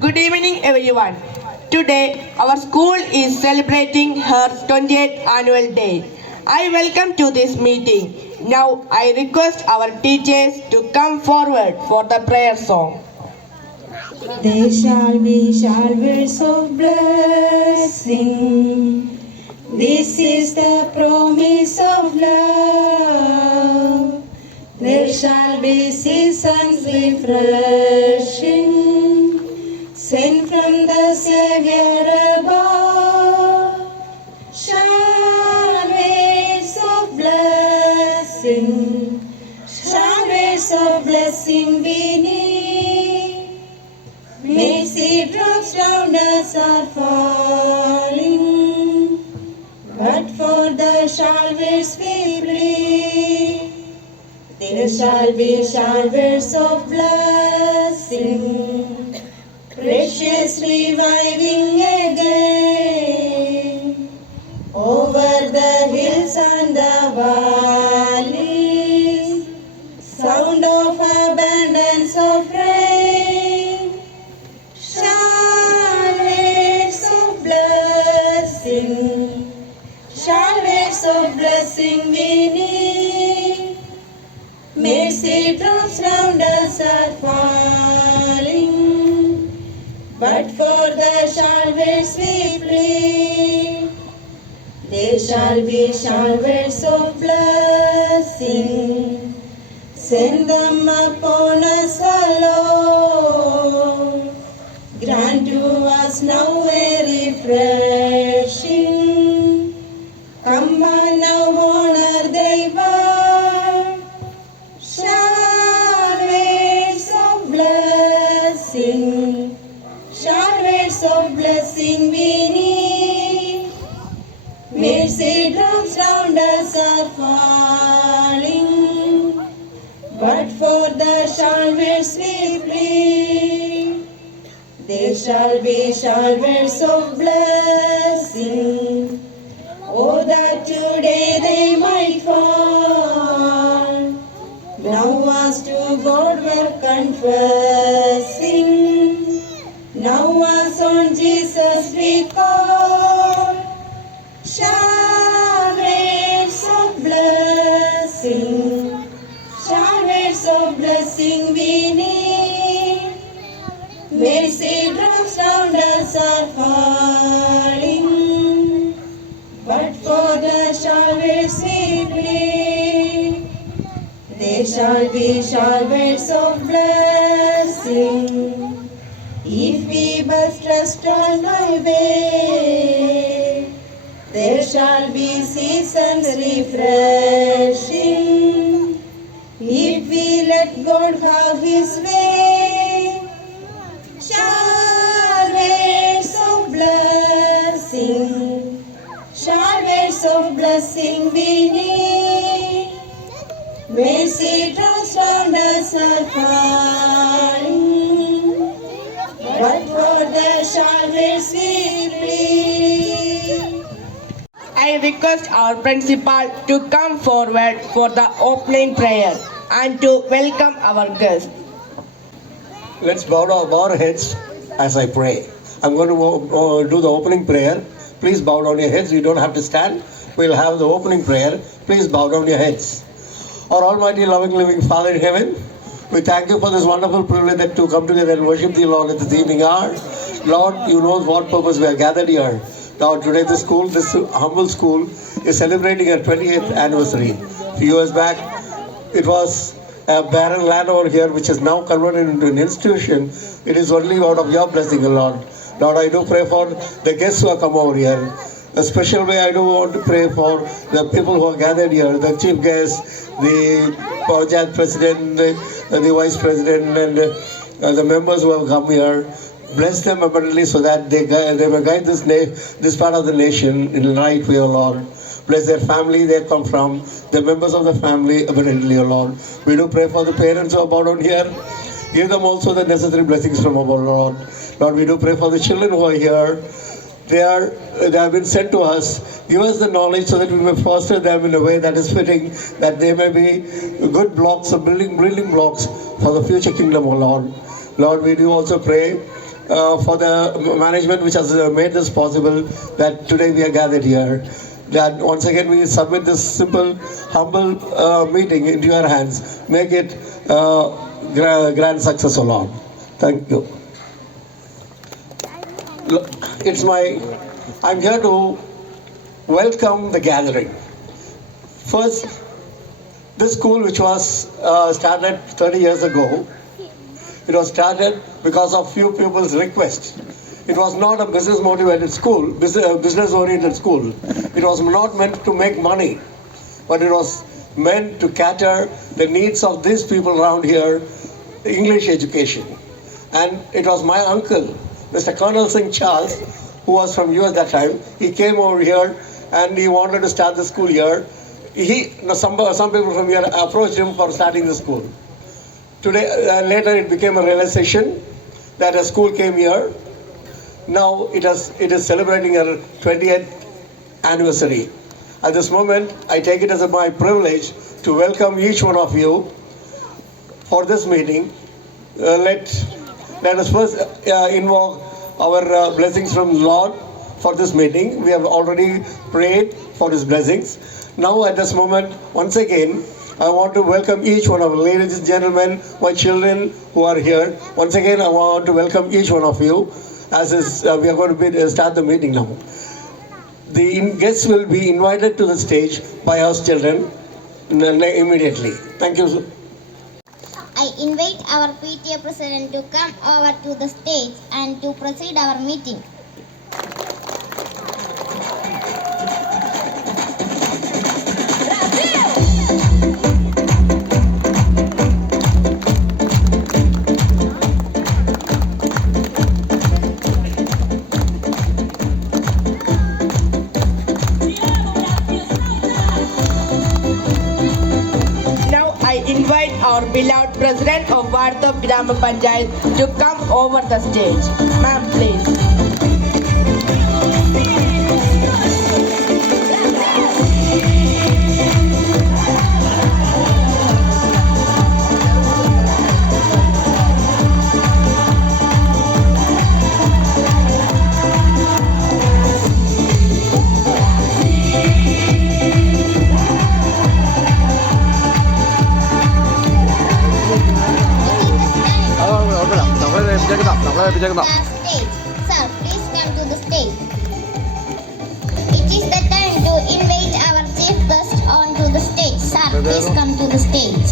Good evening, everyone. Today, our school is celebrating her 20th annual day. I welcome to this meeting. Now, I request our teachers to come forward for the prayer song. They shall be showers of blessing. This is the promise of love. There shall be seasons refreshing, sent from the Savior above. Showers of blessing, showers of blessing we need. Mercy drops round us are falling, but for the showers we plead. There shall be showers of blessing, precious reviving again, over the hills and the valleys, sound of abundance of rain. Showers of blessing, showers of blessing we need. Mercy drops round us are falling, but for the showers we plead. There shall be showers of blessing, send them upon us alone. Grant to us now a refreshing. Come on now, honor thy word. Showers of blessing, showers of blessing we need. Mercy drops round us are falling, but for the showers we plead. There shall be showers of blessing, oh that today they might fall. Now us to God we're confessing, now us on Jesus we call. Showers of blessing, showers of blessing we need. Mercy drops round us are falling, but for the showers we plead. There shall be showers of blessing, if we but trust and obey. There shall be seasons refreshing, if we let God have His way. Showers of blessing, showers of blessing we need. Mercy drops round us are falling, but for the showers we plead. I request our principal to come forward for the opening prayer and to welcome our guests. Let's bow our heads as I pray. I'm going to do the opening prayer. Please bow down your heads. You don't have to stand. We'll have the opening prayer. Please bow down your heads. Our Almighty, loving, living Father in heaven, we thank you for this wonderful privilege to come together and worship the Lord at this evening hour. Lord, you know what purpose we are gathered here. Now today this humble school, is celebrating her 20th anniversary. A few years back, it was a barren land over here which is now converted into an institution. It is only out of your blessing, Lord. Lord, I do pray for the guests who have come over here. A special way I do want to pray for the people who are gathered here, the chief guests, the Panchayat president, the vice president, and the members who have come here. Bless them abundantly so that they will guide this part of the nation in the right way, O Lord. Bless their family they come from, the members of the family abundantly, O Lord. We do pray for the parents who are brought on here. Give them also the necessary blessings from our Lord. Lord, we do pray for the children who are here. They have been sent to us. Give us the knowledge so that we may foster them in a way that is fitting, that they may be good blocks of building blocks for the future kingdom, O Lord. Lord, we do also pray for the management which has made this possible, that today we are gathered here. That once again we submit this simple, humble meeting into your hands. Make it grand success, O Lord. Thank you. I'm here to welcome the gathering. First, this school, which was started 30 years ago, it was started because of few people's request. It was not a business-motivated school, business-oriented school. It was not meant to make money, but it was meant to cater the needs of these people around here, English education. And it was my uncle, Mr. Colonel Singh Charles, who was from US that time. He came over here and he wanted to start the school here. Some people from here approached him for starting the school. Today, later it became a realization that a school came here. Now it is celebrating our 20th anniversary. At this moment, I take it as my privilege to welcome each one of you for this meeting. Let us first invoke our blessings from the Lord for this meeting. We have already prayed for His blessings. Now at this moment, once again, I want to welcome each one of you, ladies and gentlemen, my children who are here. Once again, I want to welcome each one of you. We are going to start the meeting now. The guests will be invited to the stage by our children immediately. Thank you. I invite our PTA president to come over to the stage and to proceed our meeting. Invite our beloved President of Varthop Grama Panchayat to come over the stage. Ma'am, please. Stage. Sir, please come to the stage. It is the time to invite our chief guest onto the stage. Sir, please come to the stage.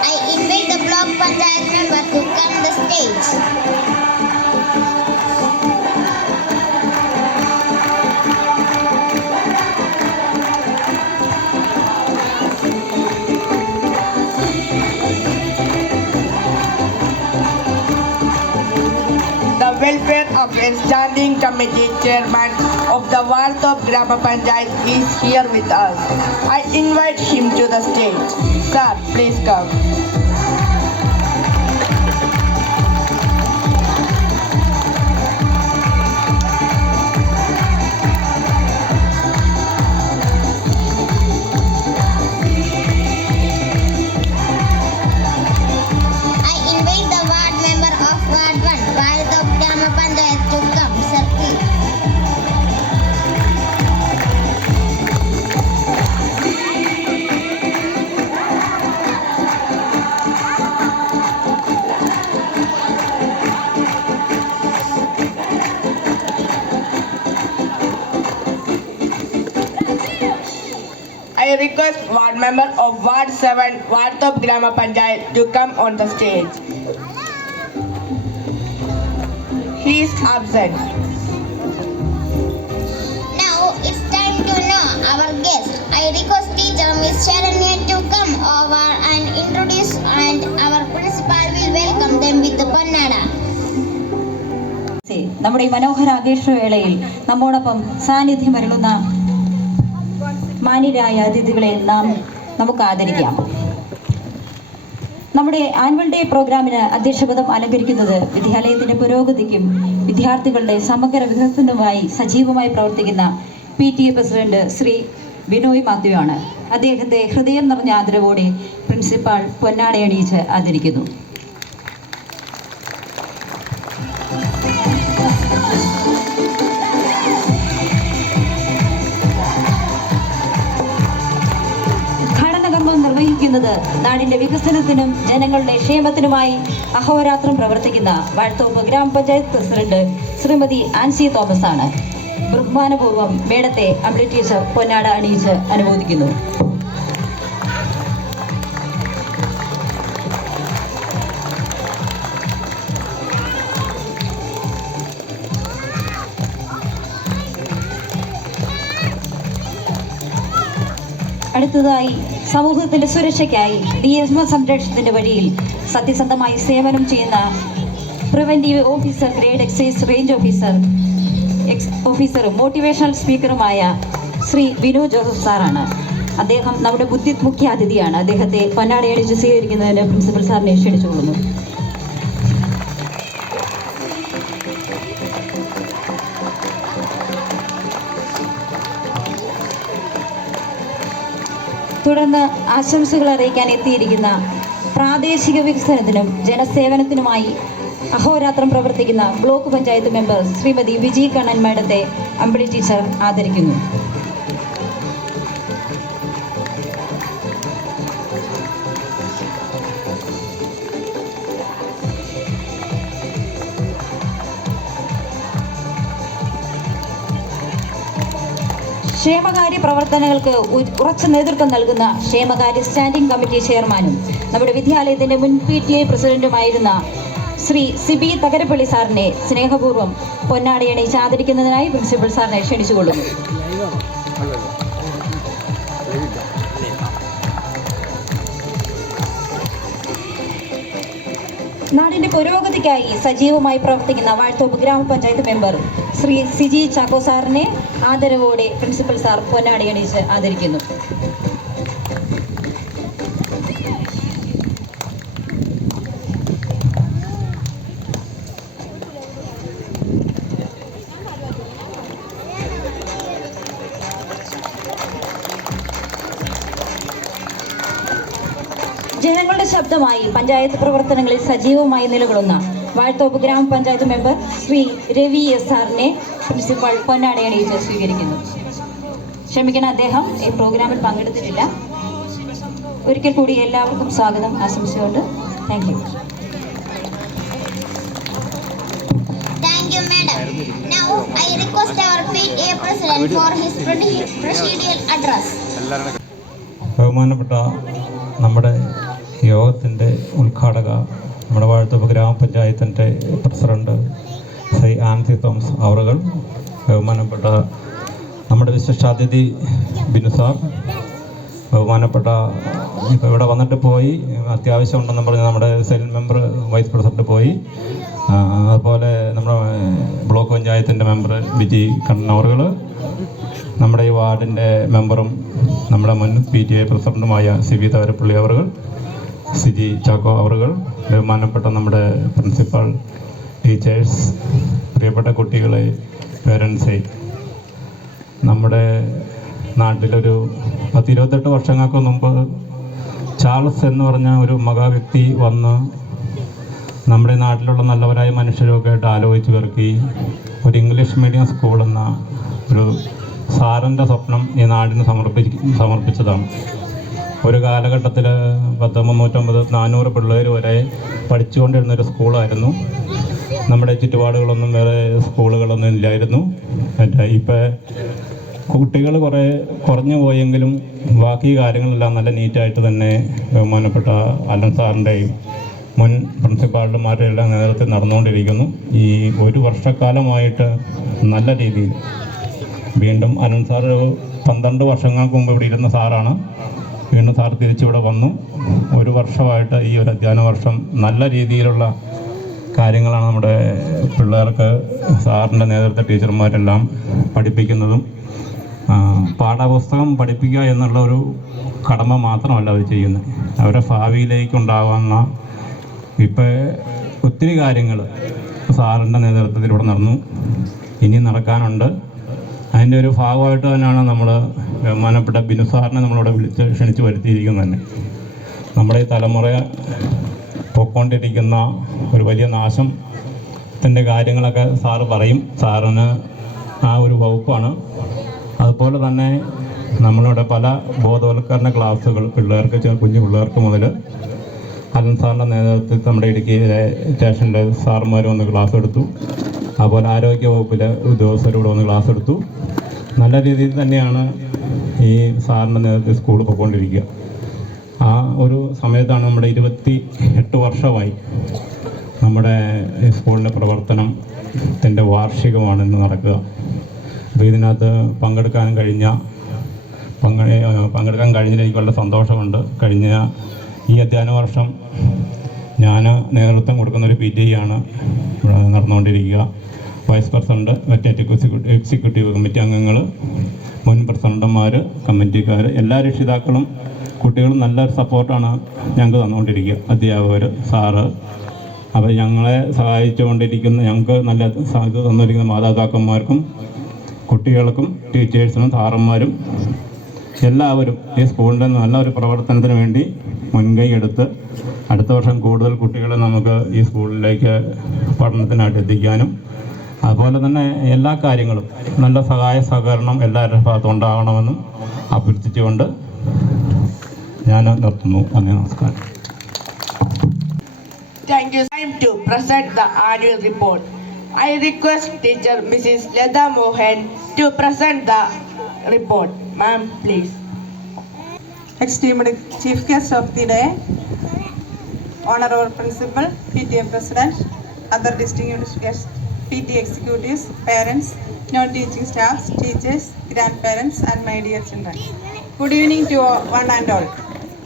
I invite the block panchayat member to come the stage. Welfare of a standing committee chairman of the Varthop Grama Panchayat is here with us. I invite him to the stage. Sir, please come. I request Ward Member of Ward 7, Varthop Grama Panchayat to come on the stage. He is absent. Now it's time to know our guest. I request teacher Miss Sharanya to come over and introduce, and our principal will welcome them with the Pannada. നമ്മുടെ ഈ മനോഹരാഘോഷ വേളയിൽ നമ്മോടൊപ്പം സാന്നിധ്യം അരുളുന്ന മാന്യരായ അതിഥികളെ നമുക്ക് ആദരിക്കാം. നമ്മുടെ annual day പ്രോഗ്രാമിന് അധ്യക്ഷപദം അലങ്കരിക്കുന്നത് വിദ്യാലയത്തിന്റെ പുരോഗതിക്കും വിദ്യാർത്ഥികളുടെ സമഗ്ര വികസനവുമായി സജീവമായി പ്രവർത്തിക്കുന്ന PTA പ്രസിഡന്റ് ശ്രീ ബിനോയ് മാത്യു ആണ്. അദ്ദേഹത്തെ ഹൃദയം നിറഞ്ഞ ആദരവോടെ പ്രിൻസിപ്പാൾ പൊന്നാടയണിയിച്ച് ആദരിക്കുന്നു. നിർവഹിക്കുന്നത് നാടിന്റെ വികസനത്തിനും ജനങ്ങളുടെ ക്ഷേമത്തിനുമായി അഹോരാത്രം പ്രവർത്തിക്കുന്ന വാഴത്തോപ്പ് ഗ്രാമപഞ്ചായത്ത് പ്രസിഡന്റ് ശ്രീമതി ആൻസി തോമസ് ആണ്. ബഹുമാനപൂർവ്വം മേഡത്തെ അമ്പിളി ടീച്ചർ പൊന്നാട അണിയിച്ച് അനുമോദിക്കുന്നു. അടുത്തതായി സമൂഹത്തിന്റെ സുരക്ഷയ്ക്കായി സംരക്ഷണത്തിന്റെ വഴിയിൽ സത്യസന്ധമായി സേവനം ചെയ്യുന്ന preventive officer grade excise range ഓഫീസറും മോട്ടിവേഷണൽ സ്പീക്കറുമായ ശ്രീ വിനു ജോസഫ് സാറാണ്. അദ്ദേഹം നമ്മുടെ മുഖ്യ അതിഥിയാണ്. അദ്ദേഹത്തെ പൊന്നാടയണിച്ച് സ്വീകരിക്കുന്നതിന് പ്രിൻസിപ്പൽ സാറിനെ ക്ഷണിച്ചുകൊള്ളുന്നു. തുടർന്ന് ആശംസകൾ അറിയിക്കാൻ എത്തിയിരിക്കുന്ന പ്രാദേശിക വികസനത്തിനും ജനസേവനത്തിനുമായി അഹോരാത്രം പ്രവർത്തിക്കുന്ന ബ്ലോക്ക് പഞ്ചായത്ത് മെമ്പർ ശ്രീമതി വിജി കണ്ണൻ മേഡത്തെ അമ്പിളി ടീച്ചർ ആദരിക്കുന്നു. ക്ഷേമകാര്യ പ്രവർത്തനങ്ങൾക്ക് ഉറച്ച നേതൃത്വം നൽകുന്ന ക്ഷേമകാര്യ സ്റ്റാൻഡിംഗ് കമ്മിറ്റി ചെയർമാനും നമ്മുടെ വിദ്യാലയത്തിന്റെ മുൻ PTA പ്രസിഡന്റുമായിരുന്ന ശ്രീ സിബി തകരപ്പള്ളി സാറിനെ സ്നേഹപൂർവ്വം പൊന്നാടയണിയിച്ച് ആദരിക്കുന്നതിനായി പ്രിൻസിപ്പൽ സാറിനെ ക്ഷണിച്ചുകൊള്ളുന്നു. നാടിന്റെ പുരോഗതിക്കായി സജീവമായി പ്രവർത്തിക്കുന്ന വാഴത്തോപ്പ് ഗ്രാമപഞ്ചായത്ത് മെമ്പർ ശ്രീ സിജി ചാക്കോ സാറിനെ ആദരവോടെ പ്രിൻസിപ്പൽ സാർ പൊന്നാടയണിയിച്ച് ആദരിക്കുന്നു. ജനങ്ങളുടെ ശബ്ദമായി പഞ്ചായത്ത് പ്രവർത്തനങ്ങളിൽ സജീവമായി നിലകൊള്ളുന്ന വാഴത്തോപ്പ് ഗ്രാമപഞ്ചായത്ത് മെമ്പർ ശ്രീ രവി എസ് സാറിനെ പ്രിൻസിപ്പൽ പൊന്നാടയണിയിച്ച് സ്വീകരിക്കുന്നു. ക്ഷമിക്കണം, അദ്ദേഹം ഈ പ്രോഗ്രാമിൽ പങ്കെടുത്തിട്ടില്ല. ഒരിക്കൽ കൂടി എല്ലാവർക്കും സ്വാഗതം ആശംസിച്ചുകൊണ്ട് thank you. Thank you, madam. Now I request our PTA president for his presidential address. ബഹുമാനപ്പെട്ട നമ്മുടെ യോഗത്തിൻ്റെ ഉദ്ഘാടക, നമ്മുടെ വാഴത്തോപ്പ് ഗ്രാമപഞ്ചായത്തിൻ്റെ പ്രസിഡന്റ് ശ്രീ ആൻസി തോമസ് അവറുകൾ, ബഹുമാനപ്പെട്ട നമ്മുടെ വിശിഷ്ടാതിഥി ബിനു സാർ, ബഹുമാനപ്പെട്ട ഇപ്പോൾ ഇവിടെ വന്നിട്ട് പോയി, അത്യാവശ്യം ഉണ്ടെന്ന് പറഞ്ഞ് നമ്മുടെ സെൽ മെമ്പർ വൈസ് പ്രസിഡന്റ് പോയി, അതുപോലെ നമ്മുടെ ബ്ലോക്ക് പഞ്ചായത്തിൻ്റെ മെമ്പർ ബിജി കണ്ണൻ അവറുകൾ, നമ്മുടെ ഈ വാർഡിൻ്റെ മെമ്പറും നമ്മുടെ മുൻ PTA പ്രസിഡന്റുമായ സിബി തവരപ്പള്ളി അവറുകൾ, സിജി ചാക്കോ അവറുകൾ, ബഹുമാനപ്പെട്ട നമ്മുടെ പ്രിൻസിപ്പൽ, ടീച്ചേഴ്സ്, പ്രിയപ്പെട്ട കുട്ടികളെ, പേരൻസെ, നമ്മുടെ നാട്ടിലൊരു 10-28 വർഷങ്ങൾക്ക് മുമ്പ് ചാൾസ് എന്ന് പറഞ്ഞ ഒരു മഹാവ്യക്തി വന്ന് നമ്മുടെ നാട്ടിലുള്ള നല്ലവരായ മനുഷ്യരൊക്കെ ആയിട്ട് ആലോചിച്ച് പെറുക്കി ഒരു ഇംഗ്ലീഷ് മീഡിയം സ്കൂൾ എന്ന ഒരു സാറിൻ്റെ സ്വപ്നം ഈ നാടിന് സമർപ്പിച്ചതാണ്. ഒരു കാലഘട്ടത്തിൽ 350-400 പിള്ളേർ വരെ പഠിച്ചുകൊണ്ടിരുന്നൊരു സ്കൂളായിരുന്നു. നമ്മുടെ ചുറ്റുപാടുകളൊന്നും വേറെ സ്കൂളുകളൊന്നും ഇല്ലായിരുന്നു. ഇപ്പോൾ കുട്ടികൾ കുറഞ്ഞു പോയെങ്കിലും ബാക്കി കാര്യങ്ങളെല്ലാം നല്ല നീറ്റായിട്ട് തന്നെ ബഹുമാനപ്പെട്ട അലൻ സാറിൻ്റെയും മുൻ പ്രിൻസിപ്പാളുമാരുടെ എല്ലാം നേതൃത്വത്തിൽ നടന്നുകൊണ്ടിരിക്കുന്നു. ഈ ഒരു വർഷക്കാലമായിട്ട് നല്ല രീതിയിൽ വീണ്ടും അലൻ സാർ 12 വർഷങ്ങൾക്ക് മുമ്പ് ഇവിടെ ഇരുന്ന സാറാണ്. വീണ്ടും സാർ തിരിച്ചിവിടെ വന്നു. ഒരു വർഷമായിട്ട് ഈ ഒരു അധ്യയന വർഷം നല്ല രീതിയിലുള്ള കാര്യങ്ങളാണ് നമ്മുടെ പിള്ളേർക്ക് സാറിൻ്റെ നേതൃത്വ ടീച്ചർമാരെല്ലാം പഠിപ്പിക്കുന്നതും പാഠപുസ്തകം പഠിപ്പിക്കുക എന്നുള്ള ഒരു കടമ മാത്രമല്ല അവർ ചെയ്യുന്നത്. അവരുടെ ഭാവിയിലേക്കുണ്ടാകുന്ന ഇപ്പോൾ ഒത്തിരി കാര്യങ്ങൾ സാറിൻ്റെ നേതൃത്വത്തിലൂടെ നടന്നു, ഇനി നടക്കാനുണ്ട്. അതിൻ്റെ ഒരു ഭാഗമായിട്ട് തന്നെയാണ് നമ്മൾ ബഹുമാനപ്പെട്ട ബിനു സാറിനെ നമ്മളിവിടെ ക്ഷണിച്ച് വരുത്തിയിരിക്കുന്നത് തന്നെ. നമ്മുടെ ഈ തലമുറ പൊയ്ക്കൊണ്ടിരിക്കുന്ന ഒരു വലിയ നാശത്തിൻ്റെ കാര്യങ്ങളൊക്കെ സാറ് പറയും. സാറിന് ആ ഒരു വകുപ്പാണ്. അതുപോലെ തന്നെ നമ്മളിവിടെ പല ബോധവൽക്കരണ ക്ലാസ്സുകൾ പിള്ളേർക്ക്, കുഞ്ഞു പിള്ളേർക്ക് മുതൽ അലൻ സാറിൻ്റെ നേതൃത്വത്തിൽ നമ്മുടെ ഇടുക്കി സ്റ്റേഷനിലെ സാറുമാർ വന്ന് ക്ലാസ് എടുത്തു. അതുപോലെ ആരോഗ്യ വകുപ്പിലെ ഉദ്യോഗസ്ഥരോട് വന്ന് ക്ലാസ് എടുത്തു. നല്ല രീതിയിൽ തന്നെയാണ് ഈ സാറിൻ്റെ നേതൃത്വത്തിൽ സ്കൂൾ പോയിക്കൊണ്ടിരിക്കുക. ആ ഒരു സമയത്താണ് നമ്മുടെ 28 വർഷമായി നമ്മുടെ ഈ സ്കൂളിൻ്റെ പ്രവർത്തനത്തിൻ്റെ വാർഷികമാണ് ഇന്ന് നടക്കുക. അപ്പോൾ ഇതിനകത്ത് പങ്കെടുക്കാൻ കഴിഞ്ഞതിൽ എനിക്ക് വളരെ സന്തോഷമുണ്ട്. കഴിഞ്ഞ ഈ അധ്യയന വർഷം ഞാൻ നേതൃത്വം കൊടുക്കുന്നൊരു PTA ആണ് നടന്നുകൊണ്ടിരിക്കുക. വൈസ് പ്രസിഡന്റ്, മറ്റ് എക്സിക്യൂട്ടീവ് കമ്മിറ്റി അംഗങ്ങൾ, മുൻ പ്രസിഡന്റുമാർ, കമ്മിറ്റിക്കാർ, എല്ലാ രക്ഷിതാക്കളും കുട്ടികളും നല്ലൊരു സപ്പോർട്ടാണ് ഞങ്ങൾക്ക് തന്നുകൊണ്ടിരിക്കുക. അധ്യാപകർ, സാറ്, അപ്പോൾ ഞങ്ങളെ സഹായിച്ചുകൊണ്ടിരിക്കുന്ന, ഞങ്ങൾക്ക് നല്ല ഇത് തന്നിരിക്കുന്ന മാതാപിതാക്കന്മാർക്കും കുട്ടികൾക്കും ടീച്ചേഴ്സിനും സാറന്മാരും എല്ലാവരും ഈ സ്കൂളിൻ്റെ നല്ലൊരു പ്രവർത്തനത്തിന് വേണ്ടി മുൻകൈ എടുത്ത് അടുത്ത വർഷം കൂടുതൽ കുട്ടികളെ നമുക്ക് ഈ സ്കൂളിലേക്ക് പഠനത്തിനായിട്ട് എത്തിക്കാനും, അതുപോലെ തന്നെ എല്ലാ കാര്യങ്ങളും നല്ല സഹായ സഹകരണം എല്ലാവരുടെ ഭാഗത്തും ഉണ്ടാകണമെന്നും അഭ്യർത്ഥിച്ചുകൊണ്ട് ഞാൻ നിർത്തുന്നു. നന്ദി, നമസ്കാരം. Thank you. Time to present the annual report. I request teacher Mrs. Leda Mohan to present the report. Ma'am, please. Esteemed Chief Guest of the day, Honorable Principal, PTA President, other distinguished guests, PTA executives, parents, non-teaching staffs, teachers, grandparents, and my dear children. Good evening to one and all.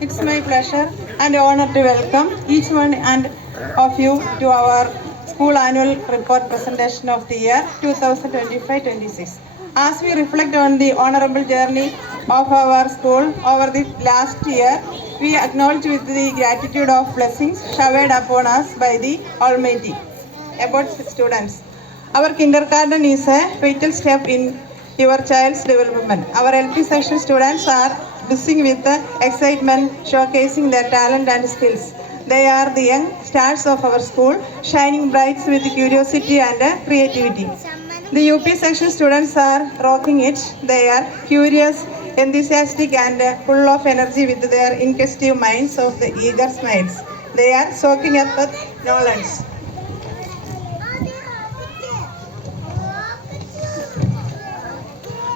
It's my pleasure and honor to welcome each one and of you to our school annual report presentation of the year 2025-26. As we reflect on the honorable journey of our school over the last year, we acknowledge with the gratitude of blessings showered upon us by the Almighty. About students, our kindergarten is a vital step in your child's development. Our LP section students are busy with the excitement, showcasing their talent and skills. They are the young stars of our school, shining bright with curiosity and creativity. The UP section students are rocking it. They are curious, enthusiastic and full of energy with their inquisitive minds of the eager smiles. They are soaking up with knowledge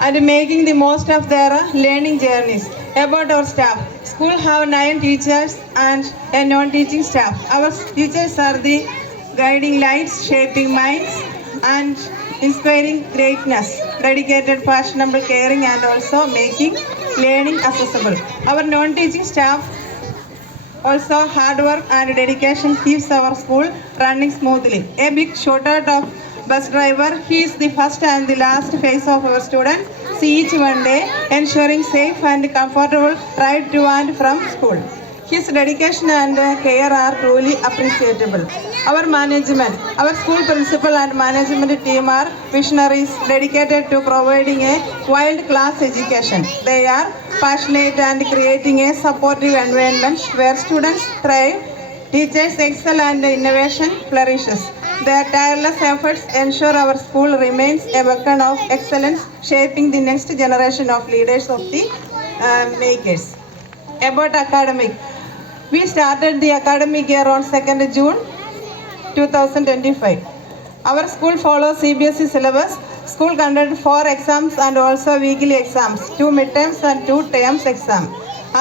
and making the most of their learning journeys. About our staff, school have 9 teachers and a non-teaching staff. Our teachers are the guiding lights, shaping minds and inspiring greatness, dedicated, fashionable, caring and also making learning accessible. Our non-teaching staff also hard work and dedication keeps our school running smoothly. A big shout out of bus driver. He is the first and the last face of our students. See each one day, ensuring safe and comfortable ride to and from school. His dedication and care are truly appreciable. Our management, our school principal and management team are visionaries dedicated to providing a world-class education. They are passionate and creating a supportive environment where students thrive, teachers excel and innovation flourishes. Their tireless efforts ensure our school remains a beacon of excellence, shaping the next generation of leaders of the makers. About academic, we started the academic year on 2nd June 2025. Our school follows CBSE syllabus. School conducted 4 exams and also weekly exams, 2 midterms and 2 terms exam.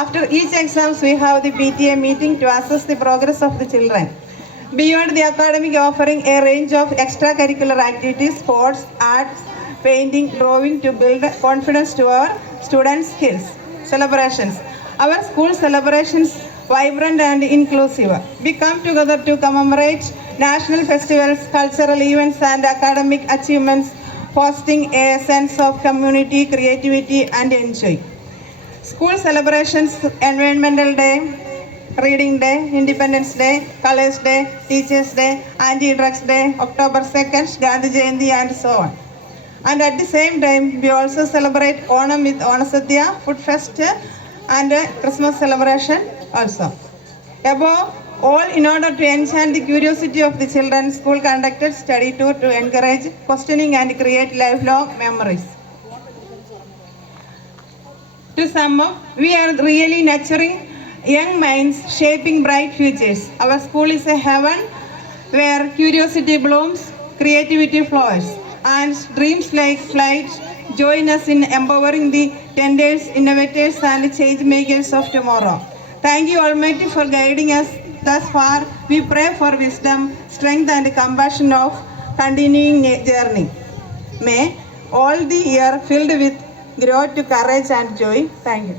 After each exams, we have the PTA meeting to assess the progress of the children. Beyond the academic, offering a range of extracurricular activities, sports, arts, painting, drawing to build confidence to our students' skills. Celebrations. Our school celebrations vibrant and inclusive. We come together to commemorate national festivals, cultural events and academic achievements fostering a sense of community, creativity, and enjoy. School celebrations, Environmental Day, Reading Day, Independence Day, Colors Day, Teachers Day, Anti-Drugs Day, October 2nd, Gandhi Jayanti, and so on. And at the same time, we also celebrate Onam with Onasadhya, Food Fest, and Christmas celebration also. Above all, in order to enhance the curiosity of the children, school conducted study tour to encourage questioning and create lifelong memories. To sum up, we are really nurturing young minds, shaping bright futures. Our school is a heaven where curiosity blooms, creativity flowers, and dreams like flight join us in empowering the tenders, innovators, and change makers of tomorrow. Thank you, Almighty, for guiding us thus far. We pray for wisdom, strength, and compassion of continuing journey. May all the year filled with growth, courage, and joy. Thank you.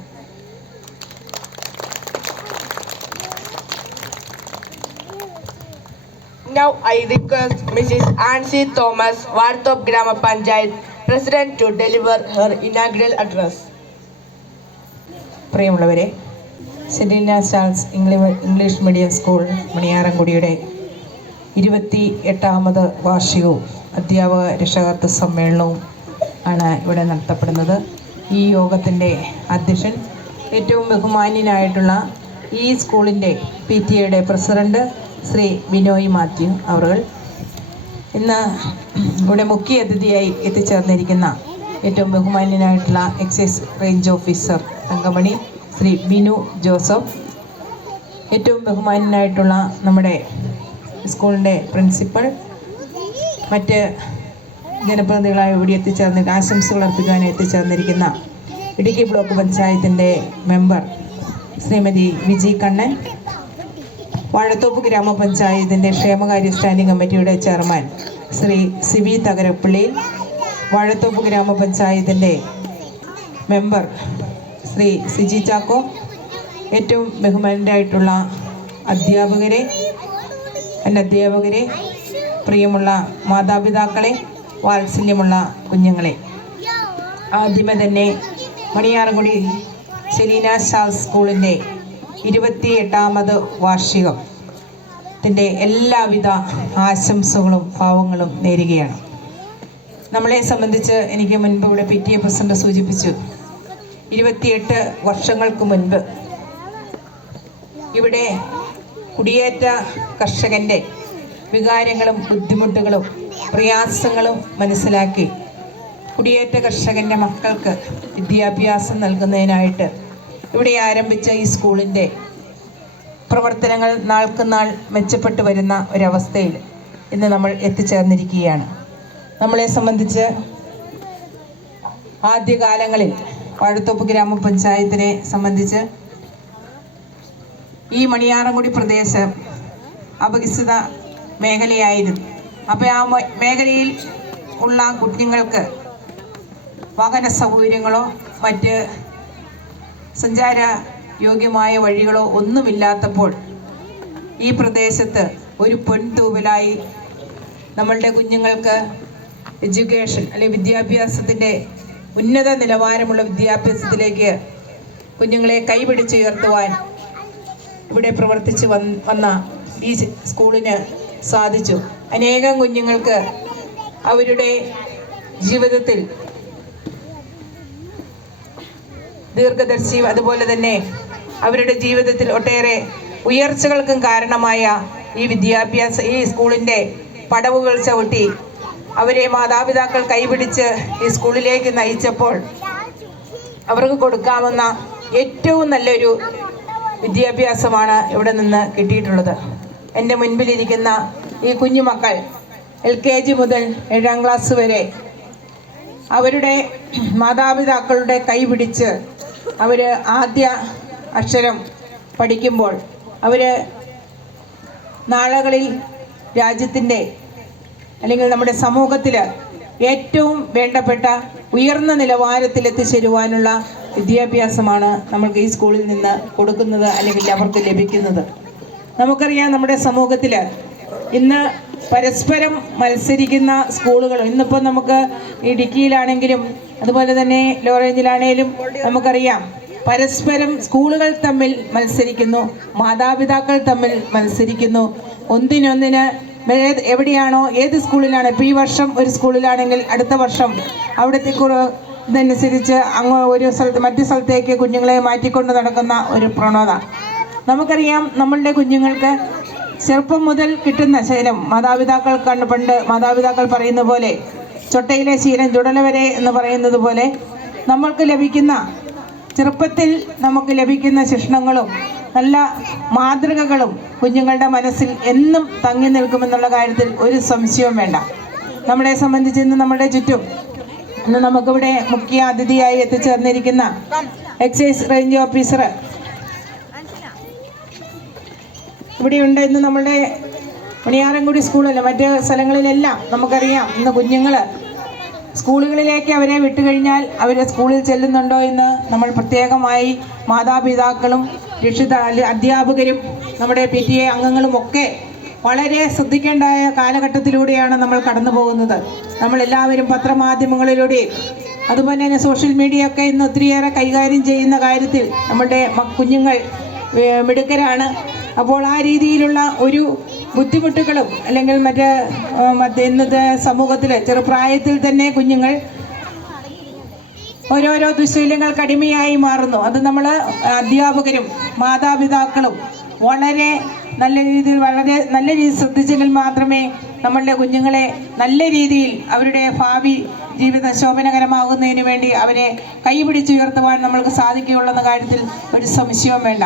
Now I request Mrs. Ansi Thomas, Varthop Grama Panchayat President, to deliver her inaugural address. പ്രിയമുള്ളവരെ, Selina Charles English medium school മണിയാറൻകുടിയുടെ 28ാമത് വാർഷികവും അധ്യാപക രക്ഷകർത്തൃ സമ്മേളനവും ആണ് ഇവിടെ നടത്തപ്പെടുന്നത്. ഈ യോഗത്തിൻ്റെ അധ്യക്ഷൻ ഏറ്റവും ബഹുമാന്യനായിട്ടുള്ള ഈ സ്കൂളിൻ്റെ PTA പ്രസിഡന്റ് ശ്രീ ബിനോയ് മാത്യു അവർ. ഇന്ന് ഇവിടെ മുഖ്യ അതിഥിയായി എത്തിച്ചേർന്നിരിക്കുന്ന ഏറ്റവും ബഹുമാന്യനായിട്ടുള്ള excise range officer Thankamani Shri Binu Joseph, ഏറ്റവും ബഹുമാന്യനായിട്ടുള്ള നമ്മുടെ സ്കൂളിൻ്റെ പ്രിൻസിപ്പൽ, മറ്റ് ജനപ്രതിനിധികളായി ഇവിടെ ആശംസകൾ അർപ്പിക്കാൻ എത്തിച്ചേർന്നിരിക്കുന്ന ഇടുക്കി ബ്ലോക്ക് പഞ്ചായത്തിൻ്റെ മെമ്പർ ശ്രീമതി വിജി കണ്ണൻ, വാഴത്തോപ്പ് ഗ്രാമപഞ്ചായത്തിൻ്റെ ക്ഷേമകാര്യ സ്റ്റാൻഡിംഗ് കമ്മിറ്റിയുടെ ചെയർമാൻ ശ്രീ സിവി തകരപ്പള്ളി, വാഴത്തോപ്പ് ഗ്രാമപഞ്ചായത്തിൻ്റെ മെമ്പർ ശ്രീ സിജി ചാക്കോ, ഏറ്റവും ബഹുമാനരായിട്ടുള്ള അധ്യാപകരെ, എൻ്റെ അധ്യാപകരെ, പ്രിയമുള്ള മാതാപിതാക്കളെ, വാത്സല്യമുള്ള കുഞ്ഞുങ്ങളെ, ആദ്യമേ തന്നെ മണിയാറൻകുടി സെലീന ചാൾസ് സ്കൂളിൻ്റെ 28ാമത് വാർഷികത്തിൻ്റെ എല്ലാവിധ ആശംസകളും ഭാവങ്ങളും നേരുകയാണ്. നമ്മളെ സംബന്ധിച്ച് എനിക്ക് മുൻപ് ഇവിടെ PTA പ്രസിഡന്റ് സൂചിപ്പിച്ചു, 28 വർഷങ്ങൾക്ക് മുൻപ് ഇവിടെ കുടിയേറ്റ കർഷകൻ്റെ വികാരങ്ങളും ബുദ്ധിമുട്ടുകളും പ്രയാസങ്ങളും മനസ്സിലാക്കി കുടിയേറ്റ കർഷകൻ്റെ മക്കൾക്ക് വിദ്യാഭ്യാസം നൽകുന്നതിനായിട്ട് ഇവിടെ ആരംഭിച്ച ഈ സ്കൂളിൻ്റെ പ്രവർത്തനങ്ങൾ നാൾക്കുനാൾ മെച്ചപ്പെട്ടു വരുന്ന ഒരവസ്ഥയിൽ ഇന്ന് നമ്മൾ എത്തിച്ചേർന്നിരിക്കുകയാണ്. നമ്മളെ സംബന്ധിച്ച് ആദ്യകാലങ്ങളിൽ വാഴത്തോപ്പ് ഗ്രാമപഞ്ചായത്തിനെ സംബന്ധിച്ച് ഈ മണിയാറൻകുടി പ്രദേശം അപകസിത മേഖലയായിരുന്നു. അപ്പോൾ ആ മേഖലയിൽ ഉള്ള കുഞ്ഞുങ്ങൾക്ക് വാഹന സൗകര്യങ്ങളോ മറ്റ് സഞ്ചാര യോഗ്യമായ വഴികളോ ഒന്നുമില്ലാത്തപ്പോൾ ഈ പ്രദേശത്ത് ഒരു പൊൻതൂവലായി നമ്മളുടെ കുഞ്ഞുങ്ങൾക്ക് എഡ്യൂക്കേഷൻ അല്ലെങ്കിൽ വിദ്യാഭ്യാസത്തിൻ്റെ ഉന്നത നിലവാരമുള്ള വിദ്യാഭ്യാസത്തിലേക്ക് കുഞ്ഞുങ്ങളെ കൈപിടിച്ചുയർത്തുവാൻ ഇവിടെ പ്രവർത്തിച്ച് വന്ന ഈ സ്കൂളിന് സാധിച്ചു. അനേകം കുഞ്ഞുങ്ങൾക്ക് അവരുടെ ജീവിതത്തിൽ ദീർഘദർശി, അതുപോലെ തന്നെ അവരുടെ ജീവിതത്തിൽ ഒട്ടേറെ ഉയർച്ചകൾക്കും കാരണമായ ഈ സ്കൂളിൻ്റെ പടവുകൾ ചവിട്ടി അവരെ മാതാപിതാക്കൾ കൈപിടിച്ച് ഈ സ്കൂളിലേക്ക് നയിച്ചപ്പോൾ അവർക്ക് കൊടുക്കാവുന്ന ഏറ്റവും നല്ലൊരു വിദ്യാഭ്യാസമാണ് ഇവിടെ നിന്ന് കിട്ടിയിട്ടുള്ളത്. എൻ്റെ മുൻപിലിരിക്കുന്ന ഈ കുഞ്ഞുമക്കൾ LKG മുതൽ 7ാം ക്ലാസ് വരെ അവരുടെ മാതാപിതാക്കളുടെ കൈപിടിച്ച് അവർ ആദ്യ അക്ഷരം പഠിക്കുമ്പോൾ അവർ നാളുകളിൽ രാജ്യത്തിൻ്റെ അല്ലെങ്കിൽ നമ്മുടെ സമൂഹത്തിൽ ഏറ്റവും വേണ്ടപ്പെട്ട ഉയർന്ന നിലവാരത്തിൽ എത്തിച്ചേരുവാനുള്ള വിദ്യാഭ്യാസമാണ് നമ്മൾക്ക് ഈ സ്കൂളിൽ നിന്ന് കൊടുക്കുന്നത് അല്ലെങ്കിൽ അവർക്ക് ലഭിക്കുന്നത്. നമുക്കറിയാം, നമ്മുടെ സമൂഹത്തിൽ ഇന്ന് പരസ്പരം മത്സരിക്കുന്ന സ്കൂളുകൾ ഇന്നിപ്പോൾ നമുക്ക് ഇടുക്കിയിലാണെങ്കിലും അതുപോലെ തന്നെ ലോ റേഞ്ചിലാണെങ്കിലും നമുക്കറിയാം പരസ്പരം സ്കൂളുകൾ തമ്മിൽ മത്സരിക്കുന്നു, മാതാപിതാക്കൾ തമ്മിൽ മത്സരിക്കുന്നു. ഒന്നിനൊന്നിന് എവിടെയാണോ ഏത് സ്കൂളിലാണ് ഇപ്പോൾ ഈ വർഷം ഒരു സ്കൂളിലാണെങ്കിൽ അടുത്ത വർഷം അവിടുത്തെ ഇതനുസരിച്ച് അങ്ങ് ഒരു സ്ഥലത്ത് മറ്റു സ്ഥലത്തേക്ക് കുഞ്ഞുങ്ങളെ മാറ്റിക്കൊണ്ട് നടക്കുന്ന ഒരു പ്രവണത നമുക്കറിയാം. നമ്മളുടെ കുഞ്ഞുങ്ങൾക്ക് ചെറുപ്പം മുതൽ കിട്ടുന്ന ശീലം മാതാപിതാക്കൾക്കാണ് പണ്ട് മാതാപിതാക്കൾ പറയുന്ന പോലെ ചൊട്ടയിലെ ശീലം ചുടല വരെ എന്ന് പറയുന്നത് പോലെ നമ്മൾക്ക് ലഭിക്കുന്ന ചെറുപ്പത്തിൽ നമുക്ക് ലഭിക്കുന്ന ശിക്ഷണങ്ങളും നല്ല മാതൃകകളും കുഞ്ഞുങ്ങളുടെ മനസ്സിൽ എന്നും തങ്ങി നിൽക്കുമെന്നുള്ള കാര്യത്തിൽ ഒരു സംശയവും വേണ്ട. നമ്മളെ സംബന്ധിച്ച് ഇന്ന് നമ്മുടെ ചുറ്റും ഇന്ന് നമുക്കിവിടെ മുഖ്യ അതിഥിയായി എത്തിച്ചേർന്നിരിക്കുന്ന എക്സൈസ് റേഞ്ച് ഓഫീസർ ഇവിടെയുണ്ട്. ഇന്ന് നമ്മുടെ മണിയാറൻകുടി സ്കൂളല്ല മറ്റ് സ്ഥലങ്ങളിലെല്ലാം നമുക്കറിയാം ഇന്ന് കുഞ്ഞുങ്ങൾ സ്കൂളുകളിലേക്ക് അവരെ വിട്ടുകഴിഞ്ഞാൽ അവർ സ്കൂളിൽ ചെല്ലുന്നുണ്ടോ എന്ന് നമ്മൾ പ്രത്യേകമായി മാതാപിതാക്കളും അധ്യാപകരും നമ്മുടെ PTA അംഗങ്ങളും ഒക്കെ വളരെ ശ്രദ്ധിക്കേണ്ട കാലഘട്ടത്തിലൂടെയാണ് നമ്മൾ കടന്നു പോകുന്നത്. നമ്മളെല്ലാവരും പത്രമാധ്യമങ്ങളിലൂടെയും അതുപോലെ തന്നെ സോഷ്യൽ മീഡിയ ഒക്കെ ഇന്ന് ഒത്തിരിയേറെ കൈകാര്യം ചെയ്യുന്ന കാര്യത്തിൽ നമ്മുടെ കുഞ്ഞുങ്ങൾ മിടുക്കരാണ്. അപ്പോൾ ആ രീതിയിലുള്ള ഒരു ബുദ്ധിമുട്ടുകളും അല്ലെങ്കിൽ മറ്റ് ഇന്നത്തെ സമൂഹത്തിൽ ചെറുപ്രായത്തിൽ തന്നെ കുഞ്ഞുങ്ങൾ ഓരോരോ ദുശ്ശീലങ്ങൾക്ക് അടിമയായി മാറുന്നു. അത് നമ്മൾ അധ്യാപകരും മാതാപിതാക്കളും വളരെ നല്ല രീതിയിൽ ശ്രദ്ധിച്ചെങ്കിൽ മാത്രമേ നമ്മളുടെ കുഞ്ഞുങ്ങളെ നല്ല രീതിയിൽ അവരുടെ ഭാവി ജീവിതം ശോഭനകരമാകുന്നതിന് വേണ്ടി അവരെ കൈപിടിച്ചുയർത്തുവാൻ നമ്മൾക്ക് സാധിക്കുകയുള്ളെന്ന കാര്യത്തിൽ ഒരു സംശയവും വേണ്ട.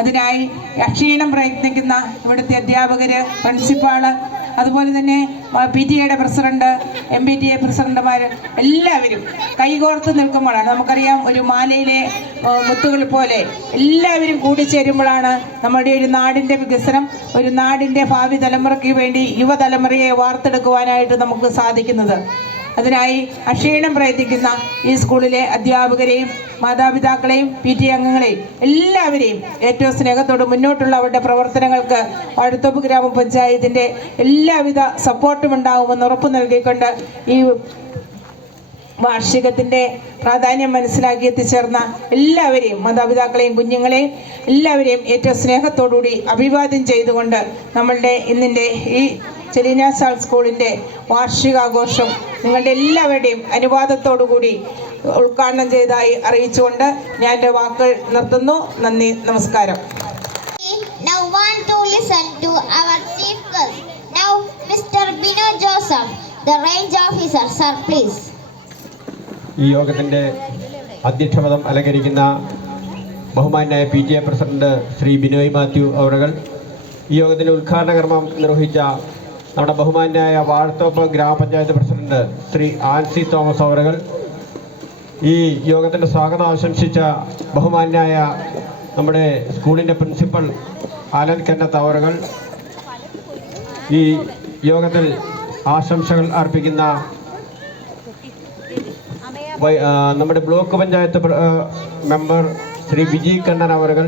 അതിനായി അക്ഷീണം പ്രയത്നിക്കുന്ന ഇവിടുത്തെ അധ്യാപകർ, പ്രിൻസിപ്പാള്, അതുപോലെ തന്നെ PTA പ്രസിഡന്റ്, MPTA പ്രസിഡന്റുമാർ എല്ലാവരും കൈകോർത്ത് നിൽക്കുമ്പോഴാണ് നമുക്കറിയാം ഒരു മാലയിലെ മുത്തുകൾ പോലെ എല്ലാവരും കൂടിച്ചേരുമ്പോഴാണ് നമ്മുടെ ഒരു നാടിൻ്റെ വികസനം, ഒരു നാടിൻ്റെ ഭാവി തലമുറയ്ക്ക് വേണ്ടി യുവതലമുറയെ വാർത്തെടുക്കുവാനായിട്ട് നമുക്ക് സാധിക്കുന്നത്. അതിനായി അക്ഷീണം പ്രയത്നിക്കുന്ന ഈ സ്കൂളിലെ അധ്യാപകരെയും മാതാപിതാക്കളെയും PTA അംഗങ്ങളെയും എല്ലാവരെയും ഏറ്റവും സ്നേഹത്തോട് മുന്നോട്ടുള്ള അവരുടെ പ്രവർത്തനങ്ങൾക്ക് വാഴത്തോപ്പ് ഗ്രാമപഞ്ചായത്തിൻ്റെ എല്ലാവിധ സപ്പോർട്ടും ഉണ്ടാകുമെന്ന് ഉറപ്പ് നൽകിക്കൊണ്ട് ഈ വാർഷികത്തിൻ്റെ പ്രാധാന്യം മനസ്സിലാക്കി എത്തിച്ചേർന്ന എല്ലാവരെയും മാതാപിതാക്കളെയും കുഞ്ഞുങ്ങളെയും എല്ലാവരെയും ഏറ്റവും സ്നേഹത്തോടുകൂടി അഭിവാദ്യം ചെയ്തുകൊണ്ട് നമ്മളുടെ ഇന്നിൻ്റെ ഈ ചെലീന സാൾ സ്കൂളിൻ്റെ വാർഷികാഘോഷം നിങ്ങളുടെ എല്ലാവരുടെയും അനുവാദത്തോടുകൂടി ഉദ്ഘാടനം ചെയ്തതായി അറിയിച്ചുകൊണ്ട് ഞാൻ എൻ്റെ വാക്കുകൾ നിർത്തുന്നു. നന്ദി, നമസ്കാരം. Now want to listen to our chief guest. Now Mr. Bino Joseph, the range officer, sir, please. ഈ യോഗത്തിൻ്റെ അധ്യക്ഷപദം അലങ്കരിക്കുന്ന ബഹുമാന്യായ PTA പ്രസിഡന്റ് ശ്രീ ബിനോയ് മാത്യു അവറുകൾ, ഈ യോഗത്തിൻ്റെ ഉദ്ഘാടന കർമ്മം നിർവഹിച്ച നമ്മുടെ ബഹുമാന്യായ വാഴത്തോപ്പ് ഗ്രാമപഞ്ചായത്ത് പ്രസിഡന്റ് ശ്രീ ആൻസി തോമസ് അവറുകൾ, ഈ യോഗത്തിൻ്റെ സ്വാഗതം ആശംസിച്ച ബഹുമാന്യായ നമ്മുടെ സ്കൂളിൻ്റെ പ്രിൻസിപ്പൽ ആലൻ കന്നത്ത് അവറുകൾ, ഈ യോഗത്തിൽ ആശംസകൾ അർപ്പിക്കുന്ന നമ്മുടെ ബ്ലോക്ക് പഞ്ചായത്ത് മെമ്പർ ശ്രീ വിജി കണ്ണൻ അവറുകൾ,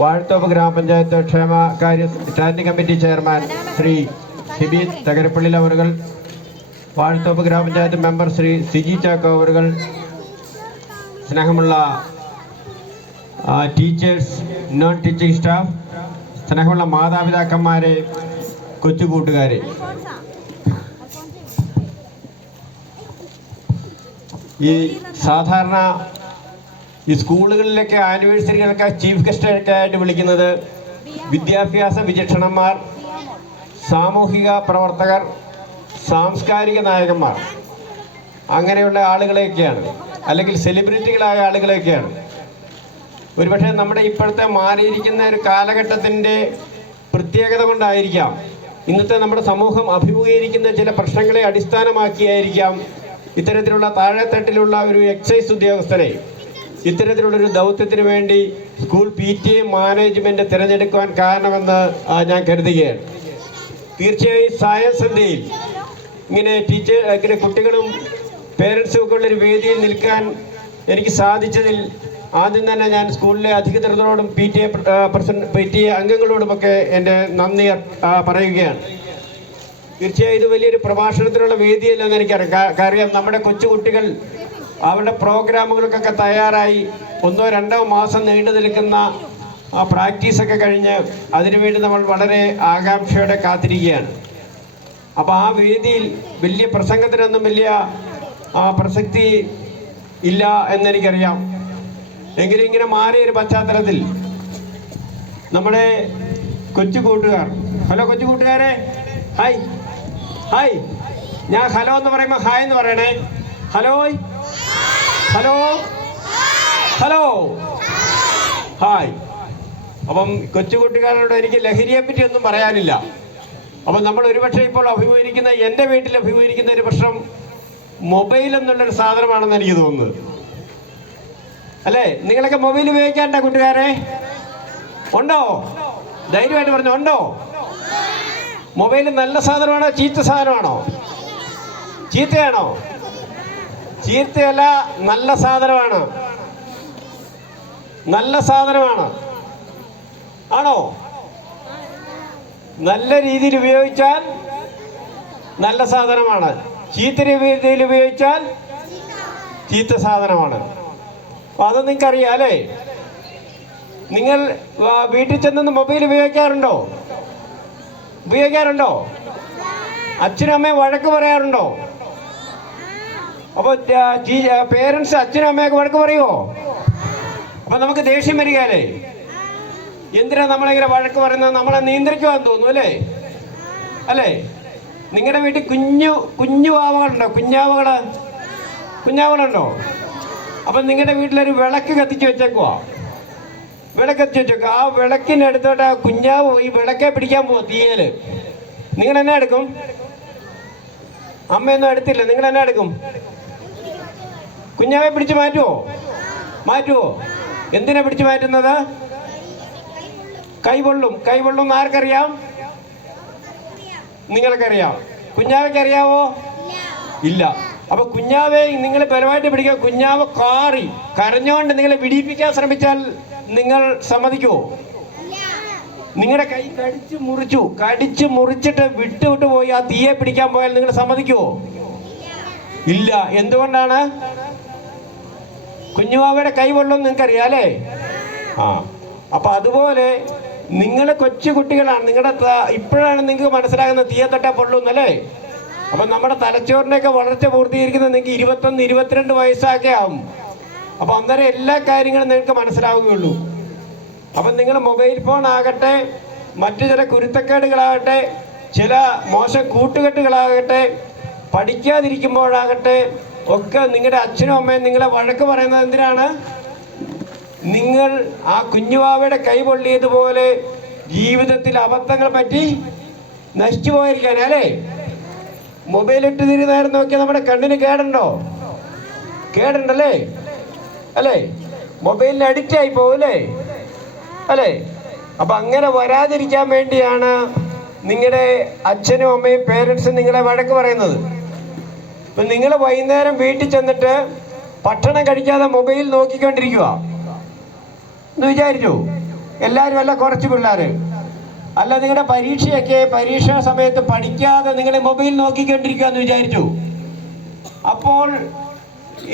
വാഴത്തോപ്പ് ഗ്രാമപഞ്ചായത്ത് ക്ഷേമകാര്യ standing committee chairman Shri Shibi Thakarappallil അവറുകൾ, വാഴത്തോപ്പ് ഗ്രാമപഞ്ചായത്ത് മെമ്പർ ശ്രീ സിജി ചാക്കോ അവറുകൾ, സ്നേഹമുള്ള ടീച്ചേഴ്സ്, നോൺ ടീച്ചിങ് സ്റ്റാഫ്, സ്നേഹമുള്ള മാതാപിതാക്കന്മാരെ, കൊച്ചുകൂട്ടുകാരെ, ഈ സാധാരണ ഈ സ്കൂളുകളിലൊക്കെ ആനിവേഴ്സറികളൊക്കെ ചീഫ് ഗസ്റ്റൊക്കെ ആയിട്ട് വിളിക്കുന്നത് വിദ്യാഭ്യാസ വിചക്ഷണന്മാർ, സാമൂഹിക പ്രവർത്തകർ, സാംസ്കാരിക നായകന്മാർ, അങ്ങനെയുള്ള ആളുകളെയൊക്കെയാണ്, അല്ലെങ്കിൽ സെലിബ്രിറ്റികളായ ആളുകളെയൊക്കെയാണ്. ഒരുപക്ഷെ നമ്മുടെ ഇപ്പോഴത്തെ മാറിയിരിക്കുന്ന ഒരു കാലഘട്ടത്തിൻ്റെ പ്രത്യേകത കൊണ്ടായിരിക്കാം, ഇന്നത്തെ നമ്മുടെ സമൂഹം അഭിമുഖീകരിക്കുന്ന ചില പ്രശ്നങ്ങളെ അടിസ്ഥാനമാക്കിയായിരിക്കാം ഇത്തരത്തിലുള്ള താഴെത്തട്ടിലുള്ള ഒരു എക്സൈസ് ഉദ്യോഗസ്ഥനെ ഇത്തരത്തിലുള്ളൊരു ദൗത്യത്തിന് വേണ്ടി സ്കൂൾ PTA മാനേജ്മെൻറ്റ് തിരഞ്ഞെടുക്കുവാൻ കാരണമെന്ന് ഞാൻ കരുതുകയാണ്. തീർച്ചയായും സായസന്ധ്യയിൽ ഇങ്ങനെ കുട്ടികളും പേരൻസും ഒക്കെ ഉള്ളൊരു വേദിയിൽ നിൽക്കാൻ എനിക്ക് സാധിച്ചതിൽ ആദ്യം തന്നെ ഞാൻ സ്കൂളിലെ അധികൃതരോടും PTA അംഗങ്ങളോടുമൊക്കെ എൻ്റെ നന്ദി പറയുകയാണ്. തീർച്ചയായും ഇത് വലിയൊരു പ്രഭാഷണത്തിനുള്ള വേദിയല്ലെന്ന് എനിക്കറിയാം. കാര്യം നമ്മുടെ കൊച്ചുകുട്ടികൾ അവരുടെ പ്രോഗ്രാമുകൾക്കൊക്കെ തയ്യാറായി 1-2 മാസം നീണ്ടു നിൽക്കുന്ന ആ പ്രാക്ടീസൊക്കെ കഴിഞ്ഞ് അതിനുവേണ്ടി നമ്മൾ വളരെ ആകാംക്ഷയോടെ കാത്തിരിക്കുകയാണ്. അപ്പോൾ ആ വേദിയിൽ വലിയ പ്രസംഗത്തിനൊന്നും വലിയ പ്രസക്തി ഇല്ല എന്നെനിക്കറിയാം. എങ്കിലും ഇങ്ങനെ മാറിയൊരു പശ്ചാത്തലത്തിൽ നമ്മുടെ കൊച്ചു കൂട്ടുകാർ, ഹലോ കൊച്ചു കൂട്ടുകാരെ, ഹായ് ഹായ്, ഞാൻ ഹലോ എന്ന് പറയുമ്പോൾ ഹായ് എന്ന് പറയണേ. Hello hello hello hi. അപ്പം കൊച്ചു കൂട്ടുകാരോട് എനിക്ക് ലഹരിയെ പറ്റി ഒന്നും പറയാനില്ല. അപ്പം നമ്മൾ ഒരുപക്ഷെ ഇപ്പോൾ അഭിമുഖീകരിക്കുന്ന, എൻ്റെ വീട്ടിൽ അഭിമുഖീകരിക്കുന്ന ഒരു പ്രശ്നം മൊബൈൽ എന്നുള്ളൊരു സാധനമാണെന്ന് എനിക്ക് തോന്നുന്നത്. അല്ലേ? നിങ്ങളൊക്കെ മൊബൈൽ ഉപയോഗിക്കാറുണ്ടോ കൂട്ടുകാരെ? ഉണ്ടോ? ധൈര്യമായിട്ട് പറഞ്ഞു, ഉണ്ടോ? മൊബൈൽ നല്ല സാധനമാണോ ചീത്ത സാധനമാണോ? ചീത്തയാണോ? ചീത്തയല്ല, നല്ല സാധനമാണ്. നല്ല സാധനമാണ്. ആണോ? നല്ല രീതിയിൽ ഉപയോഗിച്ചാൽ നല്ല സാധനമാണ്, ചീത്ത രീതിയിൽ ഉപയോഗിച്ചാൽ ചീത്ത സാധനമാണ്. അപ്പോൾ അത് നിങ്ങൾക്കറിയാം അല്ലേ? നിങ്ങൾ വീട്ടിൽ ചെന്ന് മൊബൈൽ ഉപയോഗിക്കാറുണ്ടോ? ഉപയോഗിക്കാറുണ്ടോ? അച്ഛനും അമ്മയും വഴക്ക് പറയാറുണ്ടോ? അപ്പോൾ പേരൻസ് അച്ഛനും അമ്മയൊക്കെ വഴക്ക് പറയുമോ? അപ്പം നമുക്ക് ദേഷ്യം വരികയല്ലേ? എന്തിനാ നമ്മളിങ്ങനെ വഴക്ക് പറയുന്നത്? നമ്മളെ നിയന്ത്രിക്കുവാൻ തോന്നുന്നു അല്ലേ? അല്ലേ? നിങ്ങളുടെ വീട്ടിൽ കുഞ്ഞു വാവകളുണ്ടോ? കുഞ്ഞാവകളുണ്ടോ? അപ്പം നിങ്ങളുടെ വീട്ടിലൊരു വിളക്ക് കത്തിച്ച് വെച്ചേക്കുവാ. വിളക്ക് കത്തിച്ച് വെച്ചേക്കുക. ആ വിളക്കിനടുത്തോട്ട് ആ കുഞ്ഞാവ് ഈ വിളക്കെ പിടിക്കാൻ പോവും തീയല്. നിങ്ങൾ എന്നാ എടുക്കും? അമ്മയൊന്നും എടുത്തില്ല, നിങ്ങൾ എന്നാ എടുക്കും? കുഞ്ഞാവെ പിടിച്ച് മാറ്റുവോ? എന്തിനാ പിടിച്ചു മാറ്റുന്നത്? കൈപൊള്ളും. ആർക്കറിയാം? നിങ്ങൾക്കറിയാം. കുഞ്ഞാവയ്ക്ക് അറിയാവോ? ഇല്ല. അപ്പൊ കുഞ്ഞാവെ നിങ്ങൾ ബലമായിട്ട് പിടിക്കുക. കുഞ്ഞാവ് കരഞ്ഞോണ്ട് നിങ്ങളെ വിടിയിപ്പിക്കാൻ ശ്രമിച്ചാൽ നിങ്ങൾ സമ്മതിക്കുമോ? നിങ്ങളുടെ കൈ കടിച്ചു മുറിച്ചിട്ട് വിട്ടു പോയി ആ തീയെ പിടിക്കാൻ പോയാൽ നിങ്ങൾ സമ്മതിക്കുമോ? ഇല്ല. എന്തുകൊണ്ടാണ്? കുഞ്ഞുവാവയുടെ കൈ പൊള്ളും നിങ്ങൾക്കറിയാം അല്ലേ? അപ്പൊ അതുപോലെ നിങ്ങൾ കൊച്ചു കുട്ടികളാണ്. ഇപ്പോഴാണ് നിങ്ങൾക്ക് മനസ്സിലാകുന്ന തീയെ തൊട്ടാ പൊള്ളുന്നല്ലേ? അപ്പം നമ്മുടെ തലച്ചോറിൻ്റെയൊക്കെ വളർച്ച പൂർത്തീകരിക്കുന്നത് നിങ്ങൾക്ക് 21-22 വയസ്സൊക്കെ ആവും. അപ്പം അന്നേരം എല്ലാ കാര്യങ്ങളും നിങ്ങൾക്ക് മനസ്സിലാവുകയുള്ളൂ. അപ്പം നിങ്ങൾ മൊബൈൽ ഫോൺ ആകട്ടെ, മറ്റു ചില കുരുത്തക്കേടുകളാകട്ടെ, ചില മോശം കൂട്ടുകെട്ടുകളാകട്ടെ, പഠിക്കാതിരിക്കുമ്പോഴാകട്ടെ ഒക്കെ നിങ്ങളുടെ അച്ഛനും അമ്മയും നിങ്ങളെ വഴക്ക് പറയുന്നത് എന്തിനാണ്? നിങ്ങൾ ആ കുഞ്ഞുവാവയുടെ കൈ പൊള്ളിയതുപോലെ ജീവിതത്തിൽ അബദ്ധങ്ങൾ പറ്റി നശിച്ചു പോയിരിക്കാൻ അല്ലേ? മൊബൈലിട്ട് തിരി നേരം നോക്കിയാൽ നമ്മുടെ കണ്ണിന് കേടുണ്ടല്ലേ? അല്ലേ? മൊബൈലിന് അഡിക്റ്റ് ആയി പോവല്ലേ? അല്ലേ? അപ്പൊ അങ്ങനെ വരാതിരിക്കാൻ വേണ്ടിയാണ് നിങ്ങളുടെ അച്ഛനും അമ്മയും പേരൻസും നിങ്ങളെ വഴക്ക് പറയുന്നത്. ഇപ്പം നിങ്ങൾ വൈകുന്നേരം വീട്ടിൽ ചെന്നിട്ട് ഭക്ഷണം കഴിക്കാതെ മൊബൈൽ നോക്കിക്കൊണ്ടിരിക്കുക എന്ന് വിചാരിച്ചു. എല്ലാവരും അല്ല, കുറച്ച് പിള്ളേർ. അല്ല, നിങ്ങളുടെ പരീക്ഷാ സമയത്ത് പഠിക്കാതെ നിങ്ങൾ മൊബൈൽ നോക്കിക്കൊണ്ടിരിക്കുക എന്ന് വിചാരിച്ചു. അപ്പോൾ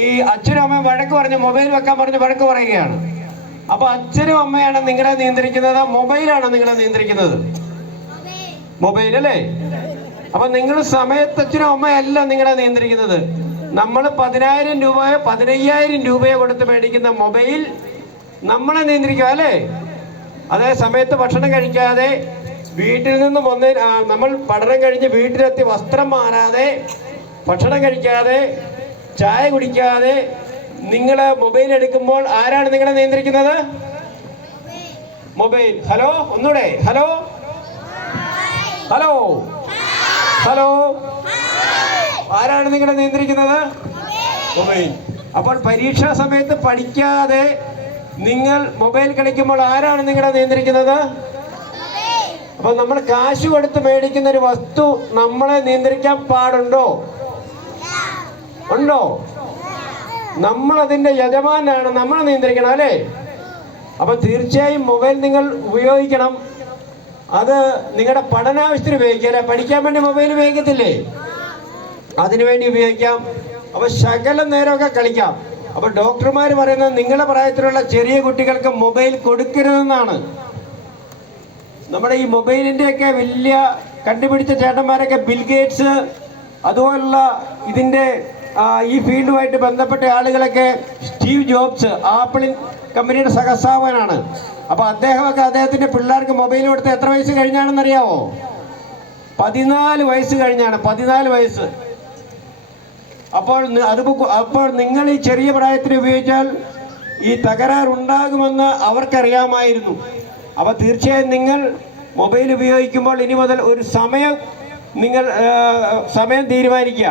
ഈ അച്ഛനും അമ്മയും വഴക്ക് പറഞ്ഞ് മൊബൈൽ വെക്കാൻ പറഞ്ഞ് വഴക്ക് പറയുകയാണ്. അപ്പോൾ അച്ഛനും അമ്മയാണ് നിങ്ങളെ നിയന്ത്രിക്കുന്നത്, മൊബൈലാണ് നിങ്ങളെ നിയന്ത്രിക്കുന്നത്? മൊബൈൽ അല്ലേ? അപ്പൊ നിങ്ങൾ സമയത്ത് അച്ഛനും അമ്മയല്ല നിങ്ങളെ നിയന്ത്രിക്കുന്നത്. നമ്മൾ 10,000 രൂപയോ 15,000 രൂപയോ കൊടുത്ത് മേടിക്കുന്ന മൊബൈൽ നമ്മളെ നിയന്ത്രിക്കുക അല്ലേ? അതേ സമയത്ത് ഭക്ഷണം കഴിക്കാതെ വീട്ടിൽ നിന്നും നമ്മൾ പഠനം കഴിഞ്ഞ് വീട്ടിലെത്തി വസ്ത്രം മാറാതെ ഭക്ഷണം കഴിക്കാതെ ചായ കുടിക്കാതെ നിങ്ങൾ മൊബൈൽ എടുക്കുമ്പോൾ ആരാണ് നിങ്ങളെ നിയന്ത്രിക്കുന്നത്? മൊബൈൽ. ഹലോ, ഒന്നുകൂടെ. ഹലോ ഹലോ ഹലോ ആരാണ് നിങ്ങളെ നിയന്ത്രിക്കുന്നത്? മൊബൈൽ. അപ്പോൾ പരീക്ഷാ സമയത്ത് പഠിക്കാതെ നിങ്ങൾ മൊബൈൽ കളിക്കുമ്പോൾ ആരാണ് നിങ്ങളെ നിയന്ത്രിക്കുന്നത്? അപ്പോൾ നമ്മൾ കാശ് കൊടുത്ത് മേടിക്കുന്ന ഒരു വസ്തു നമ്മളെ നിയന്ത്രിക്കാൻ പാടുണ്ടോ? ഉണ്ടോ? നമ്മളതിൻ്റെ യജമാനാണ്, നമ്മളെ നിയന്ത്രിക്കണം അല്ലേ? അപ്പോൾ തീർച്ചയായും മൊബൈൽ നിങ്ങൾ ഉപയോഗിക്കണം. അത് നിങ്ങളുടെ പഠനാവശ്യത്തിന് ഉപയോഗിക്കുക. പഠിക്കാൻ വേണ്ടി മൊബൈൽ ഉപയോഗിക്കത്തില്ലേ? അതിനുവേണ്ടി ഉപയോഗിക്കാം. അപ്പോൾ ശകലം നേരമൊക്കെ കളിക്കാം. അപ്പോൾ ഡോക്ടർമാർ പറയുന്നത് നിങ്ങളുടെ പ്രായത്തിലുള്ള ചെറിയ കുട്ടികൾക്ക് മൊബൈൽ കൊടുക്കരുതെന്നാണ്. നമ്മുടെ ഈ മൊബൈലിൻ്റെയൊക്കെ വലിയ കണ്ടുപിടിച്ച ചേട്ടന്മാരൊക്കെ ബിൽഗേറ്റ്സ് അതുപോലുള്ള ഇതിൻ്റെ ഈ ഫീൽഡുമായിട്ട് ബന്ധപ്പെട്ട ആളുകളൊക്കെ സ്റ്റീവ് ജോബ്സ് ആപ്പിൾ കമ്പനിയുടെ സഹസ്ഥാപകനാണ്. അപ്പോൾ അദ്ദേഹത്തിൻ്റെ പിള്ളേർക്ക് മൊബൈൽ കൊടുത്ത് എത്ര വയസ്സ് കഴിഞ്ഞാണെന്നറിയാമോ? 14 വയസ്സ് കഴിഞ്ഞാണ്. 14 വയസ്സ്. അപ്പോൾ നിങ്ങൾ ഈ ചെറിയ പ്രായത്തിൽ ഉപയോഗിച്ചാൽ ഈ തകരാറുണ്ടാകുമെന്ന് അവർക്കറിയാമായിരുന്നു. അപ്പോൾ തീർച്ചയായും നിങ്ങൾ മൊബൈൽ ഉപയോഗിക്കുമ്പോൾ ഇനി മുതൽ ഒരു സമയം തീരുമാനിക്കുക.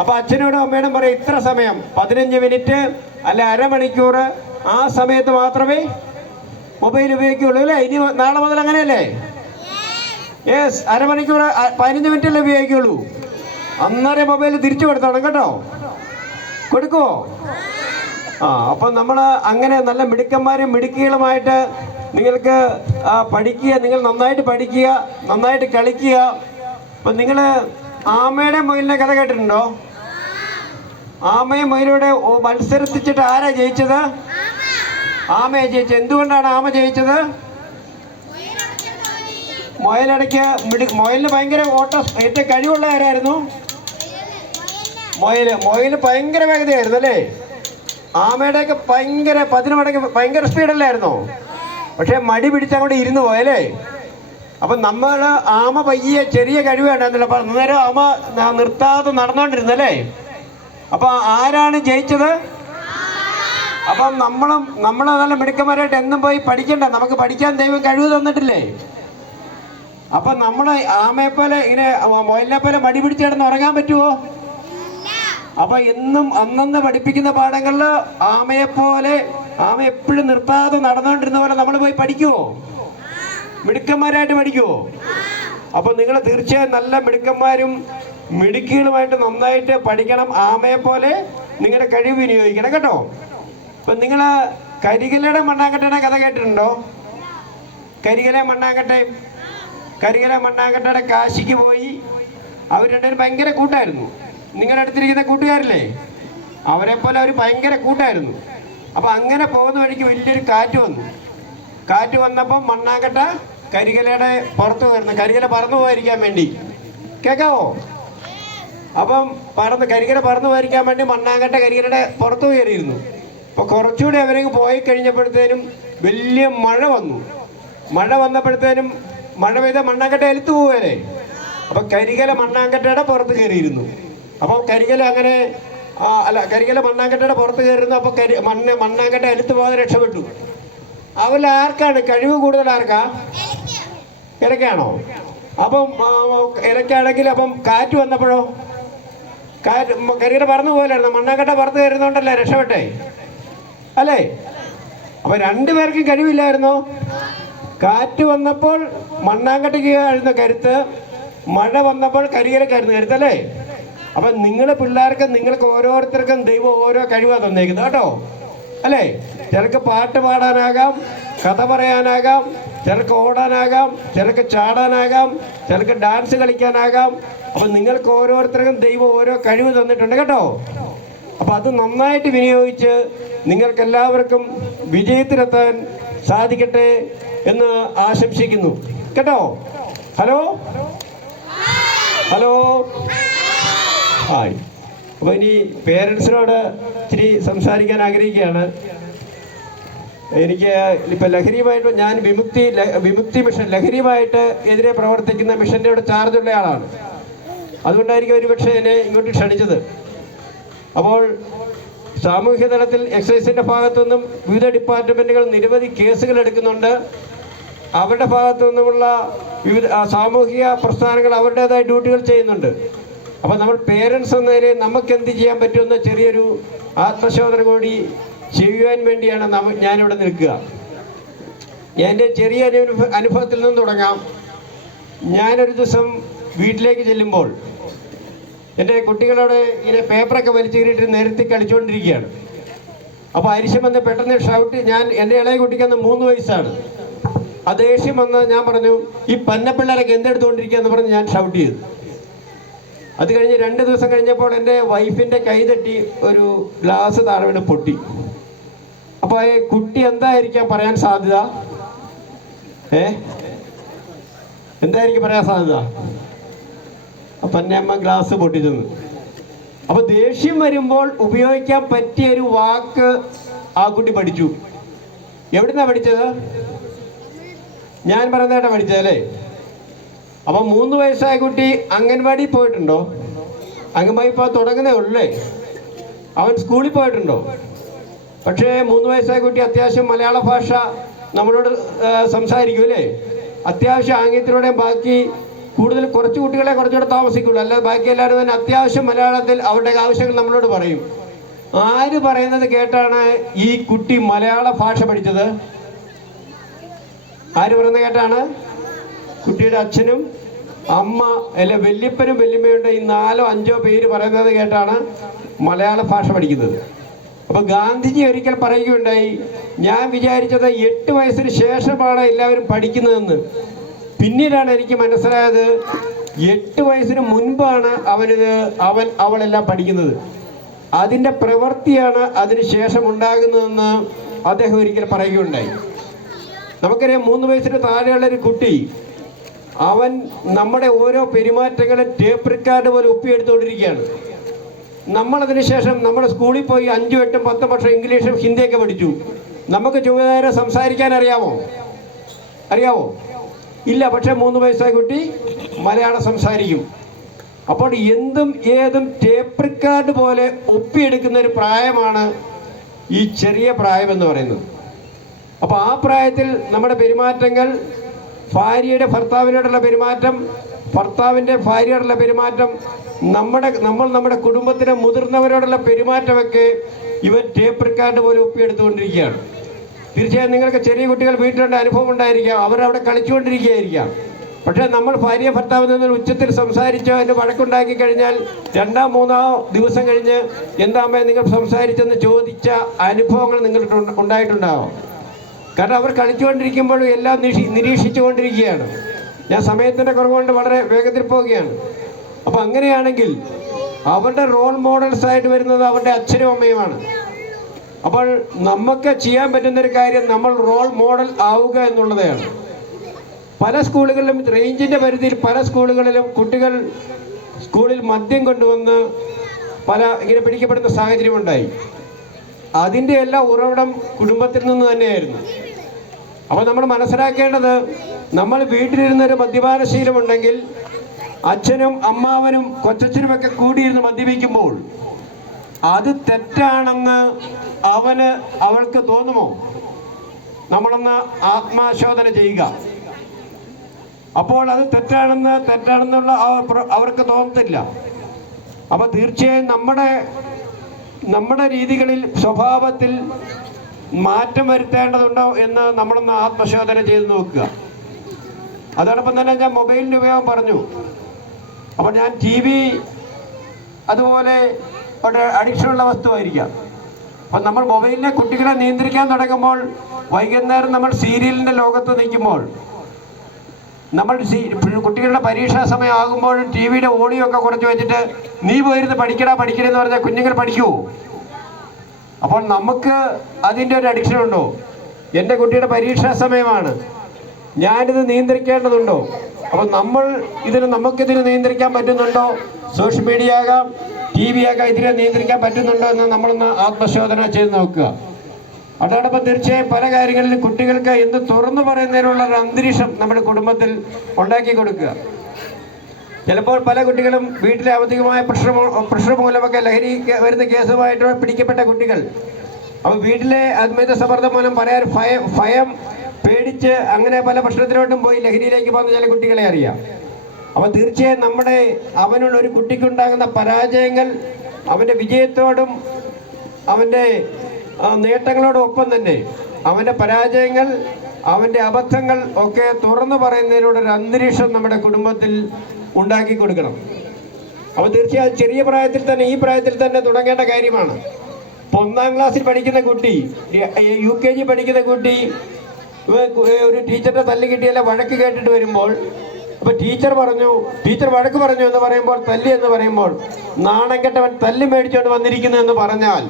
അപ്പോൾ അച്ഛനോടും അമ്മയോടും പറയും ഇത്ര സമയം 15 മിനിറ്റ് അല്ല അരമണിക്കൂർ, ആ സമയത്ത് മാത്രമേ മൊബൈൽ ഉപയോഗിക്കുകയുള്ളൂ അല്ലേ? ഇനി നാളെ മുതൽ അങ്ങനെയല്ലേ? യെസ്, അരമണിക്കൂർ 15 മിനിറ്റല്ലേ ഉപയോഗിക്കുള്ളൂ. അന്നേരം മൊബൈൽ തിരിച്ചു കൊടുത്തോണം കേട്ടോ. കൊടുക്കുമോ? അപ്പം നമ്മൾ അങ്ങനെ നല്ല മിടുക്കന്മാരും മിടുക്കികളുമായിട്ട് നിങ്ങൾക്ക് പഠിക്കുക. നിങ്ങൾ നന്നായിട്ട് പഠിക്കുക, നന്നായിട്ട് കളിക്കുക. അപ്പം നിങ്ങൾ ആമയുടെ മൊയിലിനെ കഥ കേട്ടിട്ടുണ്ടോ? ആമയും മൊയിലൂടെ മത്സരത്തിച്ചിട്ട് ആരാ ജയിച്ചത്? ആമയെ ജയിച്ചത്. എന്തുകൊണ്ടാണ് ആമ ജയിച്ചത്? മൊയിലിടയ്ക്ക് മൊയിലിന് ഭയങ്കര ഏറ്റവും കഴിവുള്ള ആരായിരുന്നു? മൊയില് ഭയങ്കര വേഗതയായിരുന്നു അല്ലേ? ആമയുടെയൊക്കെ 10 മടങ്ങ് ഭയങ്കര സ്പീഡല്ലായിരുന്നോ? പക്ഷെ മടി പിടിച്ചങ്ങോട്ട് ഇരുന്ന് പോയല്ലേ? അപ്പം നമ്മൾ ആമ പയ്യെ ചെറിയ കഴിവുണ്ടായിരുന്നില്ല. അപ്പം അന്നേരം ആമ നിർത്താതെ നടന്നുകൊണ്ടിരുന്നല്ലേ? അപ്പം ആരാണ് ജയിച്ചത്? അപ്പം നമ്മൾ നല്ല മിടുക്കന്മാരായിട്ട് എന്നും പോയി പഠിക്കണ്ട. നമുക്ക് പഠിക്കാൻ ദൈവം കഴിവ് തന്നിട്ടില്ലേ? അപ്പം നമ്മൾ ആമയെപ്പോലെ ഇങ്ങനെ മൊയിലിനെ പോലെ മടി പിടിച്ച് കിടന്ന് ഉറങ്ങാൻ പറ്റുമോ? അപ്പൊ എന്നും അന്നന്ന് പഠിപ്പിക്കുന്ന പാഠങ്ങളിൽ ആമ എപ്പോഴും നിർത്താതെ നടന്നുകൊണ്ടിരുന്ന പോലെ നമ്മൾ പോയി പഠിക്കുവോ? മിടുക്കന്മാരായിട്ട് പഠിക്കുവോ? അപ്പൊ നിങ്ങൾ തീർച്ചയായും നല്ല മിടുക്കന്മാരും മിടുക്കികളുമായിട്ട് നന്നായിട്ട് പഠിക്കണം. ആമയെ പോലെ നിങ്ങളുടെ കഴിവ് വിനിയോഗിക്കണം കേട്ടോ. അപ്പൊ നിങ്ങൾ കരികലയുടെ മണ്ണാങ്കട്ടയുടെ കഥ കേട്ടിട്ടുണ്ടോ? കരികല മണ്ണാങ്കട്ടയുടെ കാശിക്ക് പോയി. അവർ രണ്ടുപേരും ഭയങ്കര കൂട്ടായിരുന്നു. നിങ്ങളുടെ അടുത്തിരിക്കുന്ന കൂട്ടുകാരില്ലേ, അവരെ പോലെ അവർ ഭയങ്കര കൂട്ടായിരുന്നു. അപ്പം അങ്ങനെ പോകുന്ന വഴിക്ക് വലിയൊരു കാറ്റ് വന്നപ്പം മണ്ണാങ്കട്ട കരികലയുടെ പുറത്ത് വരുന്നു. കരികല പറന്നു പോയിരിക്കാൻ വേണ്ടി. കേൾക്കാവോ? അപ്പം കരികല പറന്നു പോയിരിക്കാൻ വേണ്ടി മണ്ണാങ്കട്ട കരികലയുടെ പുറത്ത് കയറിയിരുന്നു. അപ്പോൾ കുറച്ചുകൂടി അവരേക്ക് പോയി കഴിഞ്ഞപ്പോഴത്തേനും വലിയ മഴ വന്നപ്പോഴത്തേനും മഴ പെയ്ത മണ്ണാങ്കട്ട എലുത്തു പോവല്ലേ? അപ്പം കരികല മണ്ണാങ്കട്ടയുടെ പുറത്ത് കയറിയിരുന്നു. അപ്പം കരികല മണ്ണാങ്കട്ടയുടെ പുറത്ത് കയറുന്നു. അപ്പോൾ മണ്ണാങ്കട്ട എലുത്ത് പോകാതെ രക്ഷപ്പെട്ടു. അവരിൽ ആർക്കാണ് കഴിവ് കൂടുതൽ? ആർക്കാ? ഇരക്കാണോ? അപ്പം ഇരക്കാണെങ്കിൽ അപ്പം കാറ്റ് വന്നപ്പോഴോ? കരികല പറന്നു പോകലായിരുന്നു. മണ്ണാങ്കട്ട പുറത്ത് കയറുന്നോണ്ടല്ലേ രക്ഷപ്പെട്ടെ അല്ലേ? അപ്പം രണ്ടുപേർക്കും കഴിവില്ലായിരുന്നോ? കാറ്റ് വന്നപ്പോൾ മണ്ണാങ്കട്ടയ്ക്ക് ആയിരുന്ന കരുത്ത്, മഴ വന്നപ്പോൾ കരികലക്കായിരുന്നു കരുത്തല്ലേ? അപ്പം നിങ്ങളുടെ പിള്ളേർക്ക് നിങ്ങൾക്ക് ഓരോരുത്തർക്കും ദൈവം ഓരോ കഴിവാണ് തന്നേക്കുന്നത് കേട്ടോ അല്ലേ? ചിലർക്ക് പാട്ട് പാടാനാകാം, കഥ പറയാനാകാം, ചിലർക്ക് ഓടാനാകാം, ചിലർക്ക് ചാടാനാകാം, ചിലർക്ക് ഡാൻസ് കളിക്കാനാകാം. അപ്പം നിങ്ങൾക്ക് ഓരോരുത്തർക്കും ദൈവം ഓരോ കഴിവ് തന്നിട്ടുണ്ട് കേട്ടോ. അപ്പം അത് നന്നായിട്ട് വിനിയോഗിച്ച് നിങ്ങൾക്കെല്ലാവർക്കും വിജയത്തിലെത്താൻ സാധിക്കട്ടെ എന്ന് ആശംസിക്കുന്നു കേട്ടോ. Hello hi. അപ്പോൾ ഇനി പേരൻസിനോട് ഇച്ചിരി സംസാരിക്കാൻ ആഗ്രഹിക്കുകയാണ്. എനിക്ക് ഇപ്പം ലഹരിയുമായിട്ട് ഞാൻ വിമുക്തി മിഷൻ ലഹരിയുമായിട്ട് എതിരെ പ്രവർത്തിക്കുന്ന മിഷൻ്റെ ഇവിടെ ചാർജുള്ള ആളാണ്. അതുകൊണ്ടായിരിക്കും ഒരുപക്ഷെ എന്നെ ഇങ്ങോട്ട് ക്ഷണിച്ചത്. അപ്പോൾ സാമൂഹ്യ തലത്തിൽ എക്സൈസിൻ്റെ ഭാഗത്തു നിന്നും വിവിധ ഡിപ്പാർട്ട്മെൻറ്റുകൾ നിരവധി കേസുകൾ എടുക്കുന്നുണ്ട്. അവരുടെ ഭാഗത്തു നിന്നുമുള്ള വിവിധ സാമൂഹിക പ്രസ്ഥാനങ്ങൾ അവരുടേതായ ഡ്യൂട്ടികൾ ചെയ്യുന്നുണ്ട്. അപ്പോൾ നമ്മൾ പേരൻസ് എന്ന നിലയിൽ നമുക്ക് എന്ത് ചെയ്യാൻ പറ്റുമെന്ന ചെറിയൊരു ആത്മശോധന കൂടി ചെയ്യുവാൻ വേണ്ടിയാണ് ഞാനിവിടെ നിൽക്കുക. എൻ്റെ ചെറിയ അനുഭവത്തിൽ നിന്ന് തുടങ്ങാം. ഞാനൊരു ദിവസം വീട്ടിലേക്ക് ചെല്ലുമ്പോൾ എൻ്റെ കുട്ടികളോട് ഇങ്ങനെ പേപ്പറൊക്കെ വലിച്ചു കയറിയിട്ട് നിരത്തി കളിച്ചുകൊണ്ടിരിക്കുകയാണ്. അപ്പോൾ അരിശം വന്ന് പെട്ടെന്ന് ഷൗട്ട്. എൻ്റെ ഇളയ കുട്ടിക്ക് അന്ന് 3 വയസ്സാണ്. ആ ദേഷ്യം വന്ന് ഞാൻ പറഞ്ഞു, ഈ പന്നപ്പിള്ളേരൊക്കെ എന്തെടുത്തുകൊണ്ടിരിക്കുക എന്ന് പറഞ്ഞ് ഞാൻ ഷൗട്ട് ചെയ്തു. അത് കഴിഞ്ഞ് 2 ദിവസം കഴിഞ്ഞപ്പോൾ എൻ്റെ വൈഫിൻ്റെ കൈ തട്ടി ഒരു ഗ്ലാസ് താഴെ വീണ് പൊട്ടി. അപ്പോൾ ഈ കുട്ടി എന്തായിരിക്കാം പറയാൻ സാധ്യത? എന്തായിരിക്കും പറയാൻ സാധ്യത? അപ്പം എൻ്റെ അമ്മ ഗ്ലാസ് പൊട്ടിച്ചെന്ന്. അപ്പോൾ ദേഷ്യം വരുമ്പോൾ ഉപയോഗിക്കാൻ പറ്റിയൊരു വാക്ക് ആ കുട്ടി പഠിച്ചു. എവിടുന്നാ പഠിച്ചത്? ഞാൻ പറയുന്നതായിട്ടാണ് പഠിച്ചതല്ലേ? അപ്പം 3 വയസ്സായ കുട്ടി അംഗൻവാടി പോയിട്ടുണ്ടോ? അംഗൻവാടി ഇപ്പോൾ തുടങ്ങുന്നേ ഉള്ളേ. അവൻ സ്കൂളിൽ പോയിട്ടുണ്ടോ? പക്ഷേ 3 വയസ്സായ കുട്ടി അത്യാവശ്യം മലയാള ഭാഷ നമ്മളോട് സംസാരിക്കും അല്ലേ? അത്യാവശ്യം ആംഗ്യത്തിലൂടെ ബാക്കി കൂടുതൽ കുറച്ച് കുട്ടികളെ കുറച്ചുകൂടെ താമസിക്കുള്ളൂ. അല്ലാതെ ബാക്കി എല്ലാവരും തന്നെ അത്യാവശ്യം മലയാളത്തിൽ അവരുടെ ആവശ്യങ്ങൾ നമ്മളോട് പറയും. ആര് പറയുന്നത് കേട്ടാണ് ഈ കുട്ടി മലയാള ഭാഷ പഠിച്ചത്? ആര് പറയുന്നത് കേട്ടാണ്? കുട്ടിയുടെ അച്ഛനും അമ്മ അല്ലെ വല്യപ്പനും വല്യമ്മയുണ്ട്, ഈ 4ഓ 5ഓ പേര് പറയുന്നത് കേട്ടാണ് മലയാള ഭാഷ പഠിക്കുന്നത്. അപ്പോൾ ഗാന്ധിജി ഒരിക്കൽ പറയുകയുണ്ടായി, ഞാൻ വിചാരിച്ചത് 8 വയസ്സിന് ശേഷമാണ് എല്ലാവരും പഠിക്കുന്നതെന്ന്. പിന്നീടാണ് എനിക്ക് മനസ്സിലായത് 8 വയസ്സിന് മുൻപാണ് അവളെല്ലാം പഠിക്കുന്നത്. അതിൻ്റെ പ്രവൃത്തിയാണ് അതിന് ശേഷം ഉണ്ടാകുന്നതെന്ന് അദ്ദേഹം ഒരിക്കൽ പറയുകയുണ്ടായി. നമുക്കറിയാം 3 വയസ്സിന് താഴെയുള്ളൊരു കുട്ടി അവൻ നമ്മുടെ ഓരോ പെരുമാറ്റങ്ങളും ടേപ്പ് റെക്കോർഡ് പോലെ ഒപ്പിയെടുത്തുകൊണ്ടിരിക്കുകയാണ്. നമ്മളതിന് ശേഷം നമ്മുടെ സ്കൂളിൽ പോയി 5, 8, 10 വർഷം ഇംഗ്ലീഷും ഹിന്ദിയൊക്കെ പഠിച്ചു. നമുക്ക് ചുവതല സംസാരിക്കാൻ അറിയാമോ? ഇല്ല. പക്ഷേ 3 വയസ്സായ കുട്ടി മലയാളം സംസാരിക്കും. അപ്പോൾ എന്തും ഏതും ടേപ്പ് റെക്കോർഡ് പോലെ ഒപ്പിയെടുക്കുന്ന ഒരു പ്രായമാണ് ഈ ചെറിയ പ്രായമെന്ന് പറയുന്നത്. അപ്പോൾ ആ പ്രായത്തിൽ നമ്മുടെ പെരുമാറ്റങ്ങൾ, ഭാര്യയുടെ ഭർത്താവിനോടുള്ള പെരുമാറ്റം, ഭർത്താവിൻ്റെ ഭാര്യയോടുള്ള പെരുമാറ്റം, നമ്മുടെ കുടുംബത്തിലെ മുതിർന്നവരോടുള്ള പെരുമാറ്റമൊക്കെ ഇവൻ ടേപ്പ് റെക്കോർഡ് പോലെ ഒപ്പിയെടുത്തുകൊണ്ടിരിക്കുകയാണ്. തീർച്ചയായും നിങ്ങൾക്ക് ചെറിയ കുട്ടികൾ വീട്ടിലുള്ള അനുഭവം ഉണ്ടായിരിക്കാം, അവരവിടെ കളിച്ചുകൊണ്ടിരിക്കുകയായിരിക്കാം. പക്ഷേ നമ്മൾ ഭാര്യ ഭർത്താവിൽ നിന്ന് ഉച്ചത്തിൽ സംസാരിച്ചോ അതിൻ്റെ വഴക്കുണ്ടാക്കി കഴിഞ്ഞാൽ 2, 3 ദിവസം കഴിഞ്ഞ് എന്താ അമ്മേ നിങ്ങൾ സംസാരിച്ചെന്ന് ചോദിച്ച അനുഭവങ്ങൾ നിങ്ങൾക്ക് ഉണ്ടായിട്ടുണ്ടാവും. കാരണം അവർ കളിച്ചുകൊണ്ടിരിക്കുമ്പോഴും എല്ലാം നിരീക്ഷിച്ചുകൊണ്ടിരിക്കുകയാണ്. ഞാൻ സമയത്തിൻ്റെ കുറവുകൊണ്ട് വളരെ വേഗത്തിൽ പോവുകയാണ്. അപ്പോൾ അങ്ങനെയാണെങ്കിൽ അവരുടെ റോൾ മോഡൽസ് ആയിട്ട് വരുന്നത് അവരുടെ അച്ഛനും അമ്മയുമാണ്. അപ്പോൾ നമുക്ക് ചെയ്യാൻ പറ്റുന്നൊരു കാര്യം നമ്മൾ റോൾ മോഡൽ ആവുക എന്നുള്ളതാണ്. പല സ്കൂളുകളിലും റേഞ്ചിൻ്റെ പരിധിയിൽ പല സ്കൂളുകളിലും കുട്ടികൾ സ്കൂളിൽ മദ്യം കൊണ്ടുവന്ന് ഇങ്ങനെ പിടിക്കപ്പെടുന്ന സാഹചര്യമുണ്ടായി. അതിൻ്റെ എല്ലാ ഉറവിടം കുടുംബത്തിൽ നിന്ന് തന്നെയായിരുന്നു. അപ്പോൾ നമ്മൾ മനസ്സിലാക്കേണ്ടത്, നമ്മൾ വീട്ടിലിരുന്നൊരു മദ്യപാനശീലമുണ്ടെങ്കിൽ അച്ഛനും അമ്മാവനും കൊച്ചച്ഛനുമൊക്കെ കൂടിയിരുന്ന് മദ്യപിക്കുമ്പോൾ അത് തെറ്റാണെന്ന് അവൾക്ക് തോന്നുമോ? നമ്മളൊന്ന് ആത്മശോധന ചെയ്യുക. അപ്പോൾ അത് തെറ്റാണെന്നുള്ള അവർക്ക് തോന്നത്തില്ല. അപ്പോൾ തീർച്ചയായും നമ്മുടെ രീതികളിൽ, സ്വഭാവത്തിൽ മാറ്റം വരുത്തേണ്ടതുണ്ടോ എന്ന് നമ്മളൊന്ന് ആത്മശോധന ചെയ്ത് നോക്കുക. അതോടൊപ്പം തന്നെ ഞാൻ മൊബൈലിൻ്റെ ഉപയോഗം പറഞ്ഞു. അപ്പോൾ ഞാൻ TV അതുപോലെ ഒരു അഡിക്ഷനുള്ള വസ്തുവായിരിക്കാം. അപ്പം നമ്മൾ മൊബൈലിനെ കുട്ടികളെ നിയന്ത്രിക്കാൻ തുടങ്ങുമ്പോൾ വൈകുന്നേരം നമ്മൾ സീരിയലിൻ്റെ ലോകത്ത് നിൽക്കുമ്പോൾ, നമ്മൾ കുട്ടികളുടെ പരീക്ഷാ സമയം ആകുമ്പോഴും TV-യുടെ ഓഡിയോ ഒക്കെ കുറച്ച് വെച്ചിട്ട് നീ പോയിരുന്ന് പഠിക്കണമെന്ന് പറഞ്ഞാൽ കുഞ്ഞുങ്ങൾ പഠിക്കുമോ? അപ്പോൾ നമുക്ക് അതിൻ്റെ ഒരു അഡിക്ഷൻ ഉണ്ടോ? എൻ്റെ കുട്ടിയുടെ പരീക്ഷാ സമയമാണ്, ഞാനിത് നിയന്ത്രിക്കേണ്ടതുണ്ടോ? അപ്പോൾ നമുക്കിതിന് നിയന്ത്രിക്കാൻ പറ്റുന്നുണ്ടോ? സോഷ്യൽ മീഡിയ ആകാം, TV ആകാം, ഇതിനെ നിയന്ത്രിക്കാൻ പറ്റുന്നുണ്ടോ എന്ന് നമ്മളൊന്ന് ആത്മശോധന ചെയ്ത് നോക്കുക. അതോടൊപ്പം തീർച്ചയായും പല കാര്യങ്ങളിലും കുട്ടികൾക്ക് എന്ത് തുറന്നു പറയുന്നതിനുള്ള ഒരു അന്തരീക്ഷം നമ്മുടെ കുടുംബത്തിൽ ഉണ്ടാക്കി കൊടുക്കുക. ചിലപ്പോൾ പല കുട്ടികളും വീട്ടിലെ അധികമായ പ്രഷർ മൂലമൊക്കെ ലഹരി വരുന്ന കേസുമായിട്ട് പിടിക്കപ്പെട്ട കുട്ടികൾ, അപ്പോൾ വീട്ടിലെ അമിത സമ്മർദ്ദം മൂലം പറയാൻ ഭയം പേടിച്ച് അങ്ങനെ പല പ്രശ്നത്തിലോട്ടും പോയി ലഹരിയിലേക്ക് പോകുന്ന ചില കുട്ടികളെ അറിയാം. അപ്പോൾ തീർച്ചയായും അവനുള്ള ഒരു കുട്ടിക്കുണ്ടാകുന്ന പരാജയങ്ങൾ അവൻ്റെ വിജയത്തോടും അവൻ്റെ നേട്ടങ്ങളോടും ഒപ്പം തന്നെ അവൻ്റെ പരാജയങ്ങൾ, അവൻ്റെ അബദ്ധങ്ങൾ ഒക്കെ തുറന്നു പറയുന്നതിലൂടെ ഒരു അന്തരീക്ഷം നമ്മുടെ കുടുംബത്തിൽ ഉണ്ടാക്കി കൊടുക്കണം. അപ്പോൾ തീർച്ചയായും ചെറിയ പ്രായത്തിൽ തന്നെ, ഈ പ്രായത്തിൽ തന്നെ തുടങ്ങേണ്ട കാര്യമാണ്. ഇപ്പോൾ 1ാം ക്ലാസ്സിൽ പഠിക്കുന്ന കുട്ടി, UKG പഠിക്കുന്ന കുട്ടി ഒരു ടീച്ചറിന്റെ തല്ല് കിട്ടിയല്ല വഴക്ക് കേട്ടിട്ട് വരുമ്പോൾ, അപ്പൊ ടീച്ചർ വഴക്ക് പറഞ്ഞു എന്ന് പറയുമ്പോൾ, തല്ലി എന്ന് പറയുമ്പോൾ, നാണം കെട്ടവൻ തല്ല് മേടിച്ചോണ്ട് വന്നിരിക്കുന്നു എന്ന് പറഞ്ഞാൽ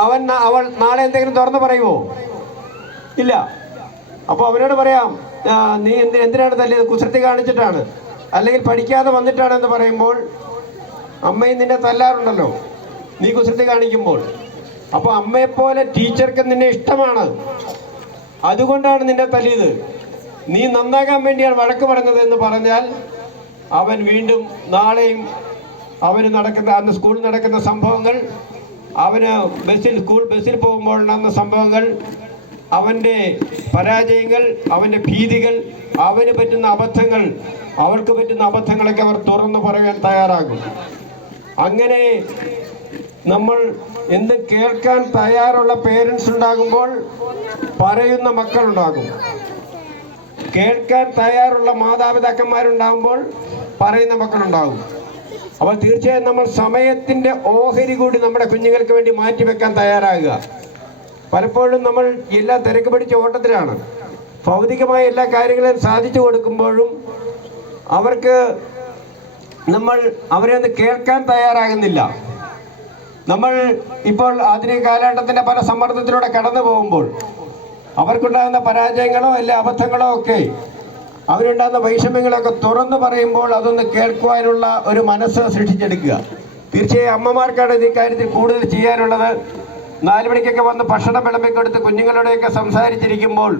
അവൾ നാളെ എന്തെങ്കിലും തുറന്നു പറയുമോ? ഇല്ല. അപ്പോൾ അവനോട് പറയാം, നീ എന്തിനാണ് തല്ലിയത്? കുസൃതി കാണിച്ചിട്ടാണ്, അല്ലെങ്കിൽ പഠിക്കാതെ വന്നിട്ടാണെന്ന് പറയുമ്പോൾ അമ്മയും നിന്നെ തല്ലാറുണ്ടല്ലോ നീ കുസൃതി കാണിക്കുമ്പോൾ. അപ്പോൾ അമ്മയെപ്പോലെ ടീച്ചർക്ക് നിന്നെ ഇഷ്ടമാണ്, അതുകൊണ്ടാണ് നിന്നെ തല്ലിയത്, നീ നന്നാകാൻ വേണ്ടിയാണ് വഴക്ക് പറഞ്ഞത് എന്ന് പറഞ്ഞാൽ അവൻ വീണ്ടും നാളെയും അന്ന് സ്കൂളിൽ നടക്കുന്ന സംഭവങ്ങൾ, അവന് സ്കൂൾ ബസ്സിൽ പോകുമ്പോൾ നടന്ന സംഭവങ്ങൾ, അവൻ്റെ പരാജയങ്ങൾ, അവൻ്റെ ഭീതികൾ, അവന് പറ്റുന്ന അബദ്ധങ്ങൾ, അവർക്ക് പറ്റുന്ന അബദ്ധങ്ങളൊക്കെ അവർ തുറന്നു പറയാൻ തയ്യാറാകും. അങ്ങനെ നമ്മൾ എന്ത് കേൾക്കാൻ തയ്യാറുള്ള പേരൻസ് ഉണ്ടാകുമ്പോൾ പറയുന്ന മക്കളുണ്ടാകും. കേൾക്കാൻ തയ്യാറുള്ള മാതാപിതാക്കന്മാരുണ്ടാകുമ്പോൾ പറയുന്ന മക്കളുണ്ടാകും. അപ്പോൾ തീർച്ചയായും നമ്മൾ സമയത്തിൻ്റെ ഓഹരി കൂടി നമ്മുടെ കുഞ്ഞുങ്ങൾക്ക് വേണ്ടി മാറ്റിവെക്കാൻ തയ്യാറാകുക. പലപ്പോഴും നമ്മൾ എല്ലാം തിരക്ക് പിടിച്ച ഓട്ടത്തിലാണ്. ഭൗതികമായ എല്ലാ കാര്യങ്ങളും സാധിച്ചു കൊടുക്കുമ്പോഴും അവരെ ഒന്ന് കേൾക്കാൻ തയ്യാറാകുന്നില്ല. നമ്മൾ ഇപ്പോൾ ആധുനിക കാലഘട്ടത്തിൻ്റെ പല സമ്മർദ്ദത്തിലൂടെ കടന്നു പോകുമ്പോൾ അവർക്കുണ്ടാകുന്ന പരാജയങ്ങളോ അല്ലെ അബദ്ധങ്ങളോ ഒക്കെ, അവരുണ്ടാകുന്ന വൈഷമ്യങ്ങളൊക്കെ തുറന്നു പറയുമ്പോൾ അതൊന്ന് കേൾക്കുവാനുള്ള ഒരു മനസ്സ് സൃഷ്ടിച്ചെടുക്കുക. തീർച്ചയായും അമ്മമാർക്കാണ് ഈ കാര്യത്തിൽ കൂടുതൽ ചെയ്യാനുള്ളത്. 4 മണിക്കൊക്കെ വന്ന് ഭക്ഷണം വിളമ്പിക്കൊടുത്ത് കുഞ്ഞുങ്ങളോടെയൊക്കെ സംസാരിച്ചിരിക്കുമ്പോൾ,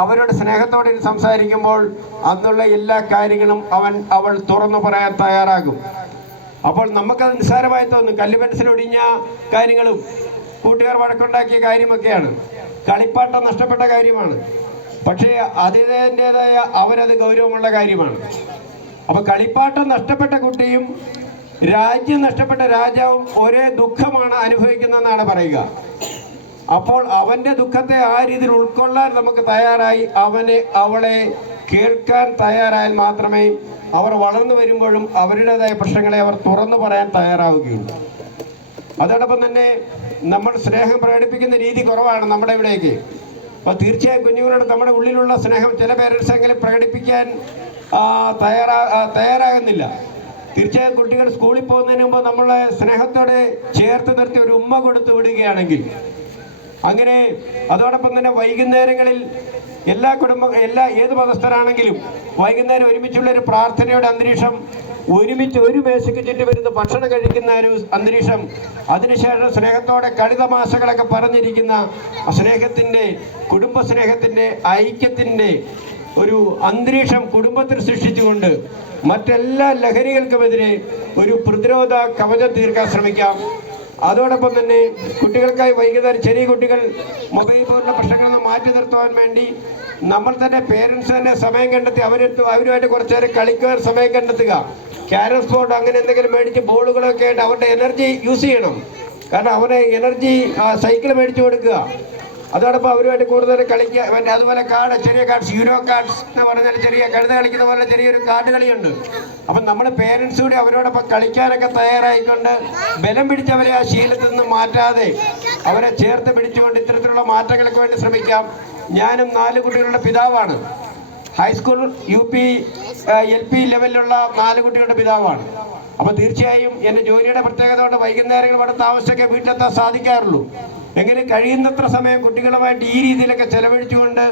അവരോട് സ്നേഹത്തോടെ സംസാരിക്കുമ്പോൾ അന്നുള്ള എല്ലാ കാര്യങ്ങളും അവൾ തുറന്നു പറയാൻ തയ്യാറാകും. അപ്പോൾ നമുക്കത് നിസ്സാരമായി തോന്നും. കല്ല് പെൻസിലൊടിഞ്ഞ കാര്യങ്ങളും കൂട്ടുകാർ വഴക്കുണ്ടാക്കിയ കാര്യമൊക്കെയാണ്, കളിപ്പാട്ടം നഷ്ടപ്പെട്ട കാര്യമാണ്. പക്ഷേ അതിൻ്റെതായ അവരത് ഗൗരവമുള്ള കാര്യമാണ്. അപ്പോൾ കളിപ്പാട്ടം നഷ്ടപ്പെട്ട കുട്ടിയും രാജ്യം നഷ്ടപ്പെട്ട രാജാവും ഒരേ ദുഃഖമാണ് അനുഭവിക്കുന്നതെന്നാണ് പറയുക. അപ്പോൾ അവൻ്റെ ദുഃഖത്തെ ആ രീതിയിൽ ഉൾക്കൊള്ളാൻ നമുക്ക് തയ്യാറായി അവളെ കേൾക്കാൻ തയ്യാറായാൽ മാത്രമേ അവർ വളർന്നു വരുമ്പോഴും അവരുടേതായ പ്രശ്നങ്ങളെ അവർ തുറന്നു പറയാൻ തയ്യാറാവുകയുള്ളൂ. അതോടൊപ്പം തന്നെ നമ്മൾ സ്നേഹം പ്രകടിപ്പിക്കുന്ന രീതി കുറവാണ് നമ്മുടെ ഇവിടേക്ക്. അപ്പോൾ തീർച്ചയായും കുഞ്ഞുങ്ങളോട് നമ്മുടെ ഉള്ളിലുള്ള സ്നേഹം ചില പേരൻസ് എങ്കിലും പ്രകടിപ്പിക്കാൻ തയ്യാറാകുന്നില്ല. തീർച്ചയായും കുട്ടികൾ സ്കൂളിൽ പോകുന്നതിന് മുമ്പ് നമ്മളെ സ്നേഹത്തോടെ ചേർത്ത് നിർത്തി ഒരു ഉമ്മ കൊടുത്ത് വിടുകയാണെങ്കിൽ, അങ്ങനെ അതോടൊപ്പം തന്നെ വൈകുന്നേരങ്ങളിൽ ഏത് മതസ്ഥരാണെങ്കിലും വൈകുന്നേരം ഒരുമിച്ചുള്ള ഒരു പ്രാർത്ഥനയുടെ അന്തരീക്ഷം, ഒരുമിച്ച് ഒരു മേശയ്ക്ക് ചുറ്റും വരുന്ന ഭക്ഷണം കഴിക്കുന്ന ഒരു അന്തരീക്ഷം, അതിനുശേഷം സ്നേഹത്തോടെ കളിതമാശകളൊക്കെ പറഞ്ഞിരിക്കുന്ന സ്നേഹത്തിൻ്റെ, കുടുംബസ്നേഹത്തിൻ്റെ, ഐക്യത്തിൻ്റെ ഒരു അന്തരീക്ഷം കുടുംബത്തിൽ സൃഷ്ടിച്ചുകൊണ്ട് മറ്റെല്ലാ ലഹരികൾക്കുമെതിരെ ഒരു പ്രതിരോധ കവചം തീർക്കാൻ ശ്രമിക്കാം. അതോടൊപ്പം തന്നെ കുട്ടികൾക്കായി വൈകുന്നേരം ചെറിയ കുട്ടികൾ മൊബൈൽ പോലുള്ള പ്രശ്നങ്ങളിൽ നിന്ന് മാറ്റി നിർത്തുവാൻ വേണ്ടി നമ്മൾ തന്നെ പേരൻസ് തന്നെ സമയം കണ്ടെത്തി അവരുമായിട്ട് കുറച്ചു നേരം കളിക്കുവാൻ സമയം കണ്ടെത്തുക. ക്യാരം ബോർഡ് അങ്ങനെ എന്തെങ്കിലും മേടിച്ച് ബോളുകളൊക്കെ ആയിട്ട് അവരുടെ എനർജി യൂസ് ചെയ്യണം. കാരണം അവരെ എനർജി സൈക്കിൾ മേടിച്ചു കൊടുക്കുക. അതോടൊപ്പം അവരുമായിട്ട് കൂടുതൽ കളിക്കുക. അതുപോലെ ചെറിയ കാർഡ്സ്, യൂറോ കാർഡ്സ് എന്ന് പറഞ്ഞാൽ ചെറിയ കഴുത കളിക്കുന്ന പോലെ ചെറിയൊരു കാർഡ് കളിയുണ്ട്. അപ്പം നമ്മൾ പേരൻസ് കൂടി അവരോടൊപ്പം കളിക്കാനൊക്കെ തയ്യാറായിക്കൊണ്ട് ബലം പിടിച്ചവരെ ആ ശീലത്തിൽ നിന്ന് മാറ്റാതെ അവരെ ചേർത്ത് പിടിച്ചുകൊണ്ട് ഇത്തരത്തിലുള്ള മാറ്റങ്ങൾക്ക് വേണ്ടി ശ്രമിക്കാം. ഞാനും 4 കുട്ടികളുടെ പിതാവാണ്. ഹൈസ്കൂൾ, UP, LP ലെവലിലുള്ള 4 കുട്ടികളുടെ പിതാവാണ്. അപ്പോൾ തീർച്ചയായും എൻ്റെ ജോലിയുടെ പ്രത്യേകത കൊണ്ട് വൈകുന്നേരങ്ങൾ അടുത്ത ആവശ്യമൊക്കെ വീട്ടിലെത്താൻ സാധിക്കാറുള്ളൂ. എങ്കിലും കഴിയുന്നത്ര സമയം കുട്ടികളുമായിട്ട് ഈ രീതിയിലൊക്കെ ചെലവഴിച്ചുകൊണ്ട്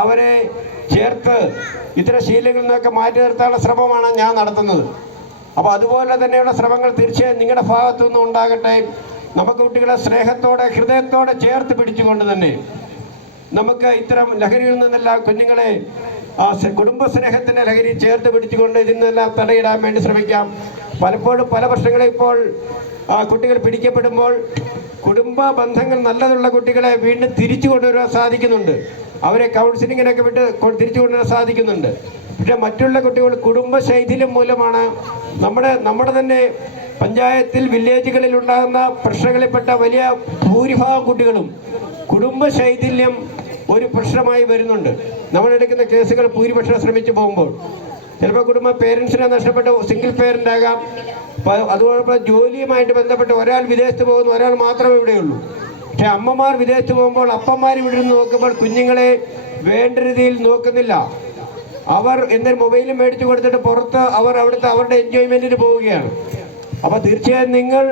അവരെ ചേർത്ത് ഇത്തരം ശീലങ്ങളിൽ നിന്നൊക്കെ മാറ്റി നിർത്താനുള്ള ശ്രമമാണ് ഞാൻ നടത്തുന്നത്. അപ്പോൾ അതുപോലെ തന്നെയുള്ള ശ്രമങ്ങൾ തീർച്ചയായും നിങ്ങളുടെ ഭാഗത്തു നിന്നും ഉണ്ടാകട്ടെ. നമുക്ക് കുട്ടികളെ സ്നേഹത്തോടെ, ഹൃദയത്തോടെ ചേർത്ത് പിടിച്ചുകൊണ്ട് തന്നെ നമുക്ക് ഇത്തരം ലഹരിയിൽ നിന്നെല്ലാം കുഞ്ഞുങ്ങളെ കുടുംബസ്നേഹത്തിൻ്റെ ലഹരി ചേർത്ത് പിടിച്ചുകൊണ്ട് ഇതിൽ നിന്നെല്ലാം തടയിടാൻ വേണ്ടി ശ്രമിക്കാം. പലപ്പോഴും പല പ്രശ്നങ്ങളും ഇപ്പോൾ കുട്ടികൾ പിടിക്കപ്പെടുമ്പോൾ കുടുംബ ബന്ധങ്ങൾ നല്ലതുള്ള കുട്ടികളെ വീണ്ടും തിരിച്ചു കൊണ്ടുവരാൻ സാധിക്കുന്നുണ്ട്. അവരെ കൗൺസിലിങ്ങിനൊക്കെ വിട്ട് തിരിച്ചു കൊണ്ടുവരാൻ സാധിക്കുന്നുണ്ട്. പക്ഷേ മറ്റുള്ള കുട്ടികൾ കുടുംബ ശൈഥില്യം മൂലമാണ് നമ്മുടെ തന്നെ പഞ്ചായത്തിൽ, വില്ലേജുകളിൽ ഉണ്ടാകുന്ന പ്രശ്നങ്ങളിൽപ്പെട്ട വലിയ ഭൂരിഭാഗം കുട്ടികളും കുടുംബ ശൈഥില്യം ഒരു പ്രശ്നമായി വരുന്നുണ്ട്. നമ്മളെടുക്കുന്ന കേസുകൾ ഭൂരിപക്ഷം ശ്രമിച്ചു പോകുമ്പോൾ ചിലപ്പോൾ കുടുംബ പേരൻസിനെ നഷ്ടപ്പെട്ട സിംഗിൾ പേരൻ്റ് ആകാം. അതോടൊപ്പം ജോലിയുമായിട്ട് ബന്ധപ്പെട്ട് ഒരാൾ വിദേശത്ത് പോകുന്നു, ഒരാൾ മാത്രമേ ഇവിടെയുള്ളൂ. പക്ഷെ അമ്മമാർ വിദേശത്ത് പോകുമ്പോൾ അപ്പന്മാർ ഇവിടെ നിന്ന് നോക്കുമ്പോൾ കുഞ്ഞുങ്ങളെ വേണ്ട രീതിയിൽ നോക്കുന്നില്ല. അവർ എന്തെങ്കിലും മൊബൈലും മേടിച്ചു കൊടുത്തിട്ട് പുറത്ത് അവിടുത്തെ അവരുടെ എൻജോയ്മെൻറ്റിന് പോവുകയാണ്. അപ്പോൾ തീർച്ചയായും നിങ്ങൾ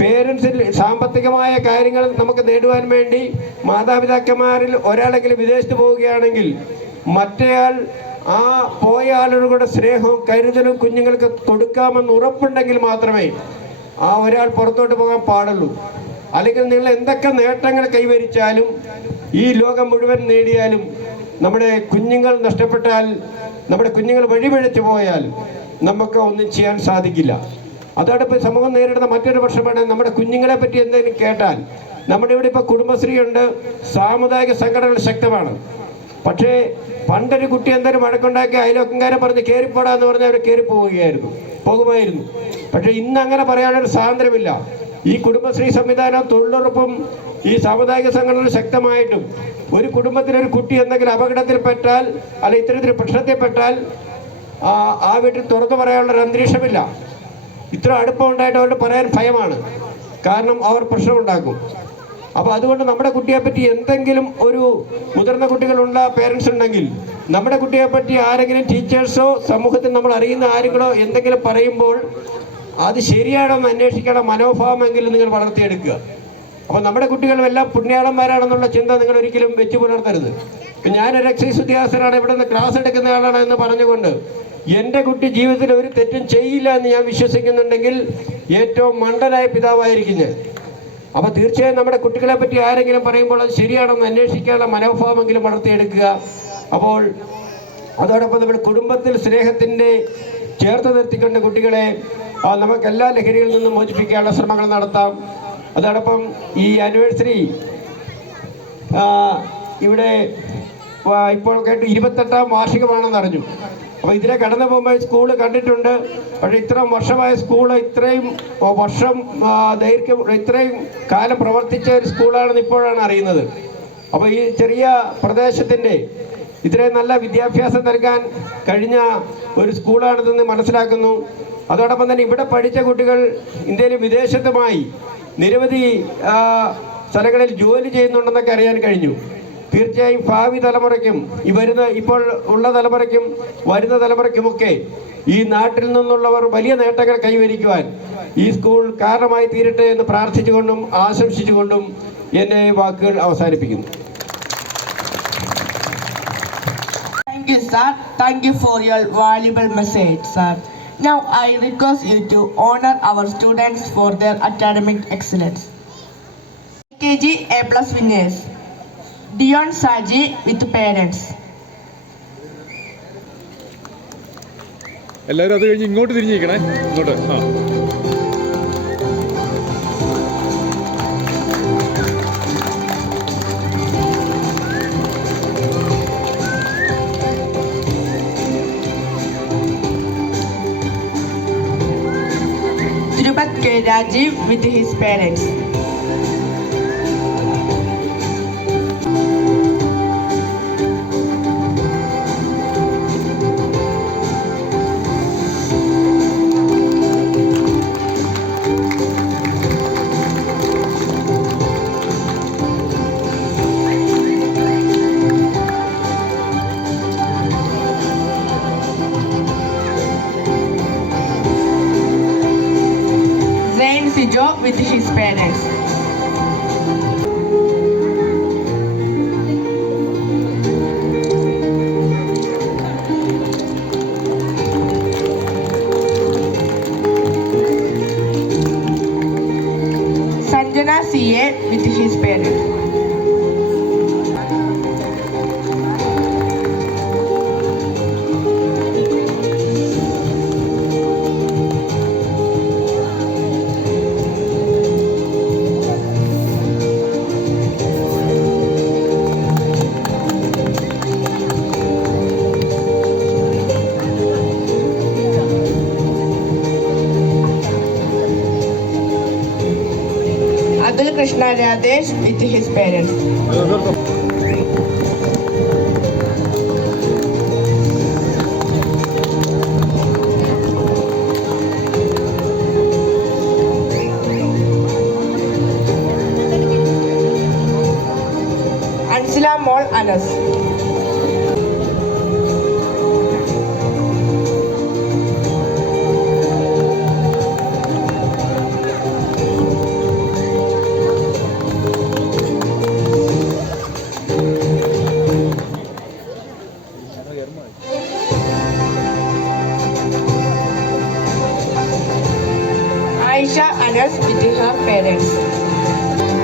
പേരൻസിൽ സാമ്പത്തികമായ കാര്യങ്ങൾ നമുക്ക് നേടുവാൻ വേണ്ടി മാതാപിതാക്കന്മാരിൽ ഒരാളെങ്കിലും വിദേശത്ത് പോവുകയാണെങ്കിൽ മറ്റേയാൾ ആ പോയ ആളുകളുടെ സ്നേഹവും കരുതലും കുഞ്ഞുങ്ങൾക്ക് കൊടുക്കാമെന്ന് ഉറപ്പുണ്ടെങ്കിൽ മാത്രമേ ആ ഒരാൾ പുറത്തോട്ട് പോകാൻ പാടുള്ളൂ. അല്ലെങ്കിൽ നിങ്ങൾ എന്തൊക്കെ നേട്ടങ്ങൾ കൈവരിച്ചാലും ഈ ലോകം മുഴുവൻ നേടിയാലും നമ്മുടെ കുഞ്ഞുങ്ങൾ നഷ്ടപ്പെട്ടാൽ, നമ്മുടെ കുഞ്ഞുങ്ങൾ വഴിപിഴച്ചു പോയാൽ നമുക്ക് ഒന്നും ചെയ്യാൻ സാധിക്കില്ല. അതോടൊപ്പം സമൂഹം നേരിടുന്ന മറ്റൊരു പ്രശ്നമാണ് നമ്മുടെ കുഞ്ഞുങ്ങളെ പറ്റി എന്തെങ്കിലും കേട്ടാൽ. നമ്മുടെ ഇവിടെ ഇപ്പോൾ കുടുംബശ്രീ ഉണ്ട്, സാമുദായിക സംഘടനകൾ ശക്തമാണ്. പക്ഷേ പണ്ടൊരു കുട്ടി എന്തെങ്കിലും വഴക്കുണ്ടാക്കി അയൽവക്കംകാരെ പറഞ്ഞ് കയറിപ്പോടാന്ന് പറഞ്ഞാൽ അവർ പോകുമായിരുന്നു. പക്ഷേ ഇന്ന് അങ്ങനെ പറയാനൊരു സ്വാതന്ത്ര്യമില്ല. ഈ കുടുംബശ്രീ സംവിധാനം തൊഴിലുറപ്പും ഈ സാമുദായിക സംഘടനകൾ ശക്തമായിട്ടും ഒരു കുടുംബത്തിലൊരു കുട്ടി എന്തെങ്കിലും അപകടത്തിൽപ്പെട്ടാൽ അല്ല ഇത്തരത്തിൽ പ്രശ്നത്തിൽപ്പെട്ടാൽ ആ വീട്ടിൽ തുറന്നു പറയാനുള്ളൊരു അന്തരീക്ഷമില്ല. ഇത്ര അടുപ്പം ഉണ്ടായിട്ട് അവരോട് പറയാൻ ഭയമാണ്. കാരണം അവർ പ്രശ്നമുണ്ടാക്കും. അപ്പോൾ അതുകൊണ്ട് നമ്മുടെ കുട്ടിയെപ്പറ്റി എന്തെങ്കിലും ഒരു മുതിർന്ന കുട്ടികളുള്ള പേരൻസ് ഉണ്ടെങ്കിൽ നമ്മുടെ കുട്ടിയെപ്പറ്റി ആരെങ്കിലും ടീച്ചേഴ്സോ സമൂഹത്തിൽ നമ്മൾ അറിയുന്ന ആരെങ്കിലോ എന്തെങ്കിലും പറയുമ്പോൾ അത് ശരിയാണോ എന്ന് അന്വേഷിക്കണം മനോഭാവമെങ്കിലും നിങ്ങൾ വളർത്തിയെടുക്കുക. അപ്പോൾ നമ്മുടെ കുട്ടികളും എല്ലാം പുണ്യാളന്മാരാണെന്നുള്ള ചിന്ത നിങ്ങൾ ഒരിക്കലും വെച്ച് പുലർത്തരുത്. ഞാനൊരു എക്സൈസ് ഉദ്യോഗസ്ഥനാണ്, ഇവിടെ നിന്ന് ക്ലാസ് എടുക്കുന്ന ആളാണ് എന്ന് പറഞ്ഞുകൊണ്ട് എൻ്റെ കുട്ടി ജീവിതത്തിൽ ഒരു തെറ്റും ചെയ്യില്ല എന്ന് ഞാൻ വിശ്വസിക്കുന്നുണ്ടെങ്കിൽ ഏറ്റവും മണ്ടനായ പിതാവായിരിക്കും ഞാൻ. അപ്പോൾ തീർച്ചയായും നമ്മുടെ കുട്ടികളെ പറ്റി ആരെങ്കിലും പറയുമ്പോൾ അത് ശരിയാണെന്ന് അന്വേഷിക്കാനുള്ള മനോഭാവമെങ്കിലും വളർത്തിയെടുക്കുക. അപ്പോൾ അതോടൊപ്പം നമ്മുടെ കുടുംബത്തിൽ സ്നേഹത്തിൻ്റെ ചേർത്ത് നിർത്തിക്കൊണ്ട് കുട്ടികളെ നമുക്ക് എല്ലാ ലഹരികളിൽ നിന്നും മോചിപ്പിക്കാനുള്ള ശ്രമങ്ങൾ നടത്താം. അതോടൊപ്പം ഈ ആനിവേഴ്സറി ഇവിടെ ഇപ്പോൾ കേട്ട് 28ാം വാർഷികമാണെന്ന് അറിഞ്ഞു. അപ്പോൾ ഇതിലെ കടന്നു പോകുമ്പോൾ സ്കൂൾ കണ്ടിട്ടുണ്ട്. പക്ഷേ ഇത്രയും വർഷമായ സ്കൂൾ ഇത്രയും വർഷം ദൈർഘ്യം ഇത്രയും കാലം പ്രവർത്തിച്ച ഒരു സ്കൂളാണെന്ന് ഇപ്പോഴാണ് അറിയുന്നത്. അപ്പോൾ ഈ ചെറിയ പ്രദേശത്തിൻ്റെ ഇത്രയും നല്ല വിദ്യാഭ്യാസം നൽകാൻ കഴിഞ്ഞ ഒരു സ്കൂളാണിതെന്ന് മനസ്സിലാക്കുന്നു. അതോടൊപ്പം തന്നെ ഇവിടെ പഠിച്ച കുട്ടികൾ ഇന്ത്യയിലും വിദേശത്തുമായി നിരവധി സ്ഥലങ്ങളിൽ ജോലി ചെയ്യുന്നുണ്ടെന്നൊക്കെ അറിയാൻ കഴിഞ്ഞു. തീർച്ചയായും ഭാവി തലമുറയ്ക്കും ഇപ്പോൾ ഉള്ള തലമുറയ്ക്കും വരുന്ന തലമുറയ്ക്കുമൊക്കെ ഈ നാട്ടിൽ നിന്നുള്ളവർ വലിയ നേട്ടങ്ങൾ കൈവരിക്കുവാൻ ഈ സ്കൂൾ കാരണമായി തീരട്ടെ എന്ന് പ്രാർത്ഥിച്ചുകൊണ്ടും ആശംസിച്ചുകൊണ്ടും എൻ്റെ വാക്കുകൾ അവസാനിപ്പിക്കുന്നു. Thank you, sir. Thank you for your valuable message, sir. Now I request you to honor our students for their academic excellence. KG A+ winners. Dion Saji with parents. എല്ലാവരും അത് കഴിഞ്ഞ് ഇങ്ങോട്ട് തിരിഞ്ഞിരിക്കണേ. ഇങ്ങോട്ട് Dhruvat K. Rajiv with his parents. Zain Sijo with his parents. Sanjana CA with his parents. Adul Krishna Radesh with his parents. Mol Anas. Aisha Anas with her parents.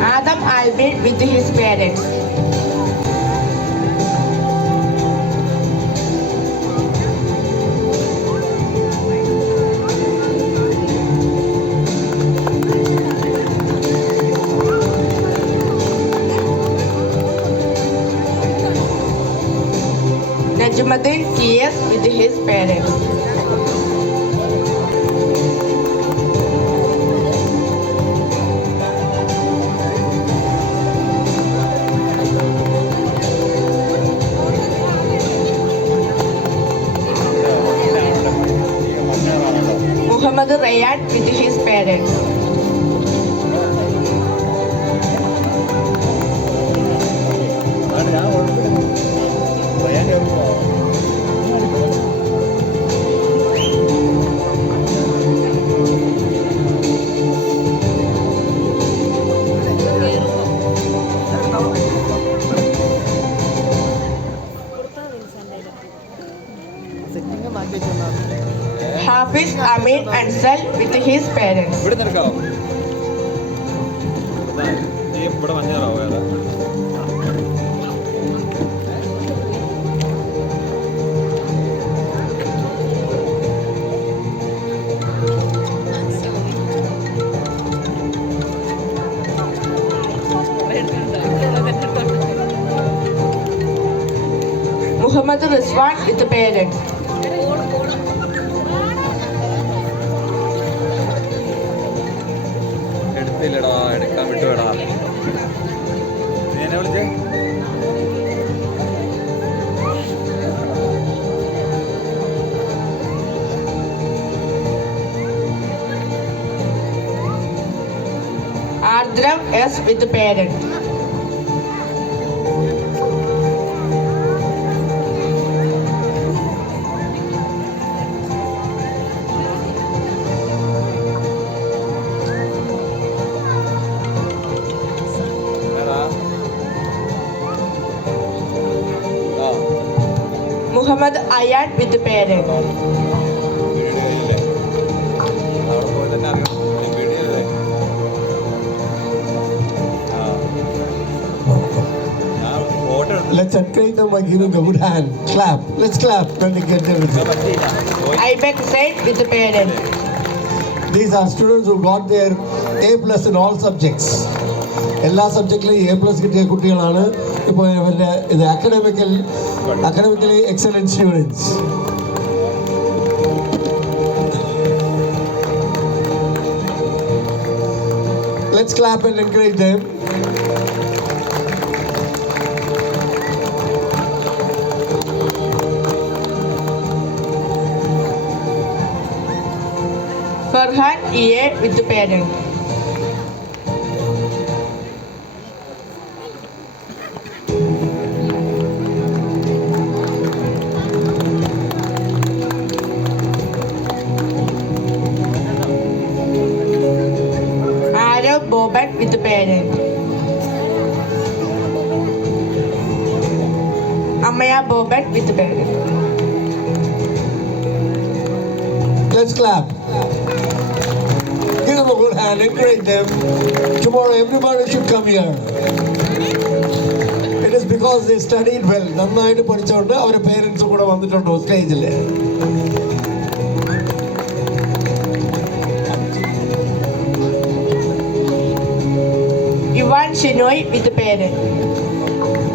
Adam Alvin with his parents. Najmuddin TS with his parents. Muhammad Rayyan with his parents. Hafiz Amin Ansal with his parents. ഇവിടെ നിൽക്കാവോ നീ ഇവിടെ വന്നേരാവോ ഏതാ Muhammad Rizwan with the parents. എടുത്തില്ലടാ എടുക്കാൻ വിട്ടുവേടാ നീ എന്നെ വിളിച്ചേ Ardram S with the parents. ഏതാ ആ Muhammad Ayad with the parents. വീട് കഴിയില്ലേ അവിടെ പോയി തന്നെ അറിയാം വീട് കഴിയില്ലേ ആ ഞാൻ ഫോട്ടോ എടുത്തു Let's encourage them by giving a good hand. Clap. Let's clap when they get everything. പറ്റിയില്ല Ibek Said with the parents. These are students who got their A plus in all subjects. എല്ലാ സബ്ജക്റ്റിലും A plus കിട്ടിയ കുട്ടികളാണ് ഇപ്പോൾ ഇവരുടെ ഇത് academically excellent students. Let's clap and encourage them. Farhan EA with the parents. Arav Boban with the parents. Amaya Boban with the parents. Let's clap. Give them a good hand, encourage them. Tomorrow everybody should come here. It is because they studied well. നന്നായിട്ട് പഠിച്ചുകൊണ്ട് അവരുടെ പേരൻസും കൂടെ വന്നിട്ടുണ്ടോ സ്റ്റേജിൽ. Ivan Shinoy with the parents.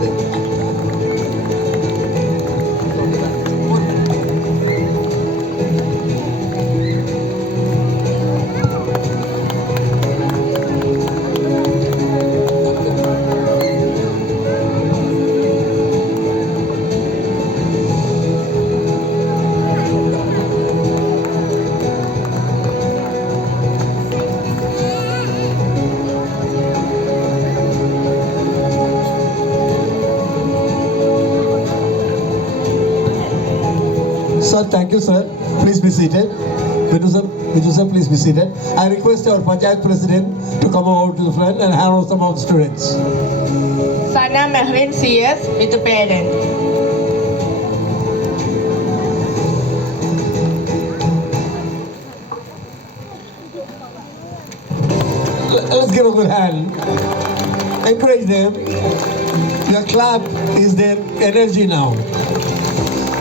Thank you, sir. Please be seated. Viju sir, please be seated. I request our Panchayat President to come over to the front and hand over some of the students. Sana Mehrin CS with the parent. Let's give a good hand. Encourage them. Your clap is their energy now.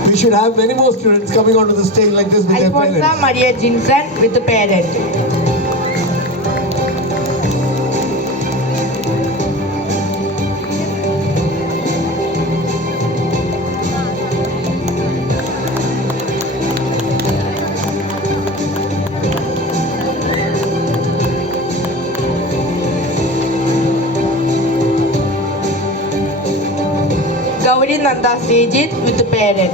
We should have many more students coming onto the stage like this with their Alfonso parents. Maria Jinsen with the parent. Gauri Nanda Sejit with the parent.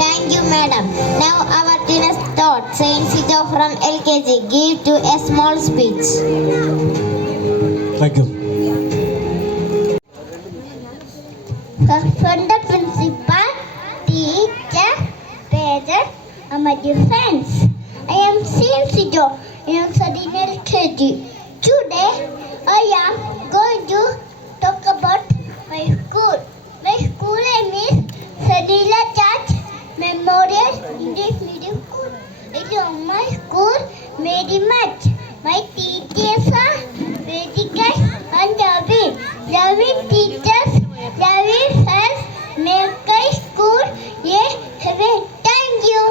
Thank you, madam. Now our dinner thought, Saint Sito from LKG, give to a small speech. Thank you. From the principal, teacher, parents, and my dear friends. I am Saint Sito. I am studying LKG. Today, I am going to talk about my school. My school name is Sadila Church Memorial English Medium School. It is my school very much. My teachers are very kind and loving. Loving teachers, loving friends, make my school a heaven. Thank you.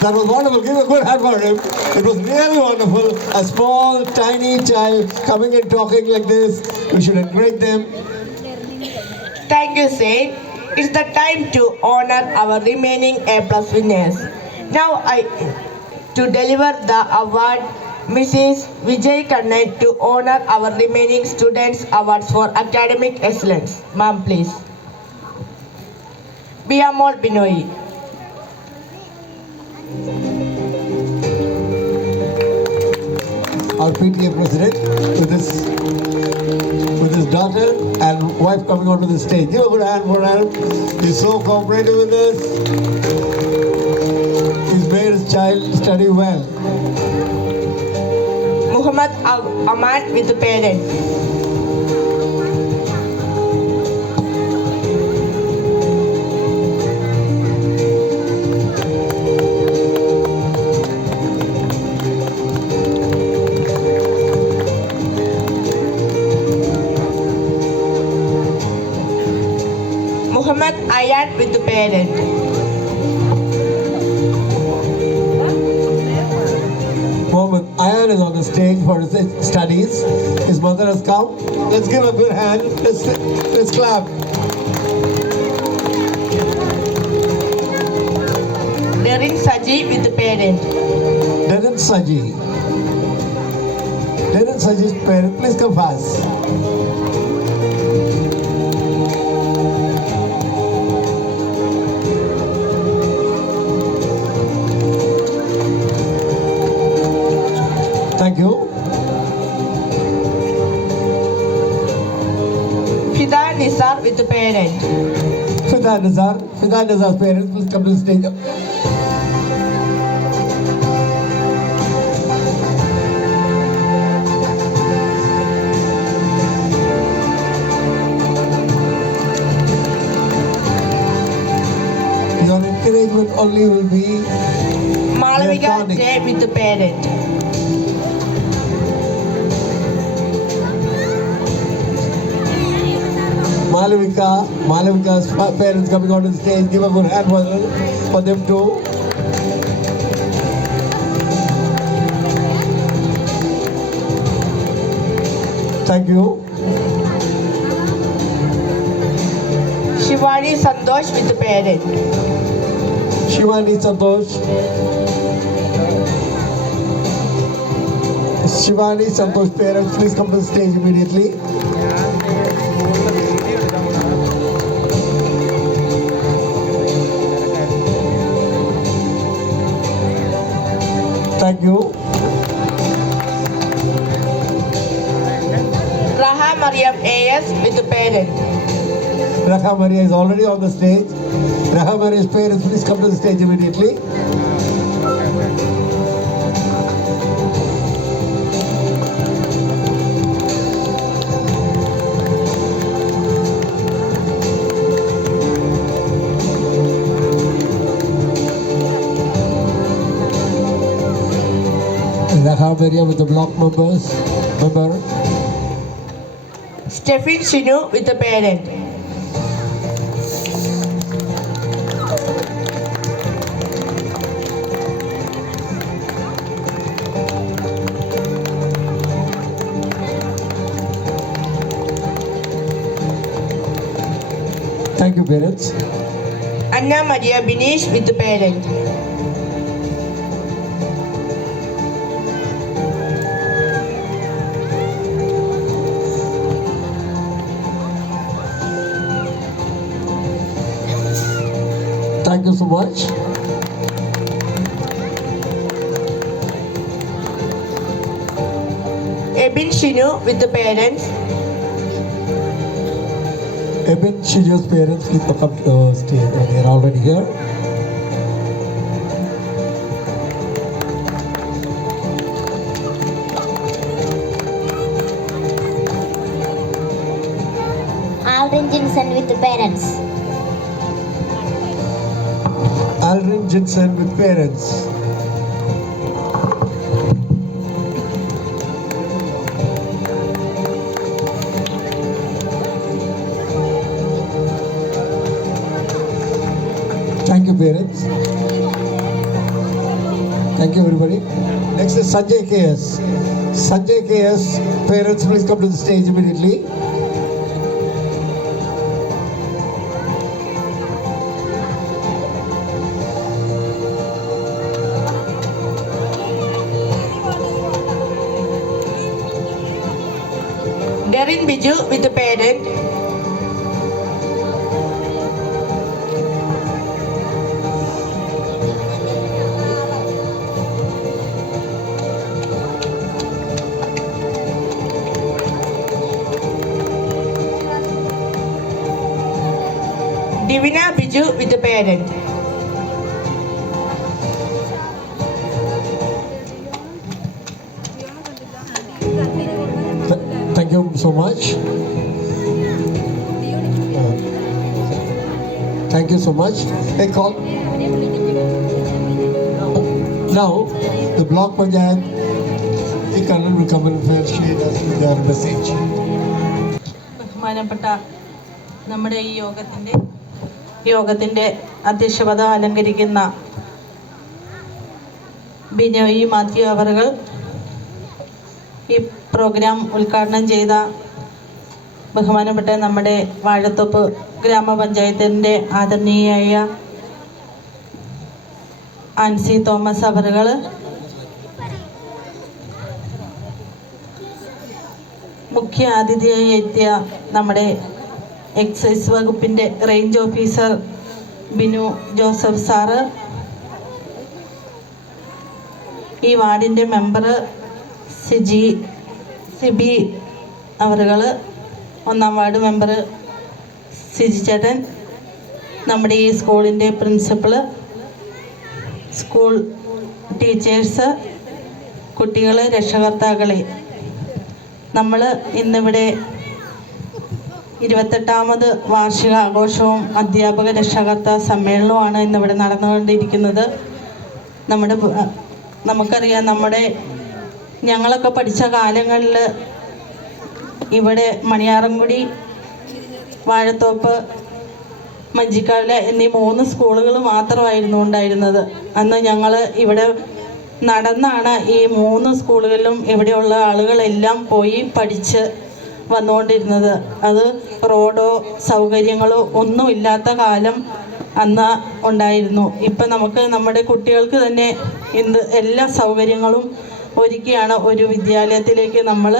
That was wonderful. Give a good hand for him. It was really wonderful. A small, tiny child coming and talking like this. We should encourage them. Thank you, Saint. It's the time to honor our remaining A+ winners. Now to deliver the award, Mrs. Vijay Kannan to honor our remaining students awards for academic excellence. Ma'am, please. Biamol Binoy. Our PTA president with his daughter and wife coming onto the stage. Give a good hand for Adam. He's so cooperative with us. He's made his child study well. Muhammad Ahmad with the parent. Muhammad Ayan with the parent. Mohammed Ayan is on the stage for his studies. His mother has come. Let's give a good hand. Let's clap. Darin Saji with the parent. Darin Saji. Darin Saji's parent, please come fast. Thank you. Fida Nisar with the parent. Fida Nazar's parents, please come to the stage. Your encouragement only will be Malavika tonic. J with the parent. Malavika's parents coming onto the stage. Give a good hand for them too. Thank you. Shivani Santosh with the parent. Shivani Santosh. Shivani Santosh parents, please come to the stage immediately. Thank you. Raha Mariam AS with the parent. Raha Maria is already on the stage. Raha Maria's parents, please come to the stage immediately. Raha Maria with the block member. Stephen Shinu with the parent. Thank you, parents. Anna Maria Binish with the parent. Thank you so much. Ebin Shinu with the parents. Eben Shiju's parents, please come to the stage. They are already here. Aldrin Jensen with the parents. Aldrin Jensen with parents. Thank you, parents. Thank you, everybody. Next is Sanjay KS. Sanjay KS, parents, please come to the stage immediately. Darin Biju with the parent. Divina Biju with the parent. Thank you so much. Thank you so much. Hey, call. Now, the block Panchayat, the Colonel will come and share us with their message. ബഹുമാനപ്പെട്ട നമ്മുടെ ഈ യോഗത്തിൻ്റെ അധ്യക്ഷപദ അലങ്കരിക്കുന്ന ബിനോയ് മാത്യു അവറുകൾ, ഈ programme ഉദ്ഘാടനം ചെയ്ത ബഹുമാനപ്പെട്ട നമ്മുടെ വാഴത്തോപ്പ് ഗ്രാമപഞ്ചായത്തിൻ്റെ ആദരണീയായ ആൻസി തോമസ് അവറുകൾ, മുഖ്യ അതിഥിയായി എത്തിയ നമ്മുടെ എക്സൈസ് വകുപ്പിൻ്റെ range officer Binu Joseph sir, ഈ വാർഡിൻ്റെ മെമ്പർ സിബി അവറുകൾ, 1-ാം വാർഡ് മെമ്പർ സിജി ചേട്ടൻ, നമ്മുടെ ഈ സ്കൂളിൻ്റെ പ്രിൻസിപ്പള്, സ്കൂൾ ടീച്ചേഴ്സ്, കുട്ടികൾ, രക്ഷകർത്താക്കളെ, നമ്മൾ ഇന്നിവിടെ 28ാമത് വാർഷികാഘോഷവും അധ്യാപക രക്ഷകർത്താ സമ്മേളനവുമാണ് ഇന്നിവിടെ നടന്നുകൊണ്ടിരിക്കുന്നത്. നമുക്കറിയാം, ഞങ്ങളൊക്കെ പഠിച്ച കാലങ്ങളിൽ ഇവിടെ മണിയാറൻകുടി, വാഴത്തോപ്പ്, മഞ്ചിക്കാവില എന്നീ 3 സ്കൂളുകൾ മാത്രമായിരുന്നു ഉണ്ടായിരുന്നത്. അന്ന് ഞങ്ങൾ ഇവിടെ നടന്നാണ് ഈ 3 സ്കൂളുകളിലും ഇവിടെയുള്ള ആളുകളെല്ലാം പോയി പഠിച്ച് വന്നുകൊണ്ടിരുന്നത്. അത് റോഡോ സൗകര്യങ്ങളോ ഒന്നുമില്ലാത്ത കാലം അന്ന് ഉണ്ടായിരുന്നു. ഇപ്പം നമുക്ക് നമ്മുടെ കുട്ടികൾക്ക് തന്നെ എല്ലാ സൗകര്യങ്ങളും ഒരുക്കിയാണ് ഒരു വിദ്യാലയത്തിലേക്ക് നമ്മൾ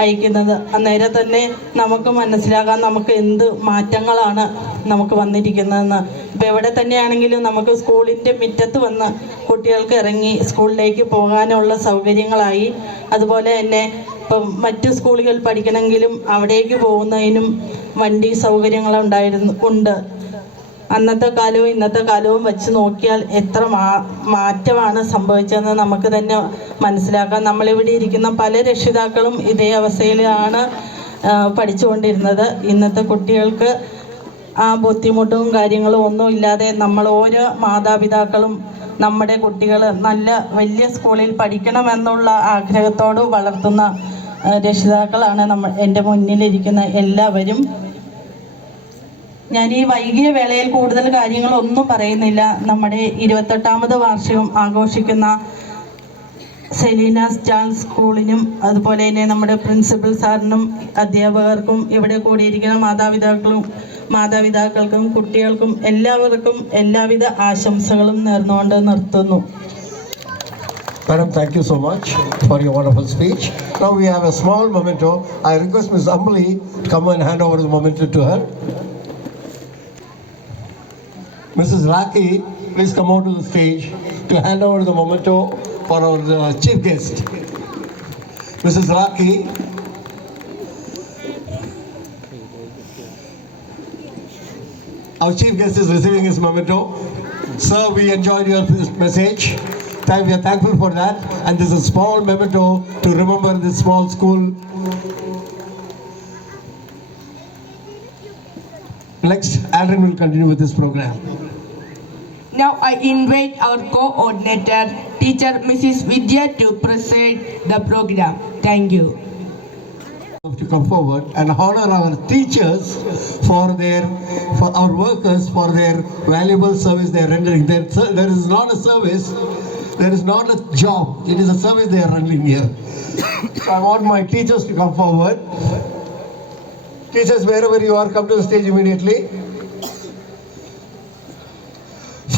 അയക്കുന്നത്. അന്നേരം തന്നെ നമുക്ക് മനസ്സിലാകാം നമുക്ക് എന്ത് മാറ്റങ്ങളാണ് നമുക്ക് വന്നിരിക്കുന്നതെന്ന്. ഇപ്പോൾ എവിടെ തന്നെയാണെങ്കിലും നമുക്ക് സ്കൂളിൻ്റെ മുറ്റത്ത് വന്ന് കുട്ടികൾക്ക് ഇറങ്ങി സ്കൂളിലേക്ക് പോകാനുള്ള സൗകര്യങ്ങളായി. അതുപോലെ തന്നെ ഇപ്പം മറ്റ് സ്കൂളുകളിൽ പഠിക്കണമെങ്കിലും അവിടേക്ക് പോകുന്നതിനും വണ്ടി ഉണ്ട്. അന്നത്തെ കാലവും ഇന്നത്തെ കാലവും വെച്ച് നോക്കിയാൽ എത്ര മാറ്റമാണ് സംഭവിച്ചതെന്ന് നമുക്ക് തന്നെ മനസ്സിലാക്കാം. നമ്മളിവിടെ ഇരിക്കുന്ന പല രക്ഷിതാക്കളും ഇതേ അവസ്ഥയിലാണ് പഠിച്ചുകൊണ്ടിരുന്നത്. ഇന്നത്തെ കുട്ടികൾക്ക് ആ ബുദ്ധിമുട്ടും കാര്യങ്ങളും ഒന്നും ഇല്ലാതെ നമ്മൾ ഓരോ മാതാപിതാക്കളും നമ്മുടെ കുട്ടികൾ നല്ല വലിയ സ്കൂളിൽ പഠിക്കണമെന്നുള്ള ആഗ്രഹത്തോട് വളർത്തുന്ന രക്ഷിതാക്കളാണ് എൻ്റെ മുന്നിലിരിക്കുന്ന എല്ലാവരും. ഞാൻ ഈ വൈകിയ വേളയിൽ കൂടുതൽ കാര്യങ്ങളൊന്നും പറയുന്നില്ല. നമ്മുടെ 28ാമത് വാർഷികം ആഘോഷിക്കുന്ന സെലീന സ്റ്റാൾ സ്കൂളിനും അതുപോലെ തന്നെ നമ്മുടെ പ്രിൻസിപ്പൽ സാറിനും അധ്യാപകർക്കും ഇവിടെ കൂടിയിരിക്കുന്ന മാതാപിതാക്കൾക്കും കുട്ടികൾക്കും എല്ലാവർക്കും എല്ലാവിധ ആശംസകളും നേർന്നുകൊണ്ട് നിർത്തുന്നു. Madam, thank you so much for your wonderful speech. Now we have a small memento. I request Ms. Ambali to come and hand over the memento to her. Mrs. Raki, please come out to the stage to hand over the memento for our chief guest. Mrs. Raki. Our chief guest is receiving his memento. Sir, we enjoyed your message. We are thankful for that. And this is a small memento to remember this small school. Next, Adrian will continue with this program. Now I invite our coordinator, teacher Mrs. Vidya, to preside the program. Thank you. To come forward and honor our teachers for our workers for their valuable service they are rendering. There is not a service, there is not a job, it is a service they are rendering here. So I want my teachers to come forward. Teachers, wherever you are, come to the stage immediately.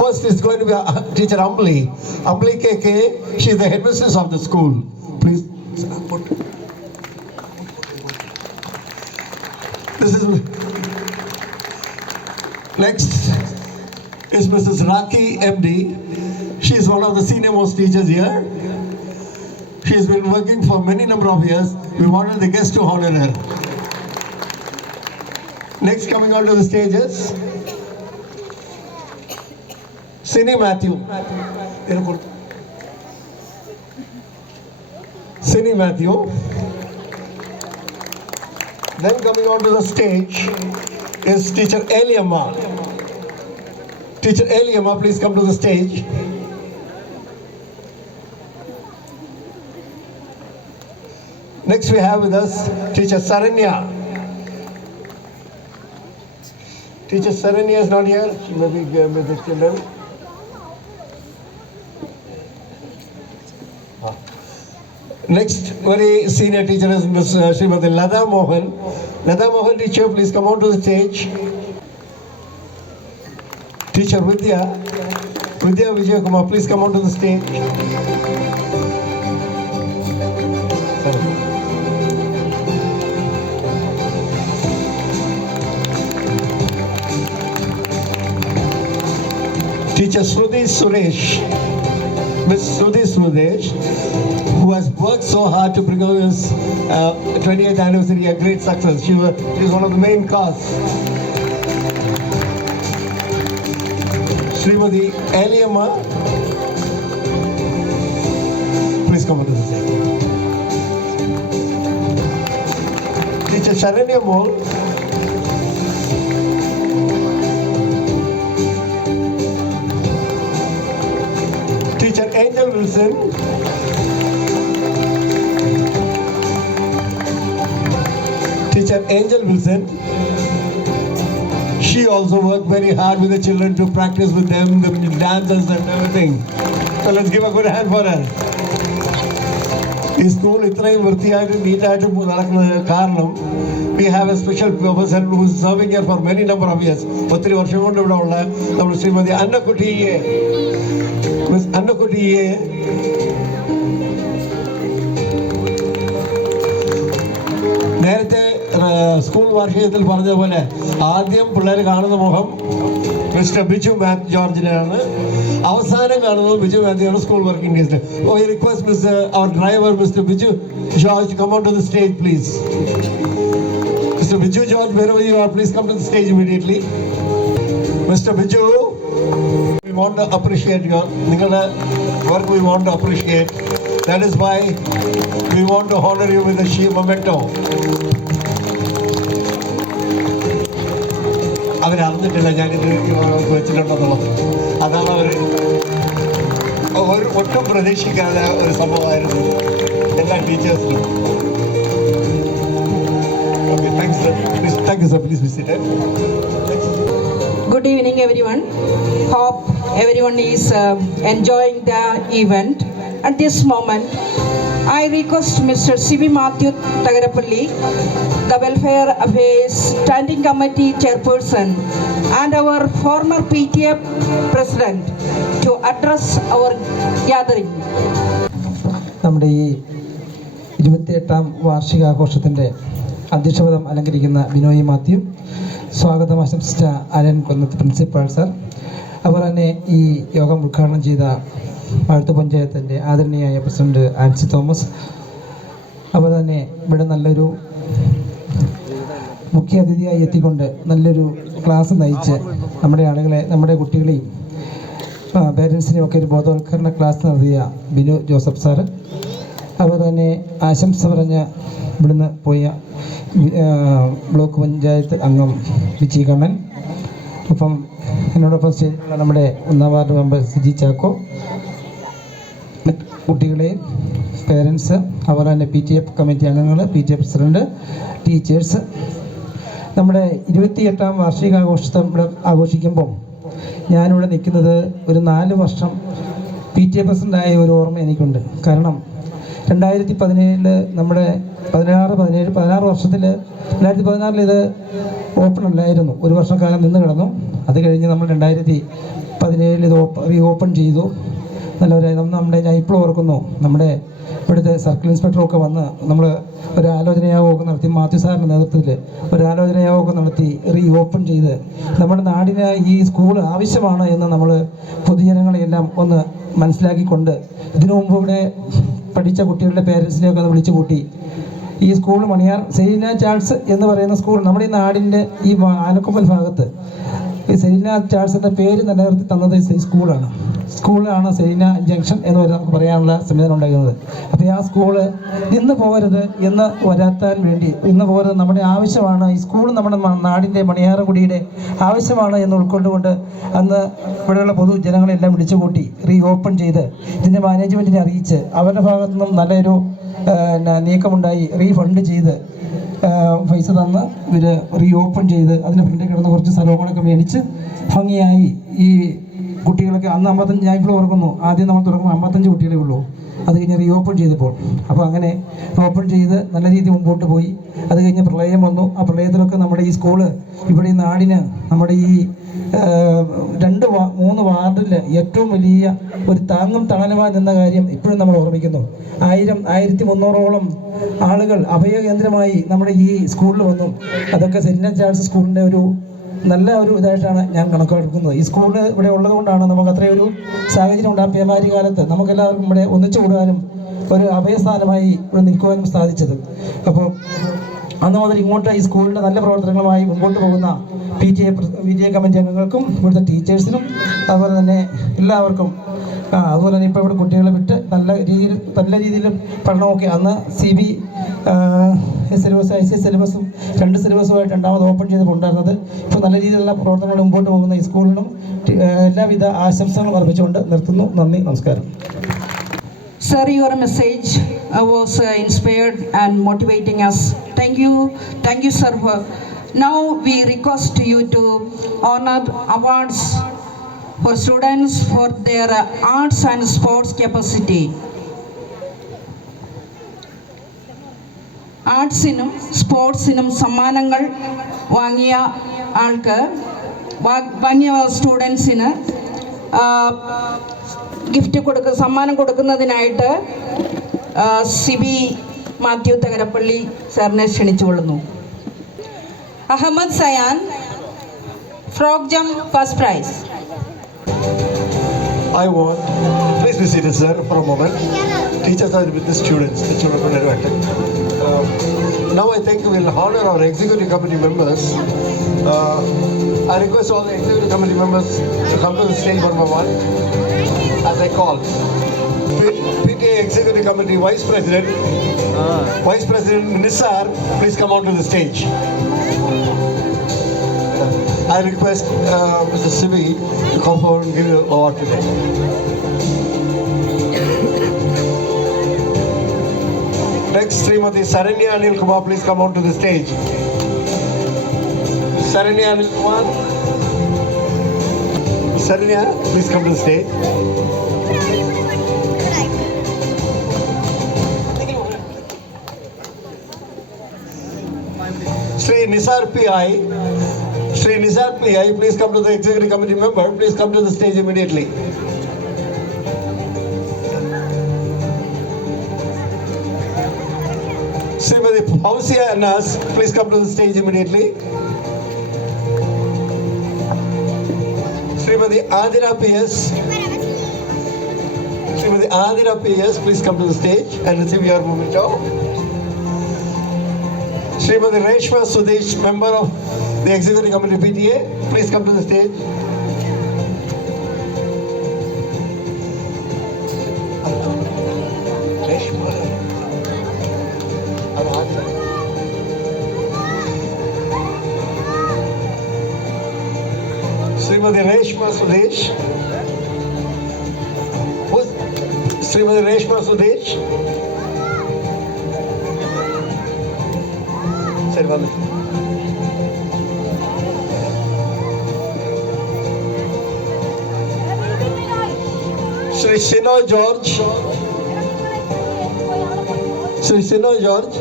First is going to be teacher Ambali KK. She is the headmistress of the school. Please. This is next is Mrs. Raki MD. She is one of the senior most teachers here. She has been working for many number of years. We wanted the guests to honor her. Next coming onto the stages, Cindy Matthew. Cindy Matthew. Then coming onto the stage is teacher Eliamma. Teacher Eliamma, please come to the stage. Next we have with us teacher Saranya. Teacher Saranya is not here. She may be with the children. Next very senior teacher is Ms. Srimati Lada Mohan. Lada Mohan teacher, please come on to the stage. Teacher Vidya Vijay Kumar, please come on to the stage. Teacher Shruti Suresh, Ms. Shruti Suresh, who has worked so hard to bring out this 20th anniversary a great success. She is one of the main cause. Srimati Eliamma, please come on to the stage. Teacher Sharanya Mole. Teacher Angel Wilson. Teacher Angel Wilson. She also worked very hard with the children to practice with them, the dances and everything. So let's give a good hand for her. This school is very neat. We have a special person who is serving here for many number of years. Srimati Annakutti. Miss Annakutti school വാർഷികത്തിൽ പറഞ്ഞ പോലെ ആദ്യം പിള്ളേർ കാണുന്ന മുഖം mister Biju Mathew ജോർജിനെയാണ്, അവസാനം കാണുന്നത് ബിജു മാത്യുവാണ് school working days. I request mister our driver mister Biju George come on to the stage please. Mister Biju George, wherever you are, please come to the stage immediately. Mr. Biju, we want to appreciate your work. We want to appreciate. That is why we want to honor you with a sheer memento. അവരറിഞ്ഞിട്ടില്ല ഞാനിത് വെച്ചിട്ടുണ്ടെന്നുള്ളത്. അതാണ് അവർ ഒട്ടും പ്രതീക്ഷിക്കാതെ ഒരു സംഭവമായിരുന്നു എല്ലാ ടീച്ചേഴ്സിനും. Okay, thanks sir. Thank you sir. Please be seated. Good evening, everyone. Hope everyone is enjoying the event. At this moment, I request Mr. C.B. Matthew Tagarapalli, the Welfare Affairs Standing Committee Chairperson and our former PTA President, to address our gathering. നമ്മുടെ ഈ 28ാം വാർഷികാഘോഷത്തിൻ്റെ അധ്യക്ഷപദം അലങ്കരിക്കുന്ന ബിനോയ് മാത്യു, സ്വാഗതം ആശംസിച്ച Allen കൊന്നത്ത് principal sir, അവർ തന്നെ ഈ യോഗം ഉദ്ഘാടനം ചെയ്ത വാഴ്ത്തു പഞ്ചായത്തിൻ്റെ ആദരണീയായ president Ancy Thomas, അവർ തന്നെ ഇവിടെ നല്ലൊരു മുഖ്യ അതിഥിയായി എത്തിക്കൊണ്ട് നല്ലൊരു ക്ലാസ് നയിച്ച് നമ്മുടെ ആളുകളെ, നമ്മുടെ കുട്ടികളെയും പേരൻസിനെയും ഒക്കെ ഒരു ബോധവൽക്കരണ ക്ലാസ് നടത്തിയ ബിനു ജോസഫ് സാറ്, അവർ തന്നെ ആശംസ പറഞ്ഞ് ഇവിടുന്ന് പോയ ബ്ലോക്ക് പഞ്ചായത്ത് അംഗം വിജി കണ്ണൻ, ഒപ്പം എന്നോടൊപ്പം സ്റ്റേജിലുള്ള നമ്മുടെ 1ാം വാർഡ് മെമ്പർ സിജി ചാക്കോ, കുട്ടികളെ, പേരൻസ്, അവർ തന്നെ PTA കമ്മിറ്റി അംഗങ്ങൾ, PTA പ്രസിഡന്റ്, ടീച്ചേഴ്സ്. നമ്മുടെ 28ാം വാർഷികാഘോഷത്തെ ഇവിടെ ആഘോഷിക്കുമ്പോൾ ഞാനിവിടെ നിൽക്കുന്നത് ഒരു 4 വർഷം PTA പ്രസിഡൻ്റായ ഒരു ഓർമ്മ എനിക്കുണ്ട്. കാരണം 2017 നമ്മുടെ 16 വർഷത്തിൽ 2016 ഇത് ഓപ്പൺ അല്ലായിരുന്നു, ഒരു വർഷക്കാലം നിന്ന് കിടന്നു. അത് കഴിഞ്ഞ് നമ്മൾ 2017 ഇത് റീഓപ്പൺ ചെയ്തു. നല്ലവരായി നമ്മുടെ, ഞാൻ ഇപ്പോൾ ഓർക്കുന്നു, നമ്മുടെ ഇവിടുത്തെ സർക്കിൾ ഇൻസ്പെക്ടറൊക്കെ വന്ന് നമ്മൾ ഒരു ആലോചനയാവൊക്കെ നടത്തി, മാത്യു സാറിൻ്റെ നേതൃത്വത്തിൽ ഒരു ആലോചനയാവൊക്കെ നടത്തി റീഓപ്പൺ ചെയ്ത് നമ്മുടെ നാടിന് ഈ സ്കൂൾ ആവശ്യമാണ് എന്ന് നമ്മൾ പൊതുജനങ്ങളെയെല്ലാം ഒന്ന് മനസ്സിലാക്കിക്കൊണ്ട് ഇതിനു മുമ്പ് ഇവിടെ പഠിച്ച കുട്ടികളുടെ പേരൻസിനെയൊക്കെ ഒന്ന് വിളിച്ചു കൂട്ടി ഈ സ്കൂൾ മണിയാർ സെലീന ചാൾസ് എന്ന് പറയുന്ന സ്കൂൾ നമ്മുടെ ഈ നാടിൻ്റെ ഈ ആലക്കൊമ്പൽ ഭാഗത്ത് ഈ സെലീന ചാൾസ് എന്ന പേര് നിലനിർത്തി തന്നത് ഈ സ്കൂളാണ് സെലീന ജംഗ്ഷൻ എന്ന് നമുക്ക് പറയാനുള്ള സംവിധാനം ഉണ്ടായിരുന്നത്. അപ്പോൾ ആ സ്കൂള് ഇന്ന് പോകരുത് എന്ന് വരാത്താൻ വേണ്ടി, ഇന്ന് പോകരുത്, നമ്മുടെ ആവശ്യമാണ്, ഈ സ്കൂൾ നമ്മുടെ നാടിൻ്റെ മണിയാറൻകുടിയുടെ ആവശ്യമാണ് എന്ന് ഉൾക്കൊണ്ടുകൊണ്ട് അന്ന് ഇവിടെയുള്ള പൊതുജനങ്ങളെല്ലാം വിളിച്ചുകൂട്ടി റീഓപ്പൺ ചെയ്ത് ഇതിൻ്റെ മാനേജ്മെൻറ്റിനെ അറിയിച്ച് അവരുടെ ഭാഗത്തു നിന്നും നല്ലൊരു നീക്കമുണ്ടായി. റീഫണ്ട് ചെയ്ത് പൈസ തന്ന് ഇവർ റീഓപ്പൺ ചെയ്ത് അതിൻ്റെ ഫ്രണ്ടിൽ കിടന്ന് കുറച്ച് സ്ഥലങ്ങളൊക്കെ മേടിച്ച് ഭംഗിയായി ഈ കുട്ടികളൊക്കെ അന്ന് 55, ഞാൻ ഇപ്പോൾ ഓർക്കുന്നു, ആദ്യം നമ്മൾ തുടങ്ങുമ്പോൾ 55 കുട്ടികളേ ഉള്ളൂ. അത് കഴിഞ്ഞ് റീഓപ്പൺ ചെയ്തപ്പോൾ, അപ്പോൾ അങ്ങനെ ഓപ്പൺ ചെയ്ത് നല്ല രീതിയിൽ മുമ്പോട്ട് പോയി. അത് കഴിഞ്ഞ് പ്രളയം വന്നു. ആ പ്രളയത്തിലൊക്കെ നമ്മുടെ ഈ സ്കൂള് ഇവിടെ ഈ നാടിന്, നമ്മുടെ ഈ 2-3 വാർഡിൽ ഏറ്റവും വലിയ ഒരു താങ്ങും തണലുമായി നിന്ന കാര്യം ഇപ്പോഴും നമ്മൾ ഓർമ്മിക്കുന്നു. 1300ഓളം ആളുകൾ അഭയകേന്ദ്രമായി നമ്മുടെ ഈ സ്കൂളിൽ വന്നു. അതൊക്കെ സെലീന ചാൾസ് സ്കൂളിൻ്റെ ഒരു നല്ല ഒരു ഇതായിട്ടാണ് ഞാൻ കണക്കാക്കുന്നത്. ഈ സ്കൂള് ഇവിടെ ഉള്ളത് കൊണ്ടാണ് നമുക്ക് അത്രയും ഒരു സാഹചര്യം ഉണ്ട്. ആ പേമാരി കാലത്ത് നമുക്കെല്ലാവർക്കും ഇവിടെ ഒന്നിച്ചു കൂടാനും ഒരു അഭയസ്ഥാനമായി ഇവിടെ നിൽക്കുവാനും സാധിച്ചത്. അപ്പോൾ അന്ന് മുതൽ ഇങ്ങോട്ട് ഈ സ്കൂളിൻ്റെ നല്ല പ്രവർത്തനങ്ങളുമായി മുമ്പോട്ട് പോകുന്ന PTA കമ്മിറ്റി അംഗങ്ങൾക്കും ഇവിടുത്തെ ടീച്ചേഴ്സിനും അതുപോലെ തന്നെ എല്ലാവർക്കും, അതുപോലെ തന്നെ ഇപ്പോൾ ഇവിടെ കുട്ടികളെ വിട്ട് നല്ല രീതിയിൽ പഠനമൊക്കെ അന്ന് CB സിലബസ് ICSE സിലബസും 2 സിലബസുമായിട്ട് 2ാമത് ഓപ്പൺ ചെയ്തിട്ടുണ്ടായിരുന്നത്. ഇപ്പോൾ നല്ല രീതിയിലുള്ള പ്രവർത്തനങ്ങൾ മുമ്പോട്ട് പോകുന്ന ഈ സ്കൂളിനും എല്ലാവിധ ആശംസകളും അർപ്പിച്ചുകൊണ്ട് നിർത്തുന്നു. നന്ദി, നമസ്കാരം. Sir, your message was inspired and motivating us. Thank you, sir. Now we request you to honor awards for students for their arts and sports capacity. ആർട്സിനും സ്പോർട്സിനും സമ്മാനങ്ങൾ വാങ്ങിയ സ്റ്റുഡൻസിന് സമ്മാനം കൊടുക്കുന്നതിനായിട്ട് CB മാത്യു തകരപ്പള്ളി സാറിനെ ക്ഷണിച്ചുകൊള്ളുന്നു. Ahmad Sayan, frog jump first prize. I want, please be seated, sir, for a moment. Teachers are with the students. The children will not attend. Now I think we'll honor our executive committee members. I request all the executive committee members to come to the stage one by one as I call. PTA Executive Committee Vice President Nisar, please come onto the stage. I request Mr. Sibi to come forward and give you an award today. Next, Srimati Saranya Anil Kumar, please come onto the stage. Saranya Anil Kumar. Saranya, please come to the stage. Sri Nisar P.I. Sri Nisar P.I., please come to the executive committee member. Please come to the stage immediately. Srimati Fausia Anas, please come to the stage immediately. Srimati Adira P.S. Srimati Adira P.S., please come to the stage and receive your memento. Srimati Reshma Sudesh, member of the Executive Committee PTA, please come to the stage. Srimati Reshma Sudesh. Who's Srimati Reshma Sudesh? Sri Sinoy George. Sri Sinoy George.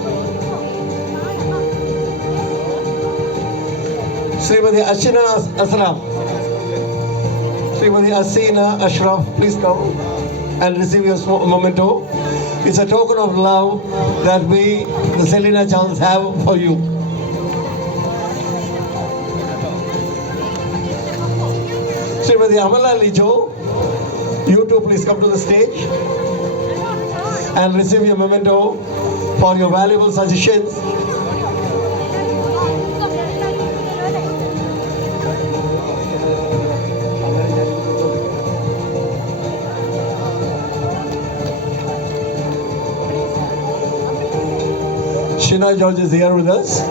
Srimati Ashina Ashraf. Srimati Asina Ashraf, please come and receive your memento. It's a token of love that we, the Selina Charles, have for you. Srimati Amala Lijo, you too please come to the stage and receive your memento for your valuable suggestions. Shina George is here with us.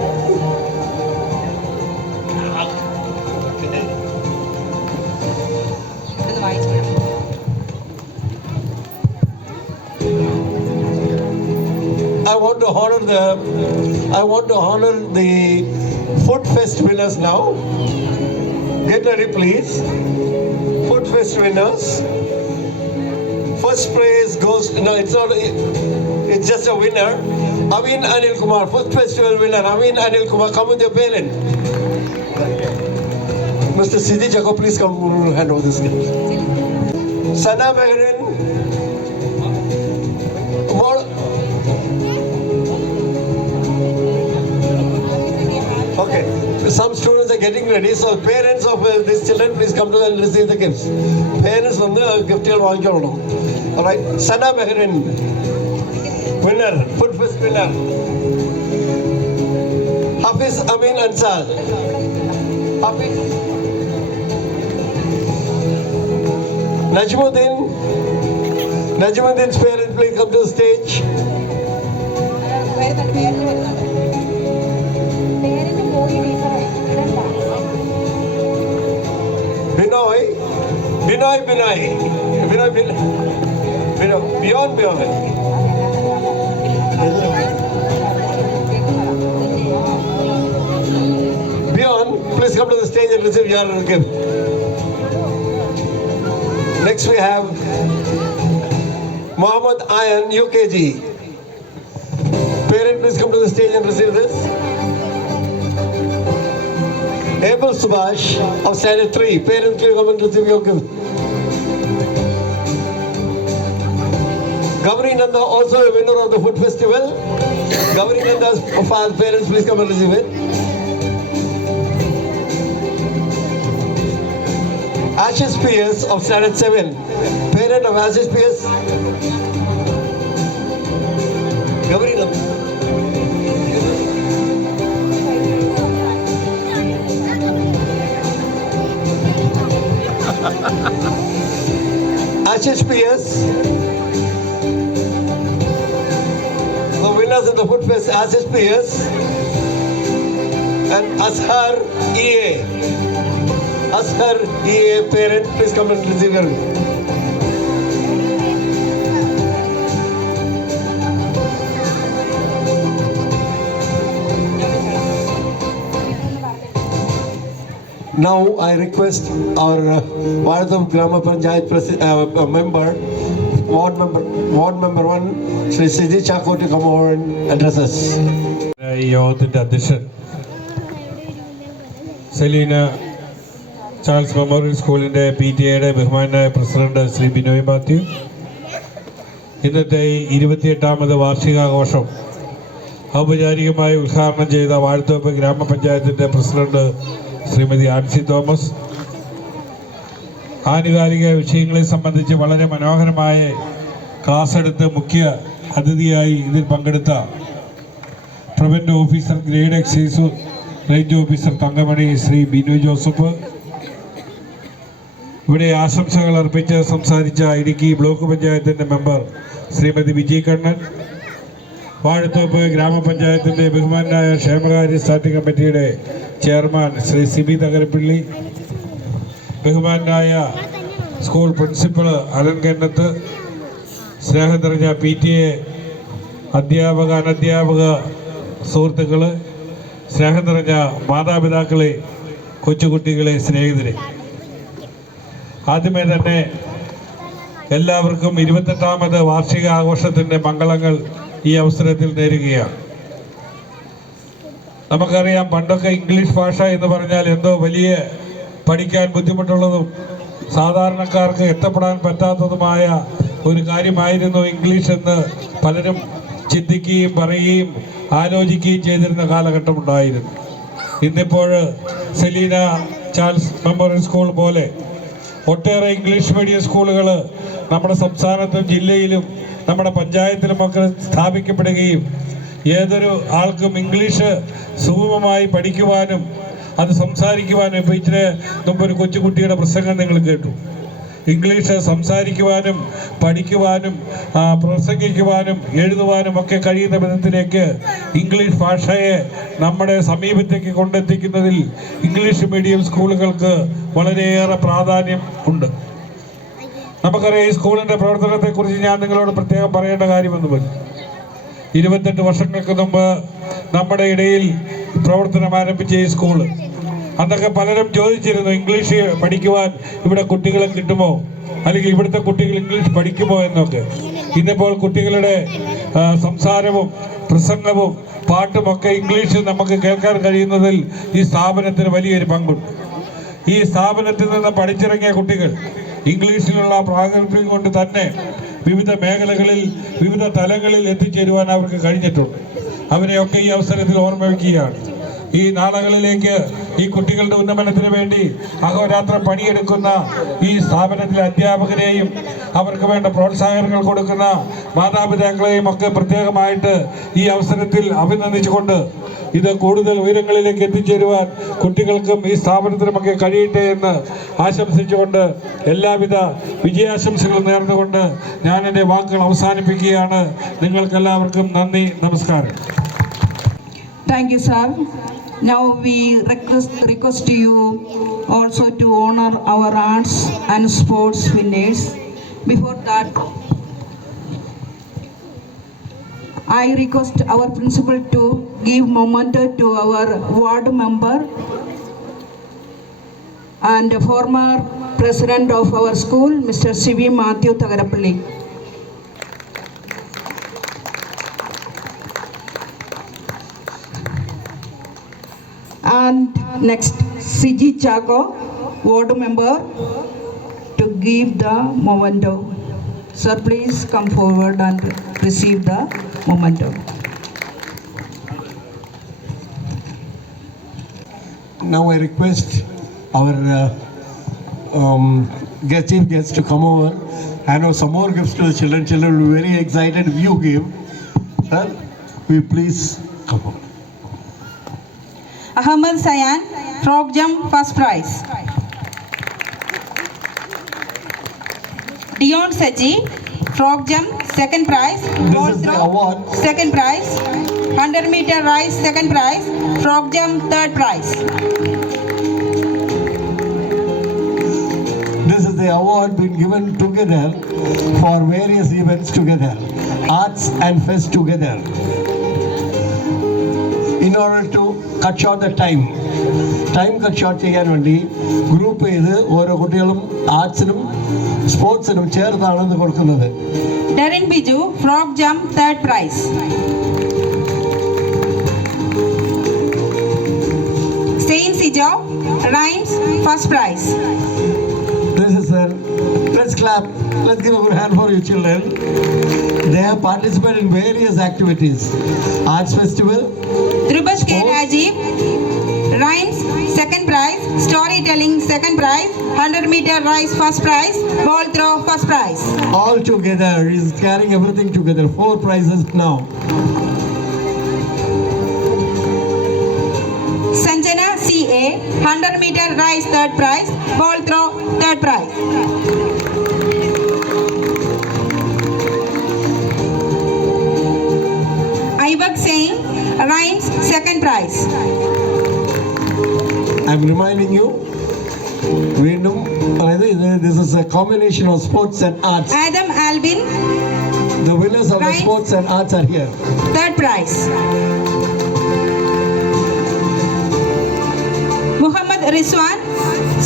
I want to honor the Food Fest winners now. Get ready, please. Food Fest winners. First prize goes, no, it's not, it's just a winner. Avin Anil Kumar, Food Festival winner. Avin Anil Kumar, come with your parent. Mr. Siddhi Jacob, please come hand over this gift. Sana Meherin. Okay, some students are getting ready, so parents of these children, please come to and receive the gifts. Parents on the gift all right, Sana Meherin, winner, Food Fest winner. Hafiz Amin Ansar. Hafiz. Najmuddin's parents, please come to the stage. Beyond. Beyond, please come to the stage and receive your gift. Next we have Muhammad Ayan, UKG. Parent, please come to the stage and receive this. Abel Subhash of Standard 3. Parents, please come and receive your gift. Gauri Nanda, also a winner of the Food Festival. Gauri Nanda's parents, please come and receive it. Ashish PS of Standard 7. Parent of Ashish PS. Gavrila. Ashish PS. The winners of the food fest, Ashish PS and Ashar EA. Ashar EA parent, please come and receive your. Now I request our Vardham Grama Panchayat member, Ward Member 1, Sri Siji Chako to come over and address us. ഈ യോഗത്തിൻ്റെ അധ്യക്ഷൻ Selina Charles memorial സ്കൂളിൻ്റെ PTA ബഹുമാനായ president Shri Binoy Mathew, ഇന്നത്തെ 28ാമത് വാർഷികാഘോഷം ഔപചാരികമായി ഉദ്ഘാടനം ചെയ്ത വാഴത്തോപ്പ് ഗ്രാമപഞ്ചായത്തിൻ്റെ പ്രസിഡന്റ് ശ്രീമതി ആൻസി തോമസ്, ആനുകാലിക വിഷയങ്ങളെ സംബന്ധിച്ച് വളരെ മനോഹരമായ ക്ലാസ് എടുത്ത് മുഖ്യ അതിഥിയായി ഇതിൽ പങ്കെടുത്ത prevent officer grade excise range officer Thankamani Shri Binu Joseph, ഇവിടെ ആശംസകൾ അർപ്പിച്ച് സംസാരിച്ച ഇടുക്കി ബ്ലോക്ക് പഞ്ചായത്തിൻ്റെ മെമ്പർ ശ്രീമതി വിജി കണ്ണൻ, വാഴത്തോപ്പ് ഗ്രാമപഞ്ചായത്തിൻ്റെ ബഹുമാനായ ക്ഷേമകാര്യ സ്റ്റാൻഡിംഗ് കമ്മിറ്റിയുടെ ചെയർമാൻ ശ്രീ സിബി തകരപ്പള്ളി, ബഹുമാനായ സ്കൂൾ പ്രിൻസിപ്പൽ അലൻ കന്നത്ത്, സ്നേഹം നിറഞ്ഞ PTA അധ്യാപക അനധ്യാപക സുഹൃത്തുക്കൾ, സ്നേഹം നിറഞ്ഞ മാതാപിതാക്കളെ, കൊച്ചുകുട്ടികളെ, സ്നേഹിതരെ, ആദ്യമേ തന്നെ എല്ലാവർക്കും 28ാമത് വാർഷികാഘോഷത്തിൻ്റെ മംഗളങ്ങൾ ഈ അവസരത്തിൽ നേരുകയാണ്. നമുക്കറിയാം, പണ്ടൊക്കെ ഇംഗ്ലീഷ് ഭാഷ എന്ന് പറഞ്ഞാൽ എന്തോ വലിയ പഠിക്കാൻ ബുദ്ധിമുട്ടുള്ളതും സാധാരണക്കാർക്ക് എത്തപ്പെടാൻ പറ്റാത്തതുമായ ഒരു കാര്യമായിരുന്നു ഇംഗ്ലീഷ് എന്ന് പലരും ചിന്തിക്കുകയും പറയുകയും ആലോചിക്കുകയും ചെയ്തിരുന്ന കാലഘട്ടമുണ്ടായിരുന്നു. ഇന്നിപ്പോൾ സെലീന ചാൾസ് മെമ്മോറിയൽ സ്കൂൾ പോലെ ഒട്ടേറെ ഇംഗ്ലീഷ് മീഡിയം സ്കൂളുകൾ നമ്മുടെ സംസ്ഥാനത്തും ജില്ലയിലും നമ്മുടെ പഞ്ചായത്തിലുമൊക്കെ സ്ഥാപിക്കപ്പെടുകയും ഏതൊരു ആൾക്കും ഇംഗ്ലീഷ് സുഗമമായി പഠിക്കുവാനും അത് സംസാരിക്കുവാനും, ഇപ്പോൾ ഇച്ചിരി മുമ്പ് ഒരു കൊച്ചുകുട്ടിയുടെ പ്രസംഗം നിങ്ങൾ കേട്ടു, ഇംഗ്ലീഷ് സംസാരിക്കുവാനും പഠിക്കുവാനും പ്രസംഗിക്കുവാനും എഴുതുവാനും ഒക്കെ കഴിയുന്ന വിധത്തിലേക്ക് ഇംഗ്ലീഷ് ഭാഷയെ നമ്മുടെ സമീപത്തേക്ക് കൊണ്ടെത്തിക്കുന്നതിൽ ഇംഗ്ലീഷ് മീഡിയം സ്കൂളുകൾക്ക് വളരെയേറെ പ്രാധാന്യം ഉണ്ട്. നമുക്കറിയാം, ഈ സ്കൂളിൻ്റെ പ്രവർത്തനത്തെക്കുറിച്ച് ഞാൻ നിങ്ങളോട് പ്രത്യേകം പറയേണ്ട കാര്യമൊന്നുമില്ല. 28 വർഷങ്ങൾക്ക് മുമ്പ് നമ്മുടെ ഇടയിൽ പ്രവർത്തനം ആരംഭിച്ച ഈ സ്കൂള്, അന്നൊക്കെ പലരും ചോദിച്ചിരുന്നു, ഇംഗ്ലീഷ് പഠിക്കുവാൻ ഇവിടെ കുട്ടികളെ കിട്ടുമോ, അല്ലെങ്കിൽ ഇവിടുത്തെ കുട്ടികൾ ഇംഗ്ലീഷ് പഠിക്കുമോ എന്നൊക്കെ. ഇന്നിപ്പോൾ കുട്ടികളുടെ സംസാരവും പ്രസംഗവും പാട്ടുമൊക്കെ ഇംഗ്ലീഷിൽ നമുക്ക് കേൾക്കാൻ കഴിയുന്നതിൽ ഈ സ്ഥാപനത്തിന് വലിയൊരു പങ്കുണ്ട്. ഈ സ്ഥാപനത്തിൽ നിന്ന് പഠിച്ചിറങ്ങിയ കുട്ടികൾ ഇംഗ്ലീഷിലുള്ള പ്രാഗൽഭ്യം കൊണ്ട് തന്നെ വിവിധ മേഖലകളിൽ വിവിധ തലങ്ങളിൽ എത്തിച്ചേരുവാൻ അവർക്ക് കഴിഞ്ഞിട്ടുണ്ട്. അവരെയൊക്കെ ഈ അവസരത്തിൽ ഓർമ്മിക്കുകയാണ്. ഈ നാളുകളിലേക്ക് ഈ കുട്ടികളുടെ ഉന്നമനത്തിന് വേണ്ടി അഹോരാത്രം പണിയെടുക്കുന്ന ഈ സ്ഥാപനത്തിലെ അധ്യാപകരെയും അവർക്ക് വേണ്ട പ്രോത്സാഹനങ്ങൾ കൊടുക്കുന്ന മാതാപിതാക്കളെയും ഒക്കെ പ്രത്യേകമായിട്ട് ഈ അവസരത്തിൽ അഭിനന്ദിച്ചുകൊണ്ട് ഇത് കൂടുതൽ ഉയരങ്ങളിലേക്ക് എത്തിച്ചേരുവാൻ കുട്ടികൾക്കും ഈ സ്ഥാപനത്തിനുമൊക്കെ കഴിയട്ടെ എന്ന് ആശംസിച്ചുകൊണ്ട് എല്ലാവിധ വിജയാശംസകളും നേർന്നുകൊണ്ട് ഞാൻ എൻ്റെ വാക്കുകൾ അവസാനിപ്പിക്കുകയാണ്. നിങ്ങൾക്കെല്ലാവർക്കും നന്ദി, നമസ്കാരം. Thank you, sir. Now we request you also to honor our arts and sports winners. Before that, I request our principal to give memento to our ward member and former president of our school, Mr. C.V. Matthew Tagarapalli. And next, Siji Chako, ward member, to give the memento. Sir, please come forward and receive the memento. Now I request our chief guests to come over. I know some more gifts to the children. Children will be very excited if you give. Sir, will you please come over? Ahmed Sayan, frog jump, first prize. Dion Saji, frog jump, second prize. Ball This is the throw, award. second prize. 100-meter rise, second prize. Frog jump, third prize. This is the award being given together for various events together, arts and fest together. In order to cut short the time cut short ചെയ്യാൻ വേണ്ടി group ചെയ്ത് ഓരോ കുട്ടികളും ആർട്സിനും സ്പോർട്സിനും ചേർത്താണ് ഇത് കൊടുക്കുന്നത്. Darren Biju, frog jump, third prize. Saint Sijo, rhymes, first prize. This is let's clap. Let's give a good hand for you children. They have participated in various activities. Arts festival. Drubaj K. Rajiv, rhymes, second prize. Storytelling, second prize. 100-meter rise, first prize. Ball throw, first prize. All together. He's carrying everything together. 4 prizes now. Sanjana C.A., 100-meter rise, third prize. Ball throw, third prize. Aibak Singh, rhymes, second prize. I'm reminding you, this is a combination of sports and arts. Adam Albin, The winners of the Right. sports and arts are here. third prize. Muhammad Rizwan,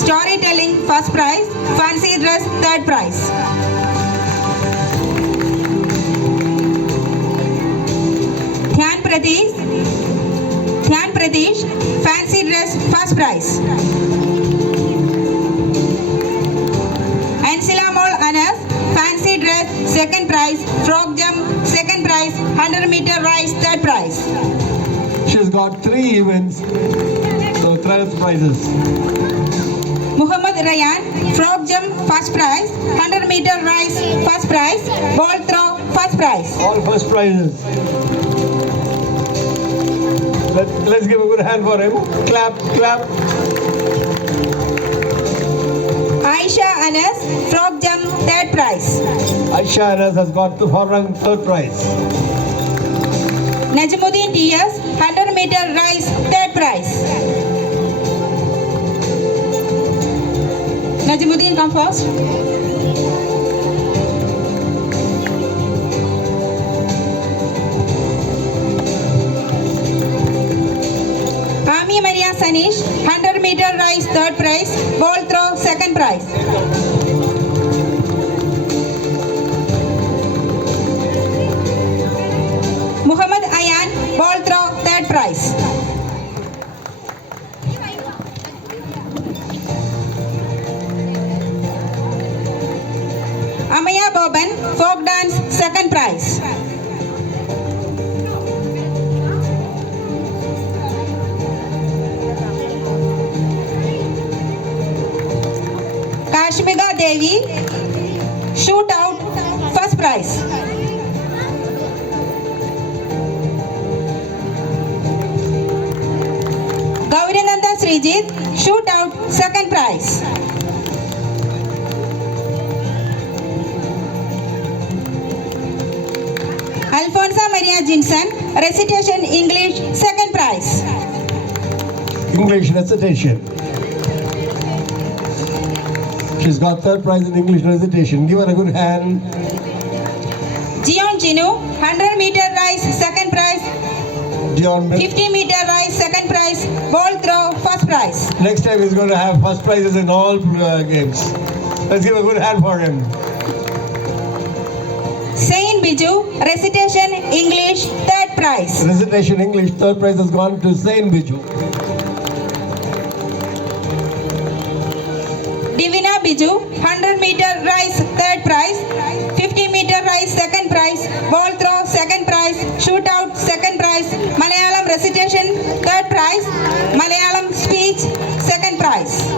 storytelling, first prize. Fancy dress, third prize. Dhyan Pradesh, fancy dress, first prize. Ansilamol Anas, fancy dress, second prize. Frog jump, second prize. 100-meter rise, third prize. She's got 3 events, so 12 prizes. Muhammad Rayan, frog jump, first prize. 100-meter rise, first prize. Ball throw, first prize. All first prizes. Let's give a good hand for him. Clap, clap. Aisha Anas, frog jump, third prize. Aisha Anas has got the 3rd prize. Najmuddin T.S., 100-meter rise, third prize. Najmuddin, come first. Ami Maria Sanish, 100-meter rise, third prize. Ball throw, second prize. Muhammad Ayan, ball throw, third prize. Amaya Boban, folk dance, second prize. Kashmika Devi, shoot out, first prize. Gaurinanda Srijit, shoot out, second prize. Alfonso Maria Jinson, recitation English, second prize. English recitation. She's got 3rd prize in English recitation. Give her a good hand. Jion Jinu, 100-meter rise, second prize. Dion, 50-meter rise, second prize. Ball throw, first prize. next time he's going to have first prizes in all games. Let's give a good hand for him. Sain Biju, recitation English, third prize. Recitation English, 3rd prize has gone to Sain Biju. Divina Biju, 100-meter rise, third prize. 50-meter rise, second prize. Ball throw, second prize. Shoot out, second prize. Malayalam recitation, third prize. Malayalam speech, second prize.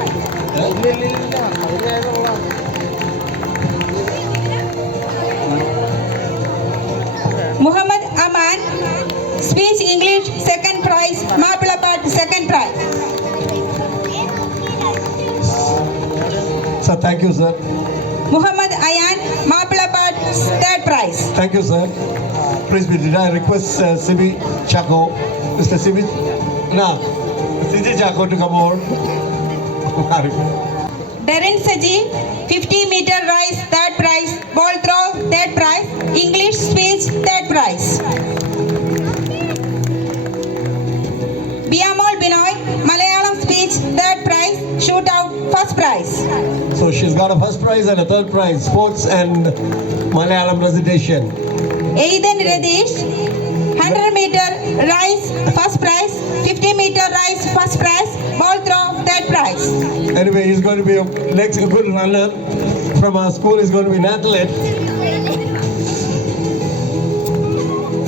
Muhammad Aman, speech English second prize, Mapulapat second prize. Sir, thank you, sir. Muhammad Ayan, Mapulapat third prize. Thank you, sir. Please be I request Sibi Chaco, Mr. Sibi Chaco to come over. Darren Saji, 50-meter rise third prize, ball throw third prize, English speech third prize. Biamol Binoy, Malayalam speech third prize, shootout first prize. So she's got a first prize and a third prize, sports and Malayalam recitation. Aiden Radish, 100-meter rise first prize, 50-meter rise first prize, ball throw third prize. Anyway, he's going to be a good runner from our school. He's going to be an athlete.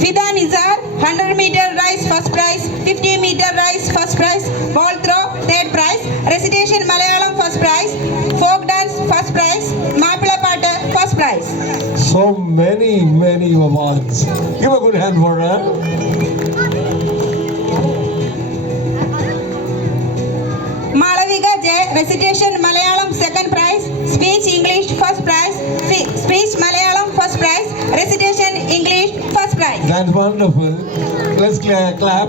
Fida Nizar, 100-meter rise first prize, 50-meter rise first prize, ball throw third prize, recitation Malayalam first prize, folk dance first prize, Mapula Pata first prize. So many awards. Give a good hand for her. Malavika J, recitation Malayalam second prize, speech English first prize, speech Malayalam first prize, recitation English first prize. That's wonderful. Let's clap.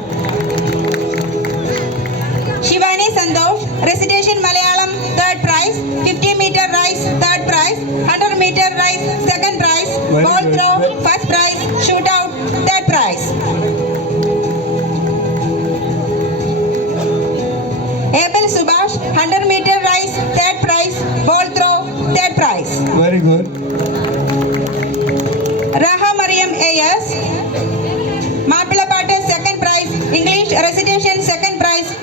Shivani Santosh, recitation Malayalam third prize, 50-meter rise third prize, 100-meter rise second prize, Very ball good. throw first prize, shootout third prize. Abel Subhash, 100-meter rise third prize, ball throw third prize. Very good. Raha Mariam Ayers, Mapilapata second prize, English recitation second prize,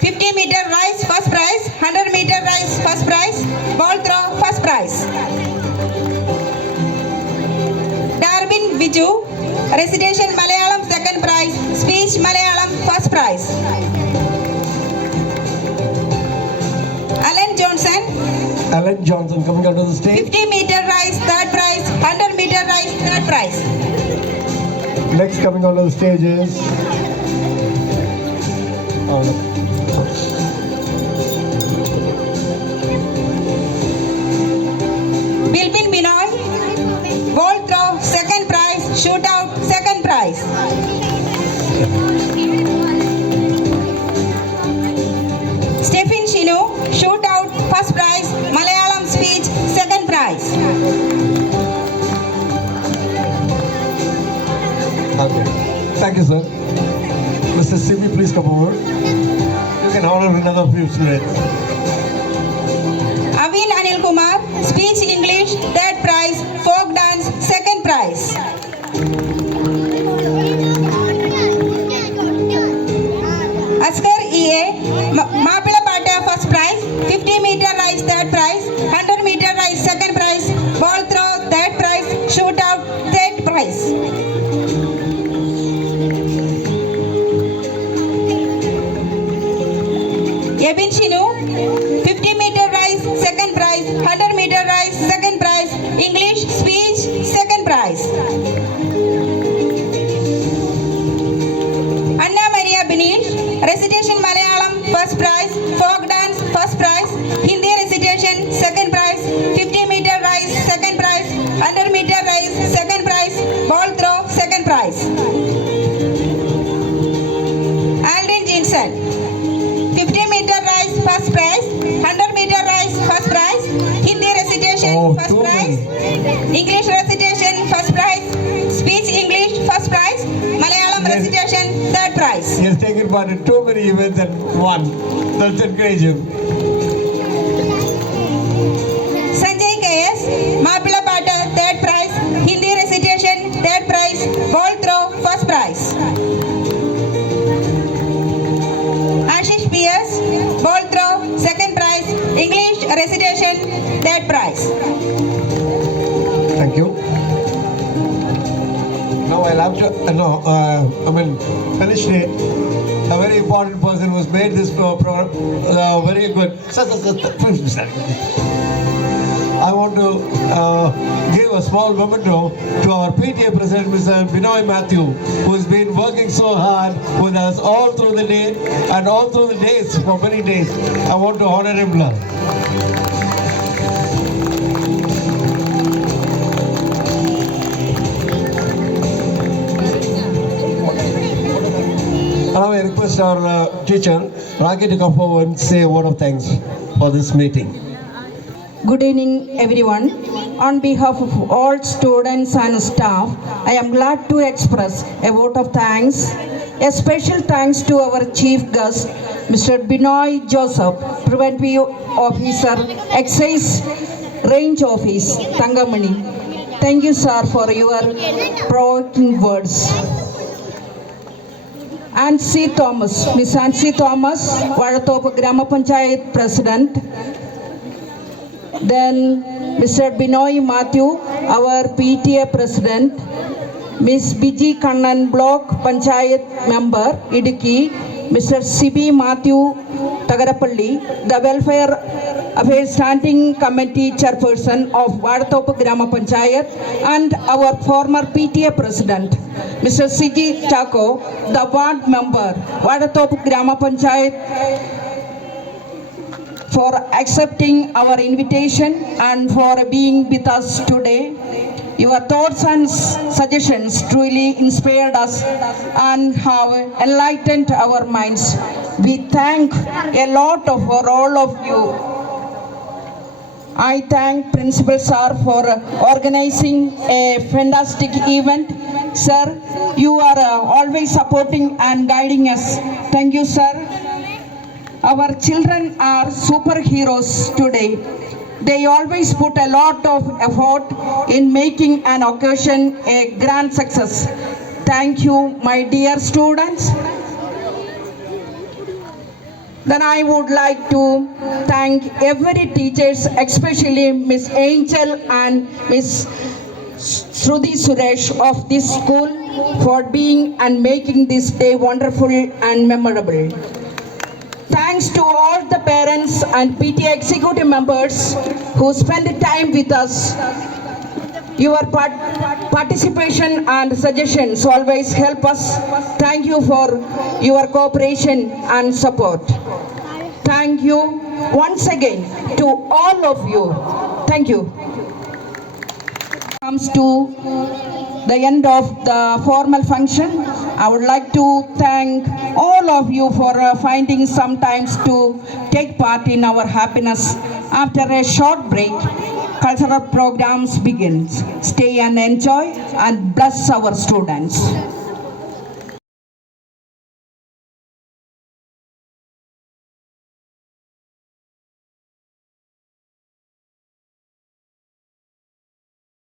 50-meter rise first prize, 100-meter rise first prize, ball throw first prize. Darwin Viju, recitation Malayalam second prize, speech Malayalam first prize. Alan Johnson coming onto the stage. 50-meter rise third prize, 100-meter rise third prize. Next coming onto the stage is Bilbin Binoy, ball throw second prize, shootout second prize. Stephen Shinu, shootout first prize, Malayalam speech second prize. Okay. Thank you, sir. Mr. Sibi, please come over. You can honor another few students. Avin Anil Kumar, speech English third prize, folk dance second prize. Askar EA, Mapilapata first prize, 50-meter rise third prize, 100-meter rise second prize, ball throw third prize, shootout third prize. Yabin Shinu, 50-meter rise second prize, 100-meter rise second prize, English speech second prize. Anna Maria Binish, recitation Malayalam first prize, folk dance first prize, Hindi recitation second prize, 50-meter rise second prize, 100-meter rise second prize, ball throw second prize. Aldrin Jensen, 50-meter rise first prize, 100-meter rise first prize, Hindi recitation first prize, English recitation first prize, speech English first prize, Malayalam recitation third prize. He has taken part in too many events and won. Let's encourage him. Sanjay KS, Mapilapata third prize, Hindi recitation third prize, ball throw first prize. Ashish PS, ball throw second prize, English recitation third prize. Thank you. Now I'll have to, finish it. A very important person who's made this program very good. I want to give a small memento to our PTA President, Mr. Binoy Matthew, who's been working so hard with us all through the day and all through the days, for many days. I want to honor him. Now I request our teacher, Raki, to come forward and say a word of thanks for this meeting. Good evening, everyone. On behalf of all students and staff, I am glad to express a vote of thanks. A special thanks to our chief guest, Mr. Binoy Joseph, Preventive Officer, Excise Range Office, Thangamani. Thank you, sir, for your provoking words. Ansi Thomas, Miss Ansi Thomas, Vadathopu Grama Panchayat President. Then Mr. Binoy Matthew, our PTA President. Miss Biji Kannan Block Panchayat Member, Idukki. Mr. CB Matthew Tagarapalli, the Welfare Affairs Standing Committee Chairperson of Vadathopu Grama Panchayat, and our former PTA President, Mr. C.G. Chako, the Ward Member, Vadathopu Grama Panchayat, for accepting our invitation and for being with us today. Your thoughts and suggestions truly inspired us and have enlightened our minds. We thank a lot for all of you. I thank Principal Sir for organizing a fantastic event. Sir, you are always supporting and guiding us. Thank you, sir. Our children are superheroes today. They always put a lot of effort in making an occasion a grand success. Thank you, my dear students. Then I would like to thank every teachers, especially Miss Angel and Miss Shruti Suresh of this school for being and making this day wonderful and memorable. Thanks to all the parents and PTA executive members who spent time with us. Your participation and suggestions always help us. Thank you for your cooperation and support. Thank you once again to all of you. Thank you. Comes to the end of the formal function. I would like to thank all of you for finding some time to take part in our happiness. After a short break, cultural programs begins. Stay and enjoy and bless our students.